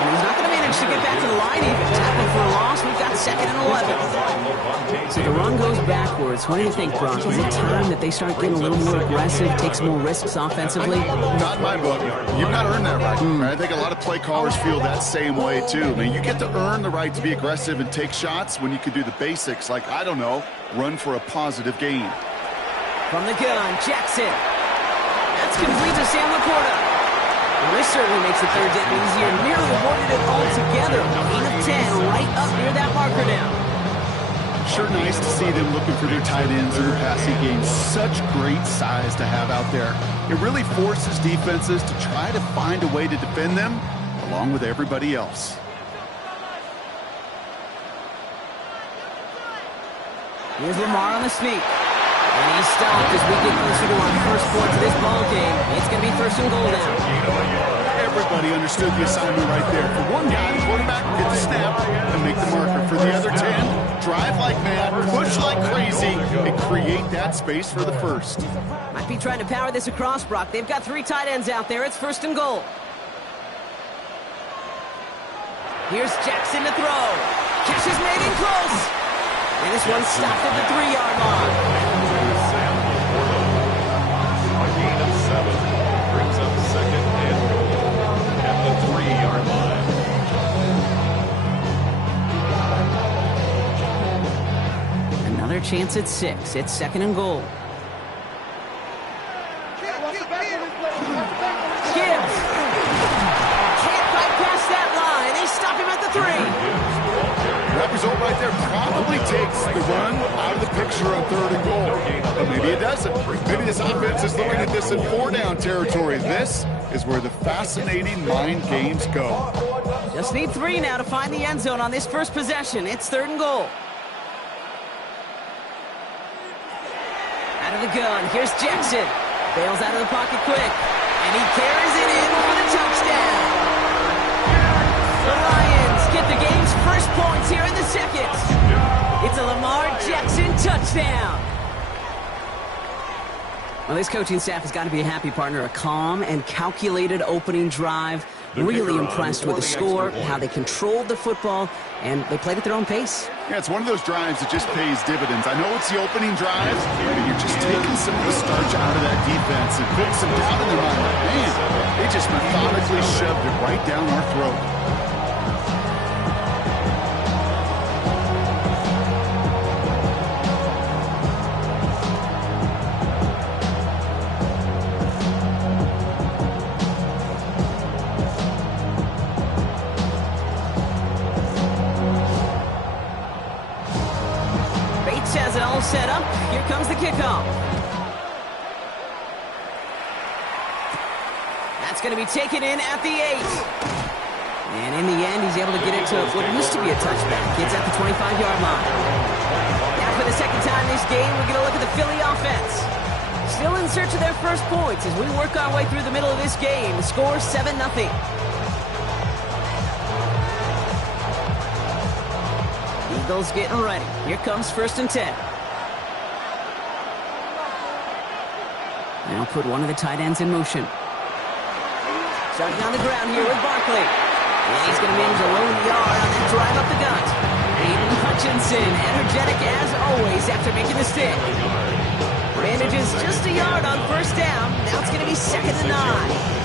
And he's not going to manage to get back to the line even. Tackle for a loss. We've got 2nd and 11. So the run goes backwards. What do you think, Brock? Is it time that they start getting a little more aggressive, take some more risks offensively? Not in my book. You've got to earn that right. I think a lot of play callers feel that same way, too. I mean, you get to earn the right to be aggressive and take shots when you can do the basics, like, I don't know, run for a positive gain. From the gun, Jackson. That's complete to Sam Laporta. Well, this certainly makes the third down easier. Nearly avoided it altogether. Gain of 10 right up near that marker now. Sure nice to see them looking for their tight ends in their passing game. Such great size to have out there. It really forces defenses to try to find a way to defend them along with everybody else. Here's Lamar on the sneak. And he's stopped as we get closer to our first point of this ball game. It's going to be 1st and goal now. Everybody understood the assignment right there. For one guy, the quarterback, get the snap and make the marker. For the other 10, drive like mad, push like crazy, and create that space for the first. Might be trying to power this across, Brock. They've got 3 tight ends out there. It's 1st and goal. Here's Jackson to throw. Catch is made in close. And this one's stopped at the 3-yard line. A gain of 7 brings up 2nd and goal at the 3-yard line. Another chance at 6. It's 2nd and goal. Gibbs. Can't bypass that line. They stop him at the 3. That result right there probably takes the run out of the picture on 3rd and goal. But maybe it doesn't. Maybe this offense is looking at this in 4-down territory. This is where the fascinating mind games go. Just need 3 now to find the end zone on this first possession. It's 3rd and goal. Out of the gun. Here's Jackson. Bails out of the pocket quick. And he carries it in for the touchdown. The Lions get the game's first points here in the 2nd. It's a Lamar Jackson touchdown. Well, this coaching staff has got to be a happy partner. A calm and calculated opening drive. Really impressed with the score, how they controlled the football, and they played at their own pace. Yeah, it's one of those drives that just pays dividends. I know it's the opening drive, but you're just taking some of the starch out of that defense and putting some doubt in their mind. Man, they just methodically shoved it right down our throat. Has it all set up. Here comes the kickoff. That's going to be taken in at the 8. And in the end, he's able to get it to what used to be a touchback. It's at the 25-yard line. Now for the 2nd time this game, we're going to look at the Philly offense. Still in search of their first points as we work our way through the middle of this game. The score 7-0. Eagles getting ready. Here comes 1st and 10. Now put one of the tight ends in motion. Starting on the ground here with Barkley. And he's going to manage a lone yard on that drive up the gut. Aiden Hutchinson, energetic as always after making the stick. Manages just a yard on 1st down. Now it's going to be 2nd and 9.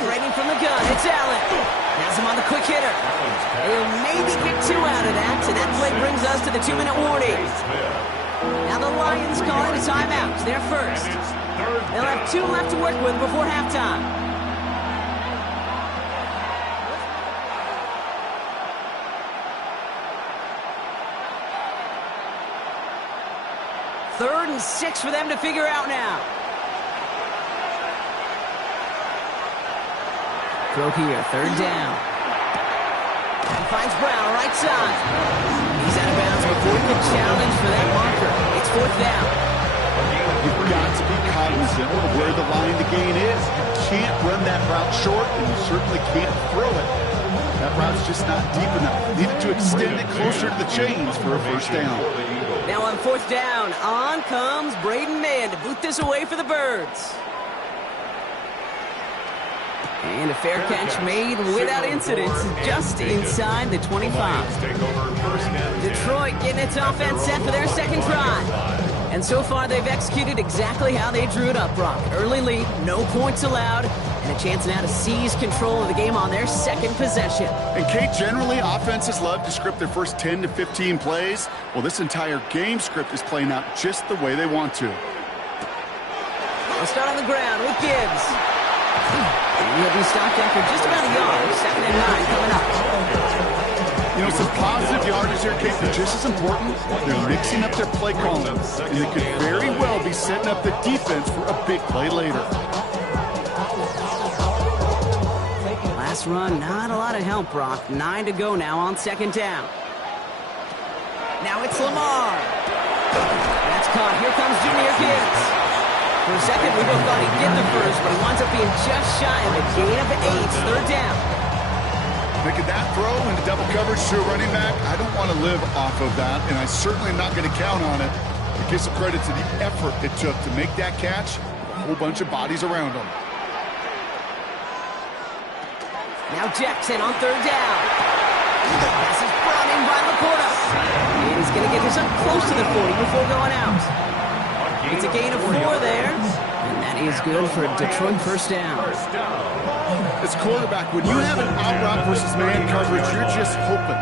Operating from the gun, it's Allen. Has him on the quick hitter. They'll maybe get 2 out of that, and that play brings us to the 2-minute warning. Now the Lions calling a timeout. They're first. They'll have 2 left to work with before halftime. 3rd and 6 for them to figure out now. Throw here, 3rd down. And finds Brown, right side. He's out of bounds before he could challenge for that marker. It's 4th down. You've got to be cognizant of where the line to gain is. You can't run that route short, and you certainly can't throw it. That route's just not deep enough. Needed to extend it closer to the chains for a 1st down. Now on 4th down, on comes Braden Mann to boot this away for the Birds. And a fair catch made without incident, just inside the 25. Detroit getting its offense set for their 2nd try. And so far, they've executed exactly how they drew it up, Brock. Early lead, no points allowed, and a chance now to seize control of the game on their 2nd possession. And, Kate, generally, offenses love to script their first 10 to 15 plays. Well, this entire game script is playing out just the way they want to. We'll start on the ground with Gibbs. And he'll be stopped after just about a yard. 2nd and 9 coming up. You know, some positive yardage there, Kate, but just as important, they're mixing up their play calling. And they could very well be setting up the defense for a big play later. Last run, not a lot of help, Brock. 9 to go now on 2nd down. Now it's Lamar. That's caught. Here comes Jahmyr Gibbs. For a second, we both thought he'd get the first, but he winds up being just shy of a gain of 8. 3rd down. Making that throw into double coverage to a running back, I don't want to live off of that, and I certainly am not going to count on it. It gives some credit to the effort it took to make that catch, a whole bunch of bodies around him. Now Jackson on 3rd down. This is brought in by Laporta. And he's going to get this up close to the 40 before going out. It's a gain of 4 there, and that is good for a Detroit 1st down. As quarterback, when you have an out route versus man coverage, you're just hoping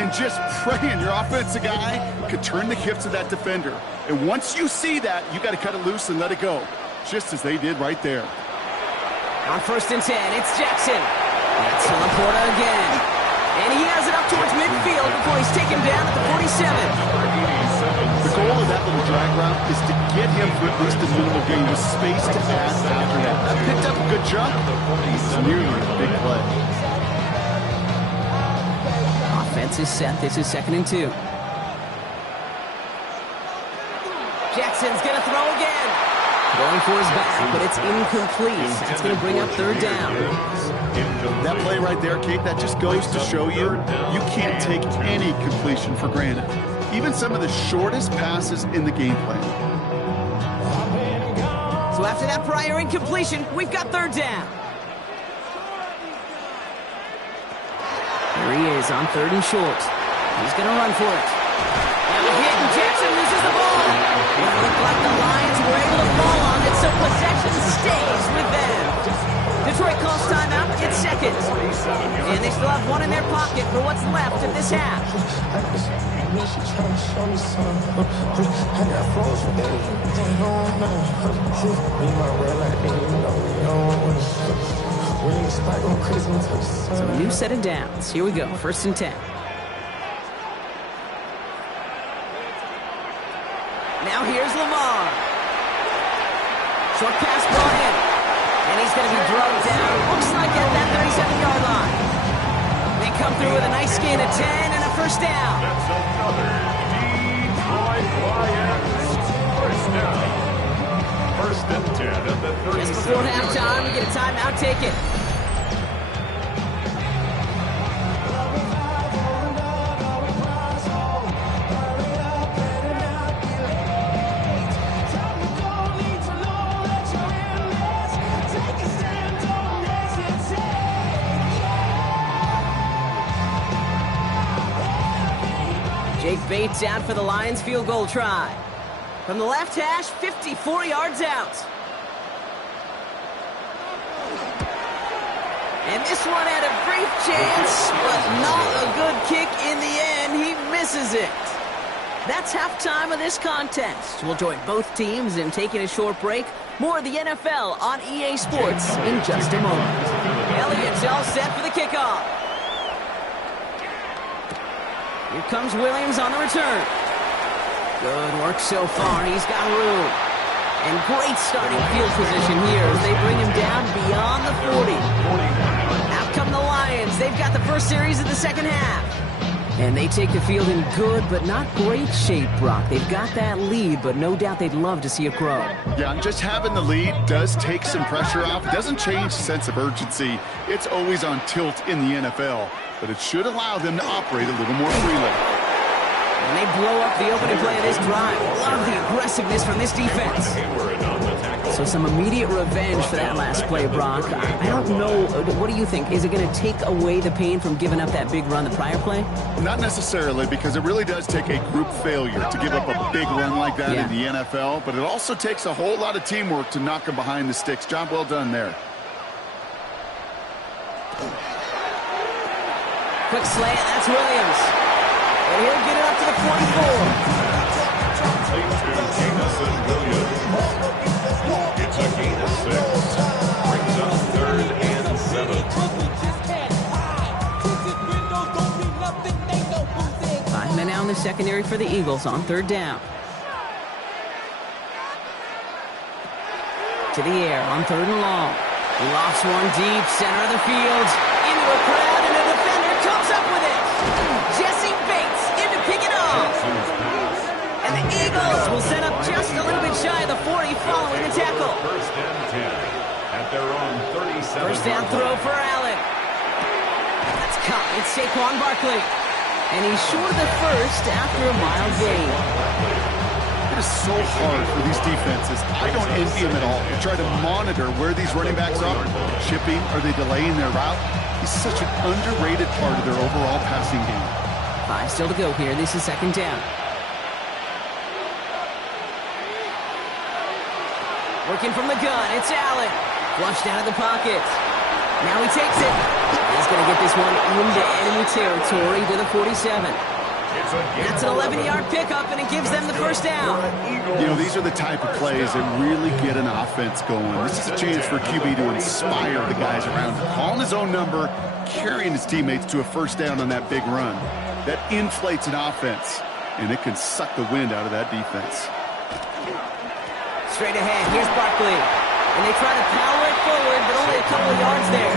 and just praying your offensive guy could turn the hips of that defender. And once you see that, you got to cut it loose and let it go, just as they did right there. On 1st and 10, it's Jackson. That's Laporta again. And he has it up towards midfield before he's taken down at the 47. The goal of that little drag route is to get him for at least a minimal gain with space to add after that. That picked up a good jump. It's nearly a big play. Offense is set. This is 2nd and 2. Jackson's going to throw again. Going for his back, but it's incomplete. That's going to bring up 3rd down. That play right there, Kate, that just goes to show you can't take any completion for granted. Even some of the shortest passes in the game plan. So after that prior incompletion, we've got 3rd down. Here he is on 3rd and short. He's going to run for it. And a hit, and Jackson loses the ball. It looked like the Lions were able to fall on it, so possession stays with them. Detroit calls timeout. It's 2nd. And they still have 1 in their pocket for what's left of this half. So a new set of downs. Here we go. 1st and 10. Now here's Lamar. Short pass brought in. And he's going to be drugged down. Looks like at that 37-yard line. They come through with a nice gain of 10 and a 1st down. That's another Detroit Lions 1st down. 1st and 10 at the 37. Just before halftime, we get a timeout. Take it. Jake Bates out for the Lions field goal try. From the left hash, 54 yards out. And this one had a brief chance, but not a good kick in the end. He misses it. That's halftime of this contest. We'll join both teams in taking a short break. More of the NFL on EA Sports in just a moment. Elliott's all set for the kickoff. Here comes Williams on the return. Good work so far. He's got room. And great starting field position here as they bring him down beyond the 40. Out come the Lions. They've got the first series of the second half. And they take the field in good but not great shape, Brock. They've got that lead, but no doubt they'd love to see it grow. Yeah, and just having the lead does take some pressure off. It doesn't change the sense of urgency. It's always on tilt in the NFL, but it should allow them to operate a little more freely. And they blow up the opening play of this drive. Love the aggressiveness from this defense. So some immediate revenge for that last play, Brock. I don't know. What do you think? Is it going to take away the pain from giving up that big run the prior play? Not necessarily, because it really does take a group failure to give up a big run like that in the NFL, but it also takes a whole lot of teamwork to knock them behind the sticks. Job well done there. Quick slant, that's Williams. And he'll get it up to the 44. Jameson Williams. It's a gain of 6. Brings up 3rd and 7. 5 men out in the secondary for the Eagles on 3rd down. To the air on 3rd and long. He lofts one deep, center of the field. Into a crowd, and a defender comes up with it. Jesse Bates in to pick it off. And the Eagles will set up just a little bit shy of the 40 following the tackle. 1st and 10 at their own 37. First down throw for Allen. That's caught. It's Saquon Barkley. And he's short of the first after a mild gain. It is so hard for these defenses. I don't envy them at all. They try to monitor where these running backs are. Chipping, are they delaying their route? He's such an underrated part of their overall passing game. 5 still to go here. This is 2nd down. Working from the gun, it's Allen. Flushed out of the pocket. Now he takes it. He's going to get this one into enemy territory to the 47. That's an 11-yard pickup, and it gives them the first down. You know, these are the type of plays that really get an offense going. This is a chance for QB to inspire the guys around him. Calling his own number, carrying his teammates to a first down on that big run. That inflates an offense, and it can suck the wind out of that defense. Straight ahead, here's Barkley. And they try to power it forward, but only a couple of yards there.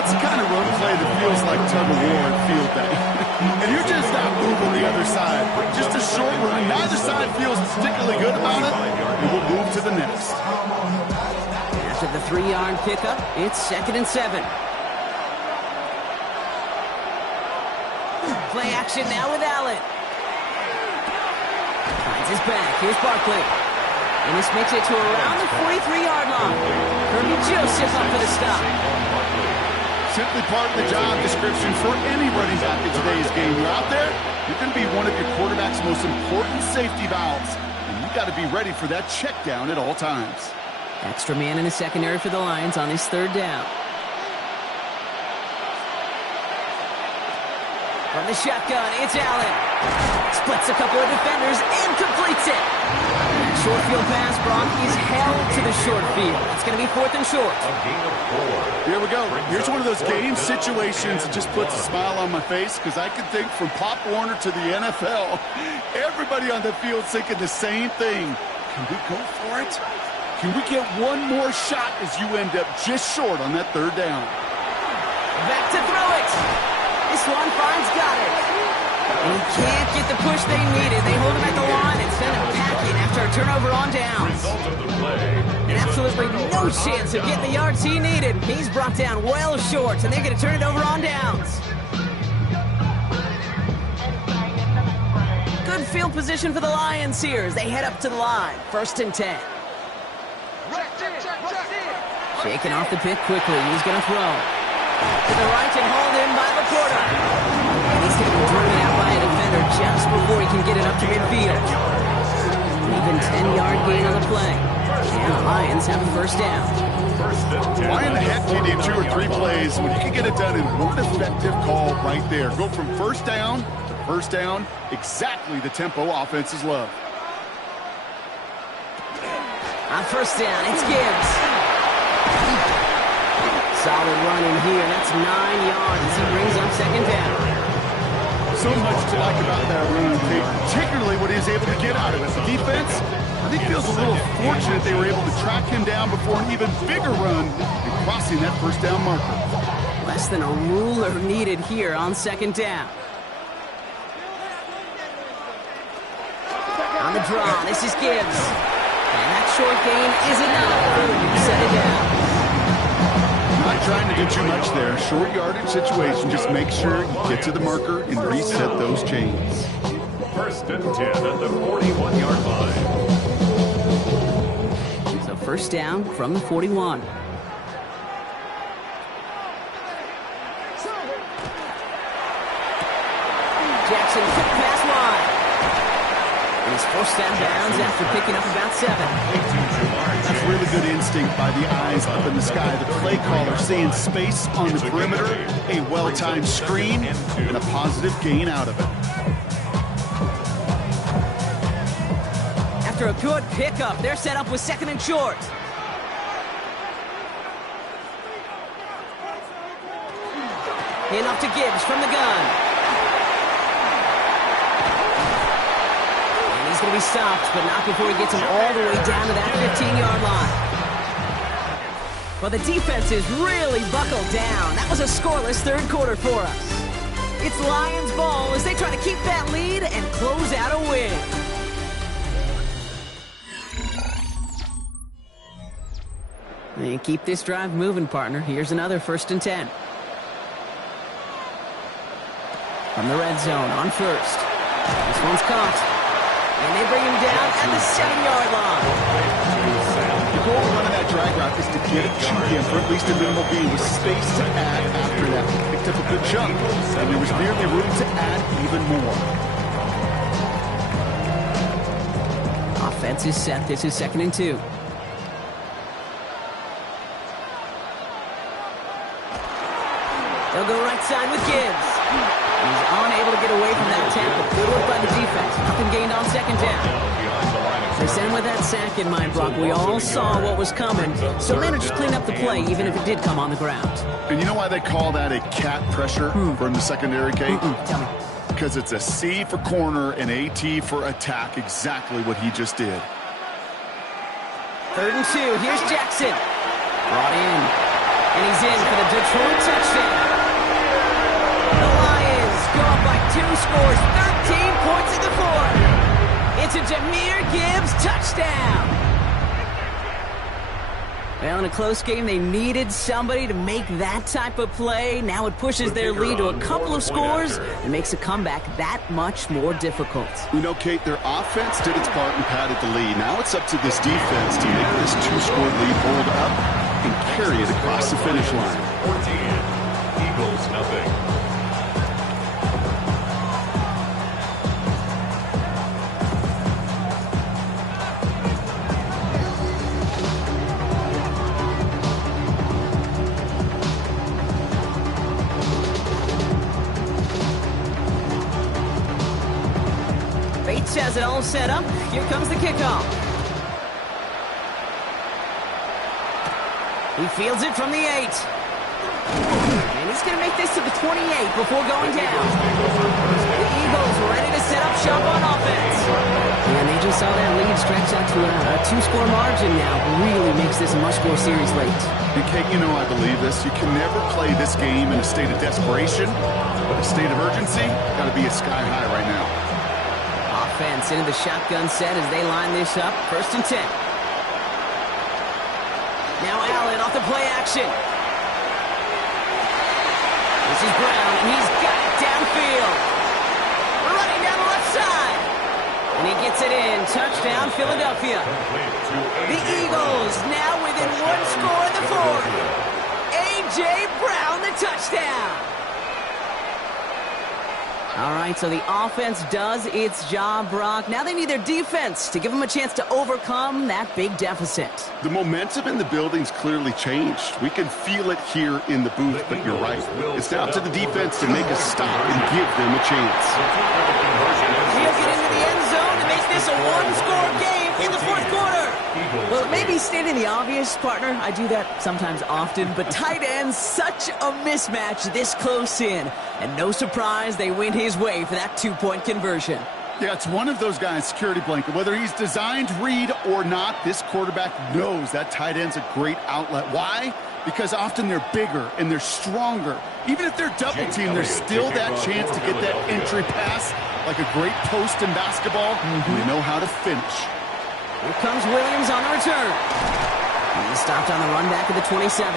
That's the kind of run play that feels like tug-of-war at field day. And you're just not moving the other side. Just a short run. Neither side feels particularly good about it, and we'll move to the next. After the 3-yard pickup, it's 2nd and 7. Play action now with Allen. Finds his back. Here's Barkley. And this makes it to around the 43-yard line. Kirby Joseph up for the stop. Simply part of the job description for any running back in today's game. You're out there, you're going to be one of your quarterback's most important safety valves. And you've got to be ready for that check down at all times. Extra man in the secondary for the Lions on this 3rd down. From the shotgun, it's Allen. Splits a couple of defenders and completes it. That short field pass, Brock, is held to the short field. It's going to be 4th and short. A gain of 4. Here we go. Here's one of those game situations that just puts a smile on my face, because I can think from Pop Warner to the NFL, everybody on the field thinking the same thing. Can we go for it? Can we get one more shot as you end up just short on that 3rd down? Back to throw it. This one finds Goddard. And he can't get the push they needed. They hold him at the line and send him packing after a turnover on downs. And absolutely no chance of getting the yards he needed. He's brought down well short, and they're going to turn it over on downs. Good field position for the Lions here as they head up to the line. 1st and 10. Shaking off the pick quickly. He's going to throw. To the right and hauled in by LaPorta. And he's going to be driven out by a defender just before he can get it up to midfield. Even 10-yard gain on the play. And the Lions have a first down. Why in the heck do you need 2 or 3 plays when you can get it done in one effective call right there? Go from first down to first down, exactly the tempo offenses love. On first down, it's Gibbs. Solid run in here. That's 9 yards as he brings up 2nd down. So much to like about that run, particularly what he was able to get out of it. The defense, I think, feels a little fortunate they were able to track him down before an even bigger run and crossing that first down marker. Less than a ruler needed here on second down. On the draw, this is Gibbs. And that short gain is enough to set it down. Not trying to do too much there. Short yardage situation. Just make sure you get to the marker and reset those chains. First and 10 at the 41-yard line. So first down from the 41. Jackson quick pass wide. And he's forced out of bounds after picking up about 7. That's really good instinct by the eyes up in the sky. The play caller seeing space on the perimeter, a well-timed screen, and a positive gain out of it. After a good pickup, they're set up with second and short. Hand off to Gibbs from the gun. He's going to be stopped, but not before he gets him all the way down to that 15-yard line. Well, the defense is really buckled down. That was a scoreless third quarter for us. It's Lions ball as they try to keep that lead and close out a win. And keep this drive moving, partner. Here's another first and 10. From the red zone on first. This one's caught. And they bring him down at the 7-yard line. The goal of running that drag route is to get it to him for at least a minimal gain with space to add after that. Picked up a good chunk, and there was merely room to add even more. Offense is set. This is second and 2. They'll go right side with Gibbs. He's unable to get away from that tackle. Good work by the defense. Nothing gained on second down. They sent him with that sack in mind, Brock. We all saw what was coming, so managed to clean up the play, even if it did come on the ground. And you know why they call that a cat pressure from the secondary, Kate? Tell me. Because it's a C for corner and a T for attack. Exactly what he just did. Third and 2. Here's Jackson. Brought in. And he's in for the Detroit touchdown. The Lions go up by 2 scores, 13 points in the fourth. It's a Jahmyr Gibbs touchdown. Well, in a close game, they needed somebody to make that type of play. Now it pushes their lead to a couple of scores and makes a comeback that much more difficult. You know, Kate, their offense did its part and padded the lead. Now it's up to this defense to make this 2-score lead hold up and carry it across the finish line. 14, Eagles nothing. Bates has it all set up. Here comes the kickoff. He fields it from the 8. And he's going to make this to the 28 before going down. The Eagles ready to set up shop on offense. And they just saw that lead stretch out to a 2-score margin now. Really makes this a much-score series late. And Kate, you know I believe this. You can never play this game in a state of desperation, but a state of urgency got to be a sky high right now. Offense into the shotgun set as they line this up. First and 10. Now Allen off the play action. This is Brown, and he's got it downfield. Running down the left side. And he gets it in. Touchdown, Philadelphia. The Eagles now within 1 score in the fourth. A.J. Brown, the touchdown. All right, so the offense does its job, Brock. Now they need their defense to give them a chance to overcome that big deficit. The momentum in the building's clearly changed. We can feel it here in the booth, but you're right. It's now up to the defense to make a stop and give them a chance. He'll get into the end zone to make this a 1-score game in the fourth quarter. Well, it may be stating the obvious, partner. I do that sometimes often, but tight ends, such a mismatch this close in. And no surprise, they went his way for that two-point conversion. Yeah, it's one of those guys, security blanket. Whether he's designed read or not, this quarterback knows that tight end's a great outlet. Why? Because often they're bigger and they're stronger. Even if they're double teamed, there's still that chance to get that entry pass, like a great post in basketball. They know how to finish. Here comes Williams on the return. He stopped on the run back at the 27.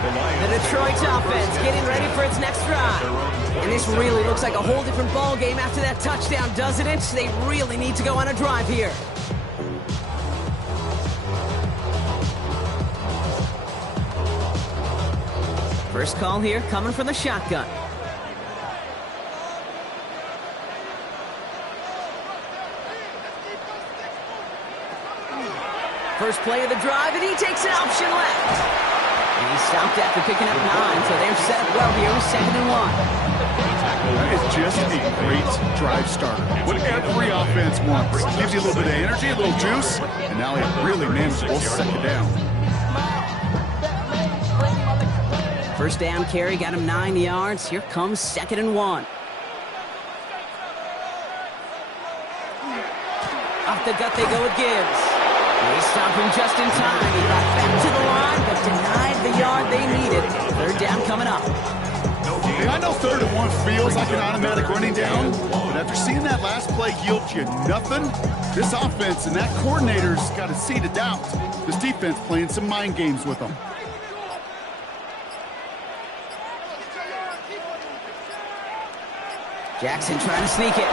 The Detroit offense getting ready for its next drive. And this really looks like a whole different ball game after that touchdown, doesn't it? They really need to go on a drive here. First call here coming from the shotgun. First play of the drive, and he takes an option left. And he stopped after picking up 9, so they're set up well here with 2nd and 1. That is just a great drive starter. What every offense wants. Gives you a little bit of energy, a little juice, and now a really manageable 2nd down. First down carry got him 9 yards. Here comes 2nd and 1. Off the gut they go with Gibbs. They stop him just in time. He got back to the line, but denied the yard they needed. 3rd down coming up. Hey, I know 3rd and 1 feels like an automatic running down, but after seeing that last play yield you nothing, this offense and that coordinator's got a seed of doubt. This defense playing some mind games with them. Jackson trying to sneak it.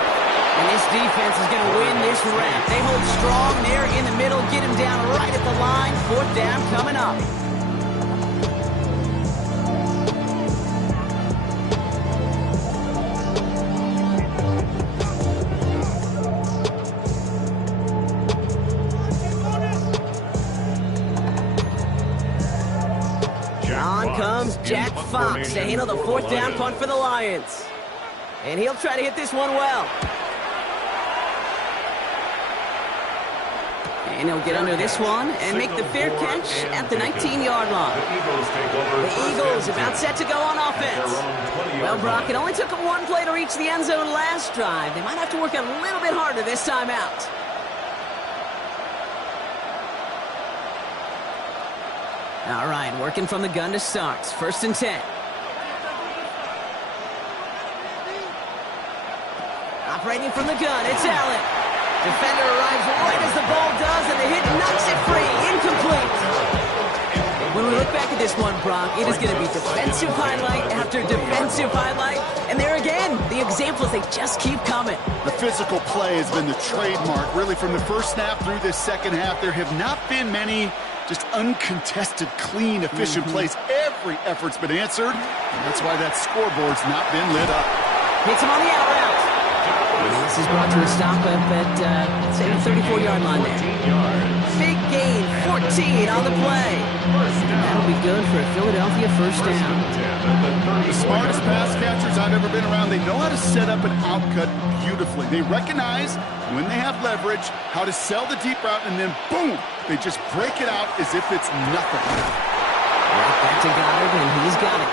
And this defense is going to win this rep. They hold strong there in the middle, get him down right at the line. 4th down coming up. On comes Jack Fox to handle the 4th down punt for the Lions. And he'll try to hit this one well. And he'll get under this one and make the fair catch at the 19-yard line. The Eagles about set to go on offense. Well, Brock, it only took them 1 play to reach the end zone last drive. They might have to work a little bit harder this time out. All right, working from the gun to start. 1st and 10. Operating from the gun, it's Allen. Defender arrives right as the ball does, and the hit knocks it free. Incomplete. When we look back at this one, Brock, it is going to be defensive highlight after defensive highlight. And there again, the examples, they just keep coming. The physical play has been the trademark. Really, from the first snap through this 2nd half, there have not been many just uncontested, clean, efficient plays. Every effort's been answered, and that's why that scoreboard's not been lit up. Hits him on the out route. This is brought to a stop up at, say, the 34-yard line there. Big gain, 14 on the play. That'll be good for a Philadelphia 1st down. The smartest pass catchers I've ever been around, they know how to set up an outcut beautifully. They recognize when they have leverage, how to sell the deep route, and then boom, they just break it out as if it's nothing. Right back to Goddard, and he's got it.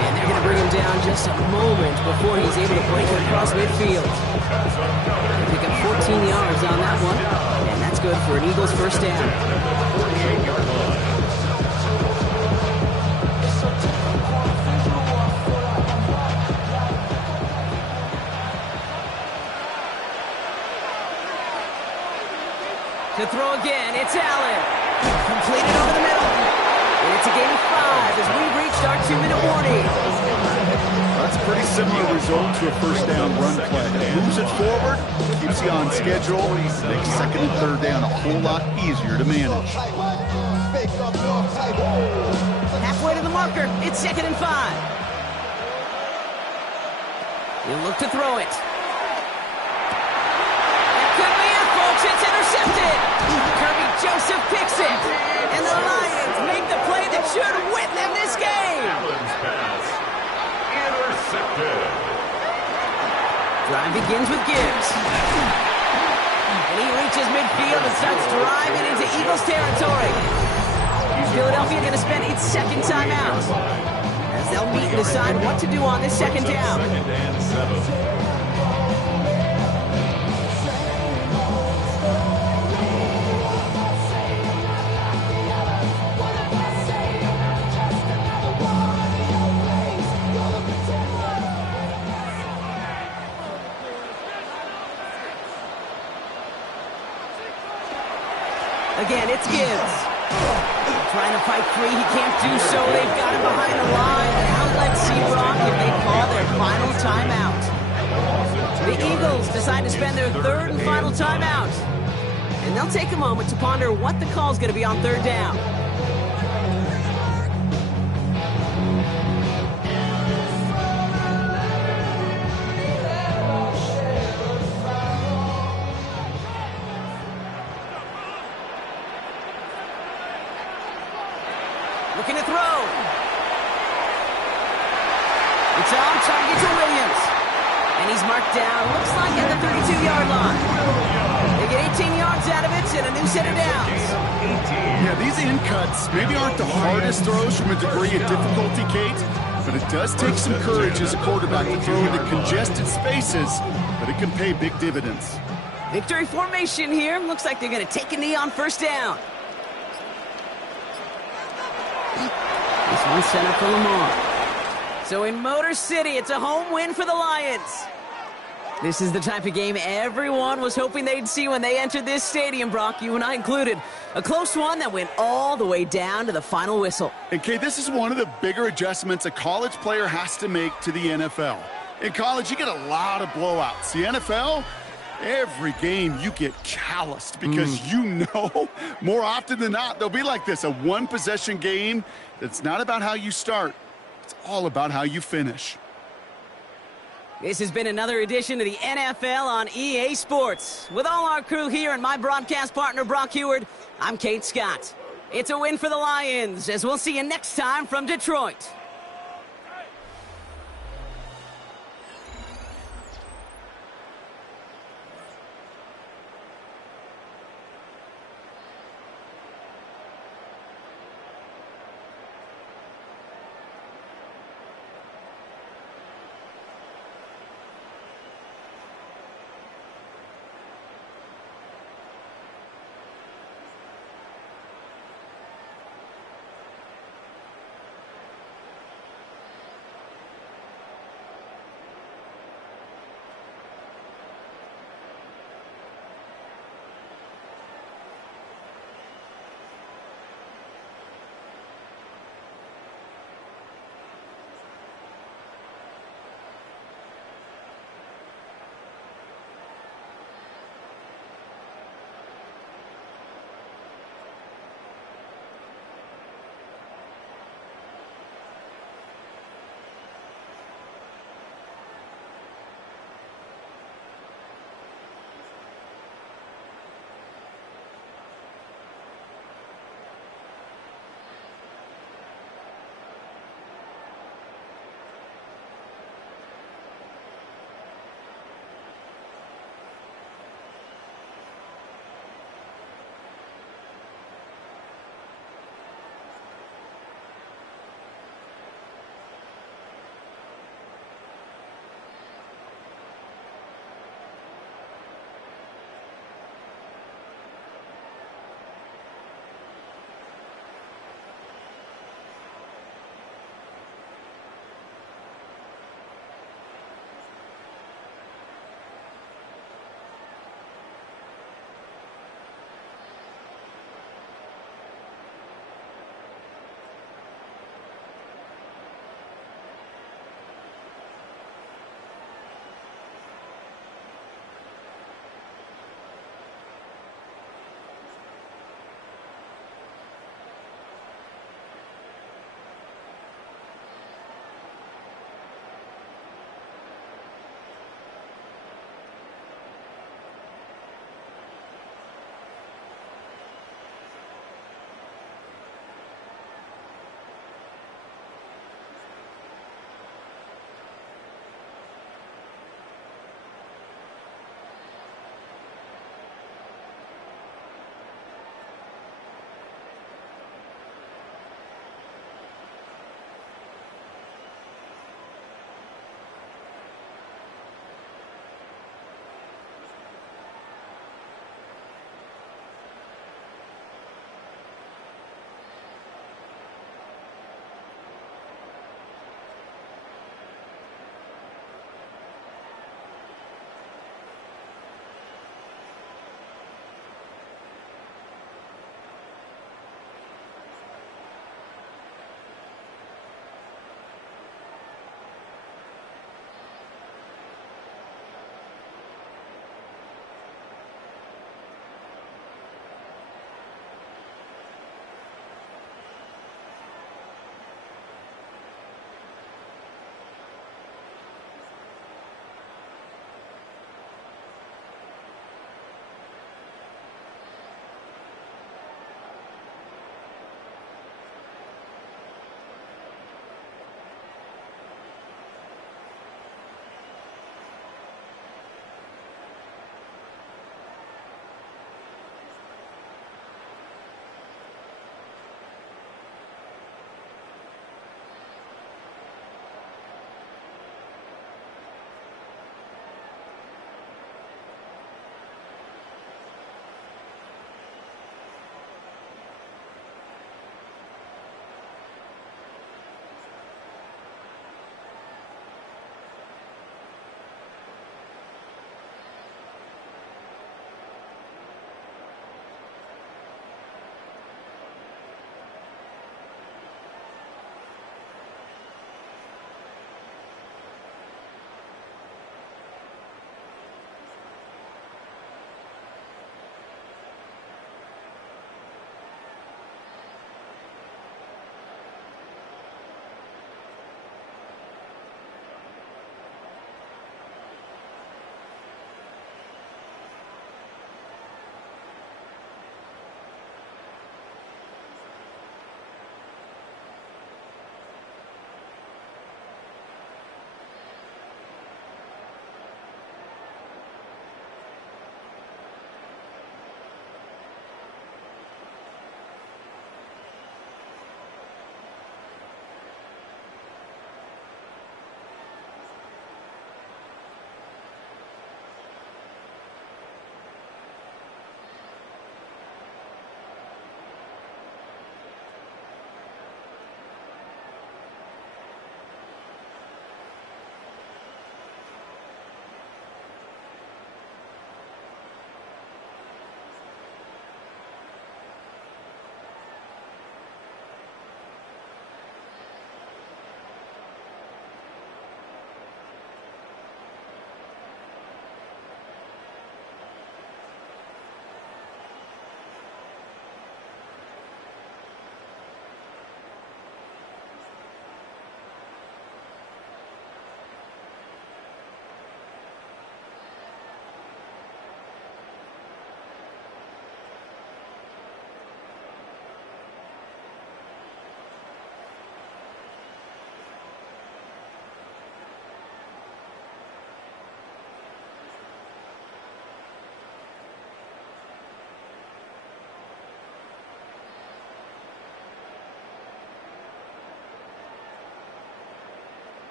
And they're going to bring him down just a moment before he's able to break it across midfield. They pick up 14 yards on that one, and that's good for an Eagles 1st down. To throw again, it's Allen. Completed over the middle. And it's a game of 5 as we've reached our 2-minute warning. That's a pretty similar result to a 1st down run play. It moves it forward, keeps you on schedule, makes 2nd and 3rd down a whole lot easier to manage. Halfway to the marker, it's 2nd and 5. He'll look to throw it. That could be it, folks. It's intercepted. Kirby Joseph picks it. And the Lions make the play that should win them this game. Allen's pass. Intercepted. Drive begins with Gibbs. And he reaches midfield and starts driving into Eagles Eagles territory. Philadelphia going to spend its second timeout, as they'll meet and decide what to do on this second down. Second and 7. Again, it's Gibbs. Trying to fight free, he can't do so. They've got him behind the line. Now let's see, Brock, if they call their final timeout. The Eagles decide to spend their third and final timeout. And they'll take a moment to ponder what the call's going to be on third down. Looking to throw. It's on target to Williams. And he's marked down, looks like at the 32-yard line. They get 18 yards out of it and a new set of downs. Yeah, these in cuts maybe aren't the hardest throws from a degree of difficulty, Kate, but it does take some courage as a quarterback to throw into congested spaces, but it can pay big dividends. Victory formation here. Looks like they're going to take a knee on first down. This one's set up for Lamar. So in Motor City, it's a home win for the Lions. This is the type of game everyone was hoping they'd see when they entered this stadium, Brock, you and I included. A close one that went all the way down to the final whistle. And Kate, this is one of the bigger adjustments a college player has to make to the NFL. In college, you get a lot of blowouts. The NFL, every game you get calloused because you know more often than not they'll be like this, a one-possession game that's not about how you start. It's all about how you finish. This has been another edition of the NFL on EA Sports. With all our crew here and my broadcast partner, Brock Huard, I'm Kate Scott. It's a win for the Lions, as we'll see you next time from Detroit.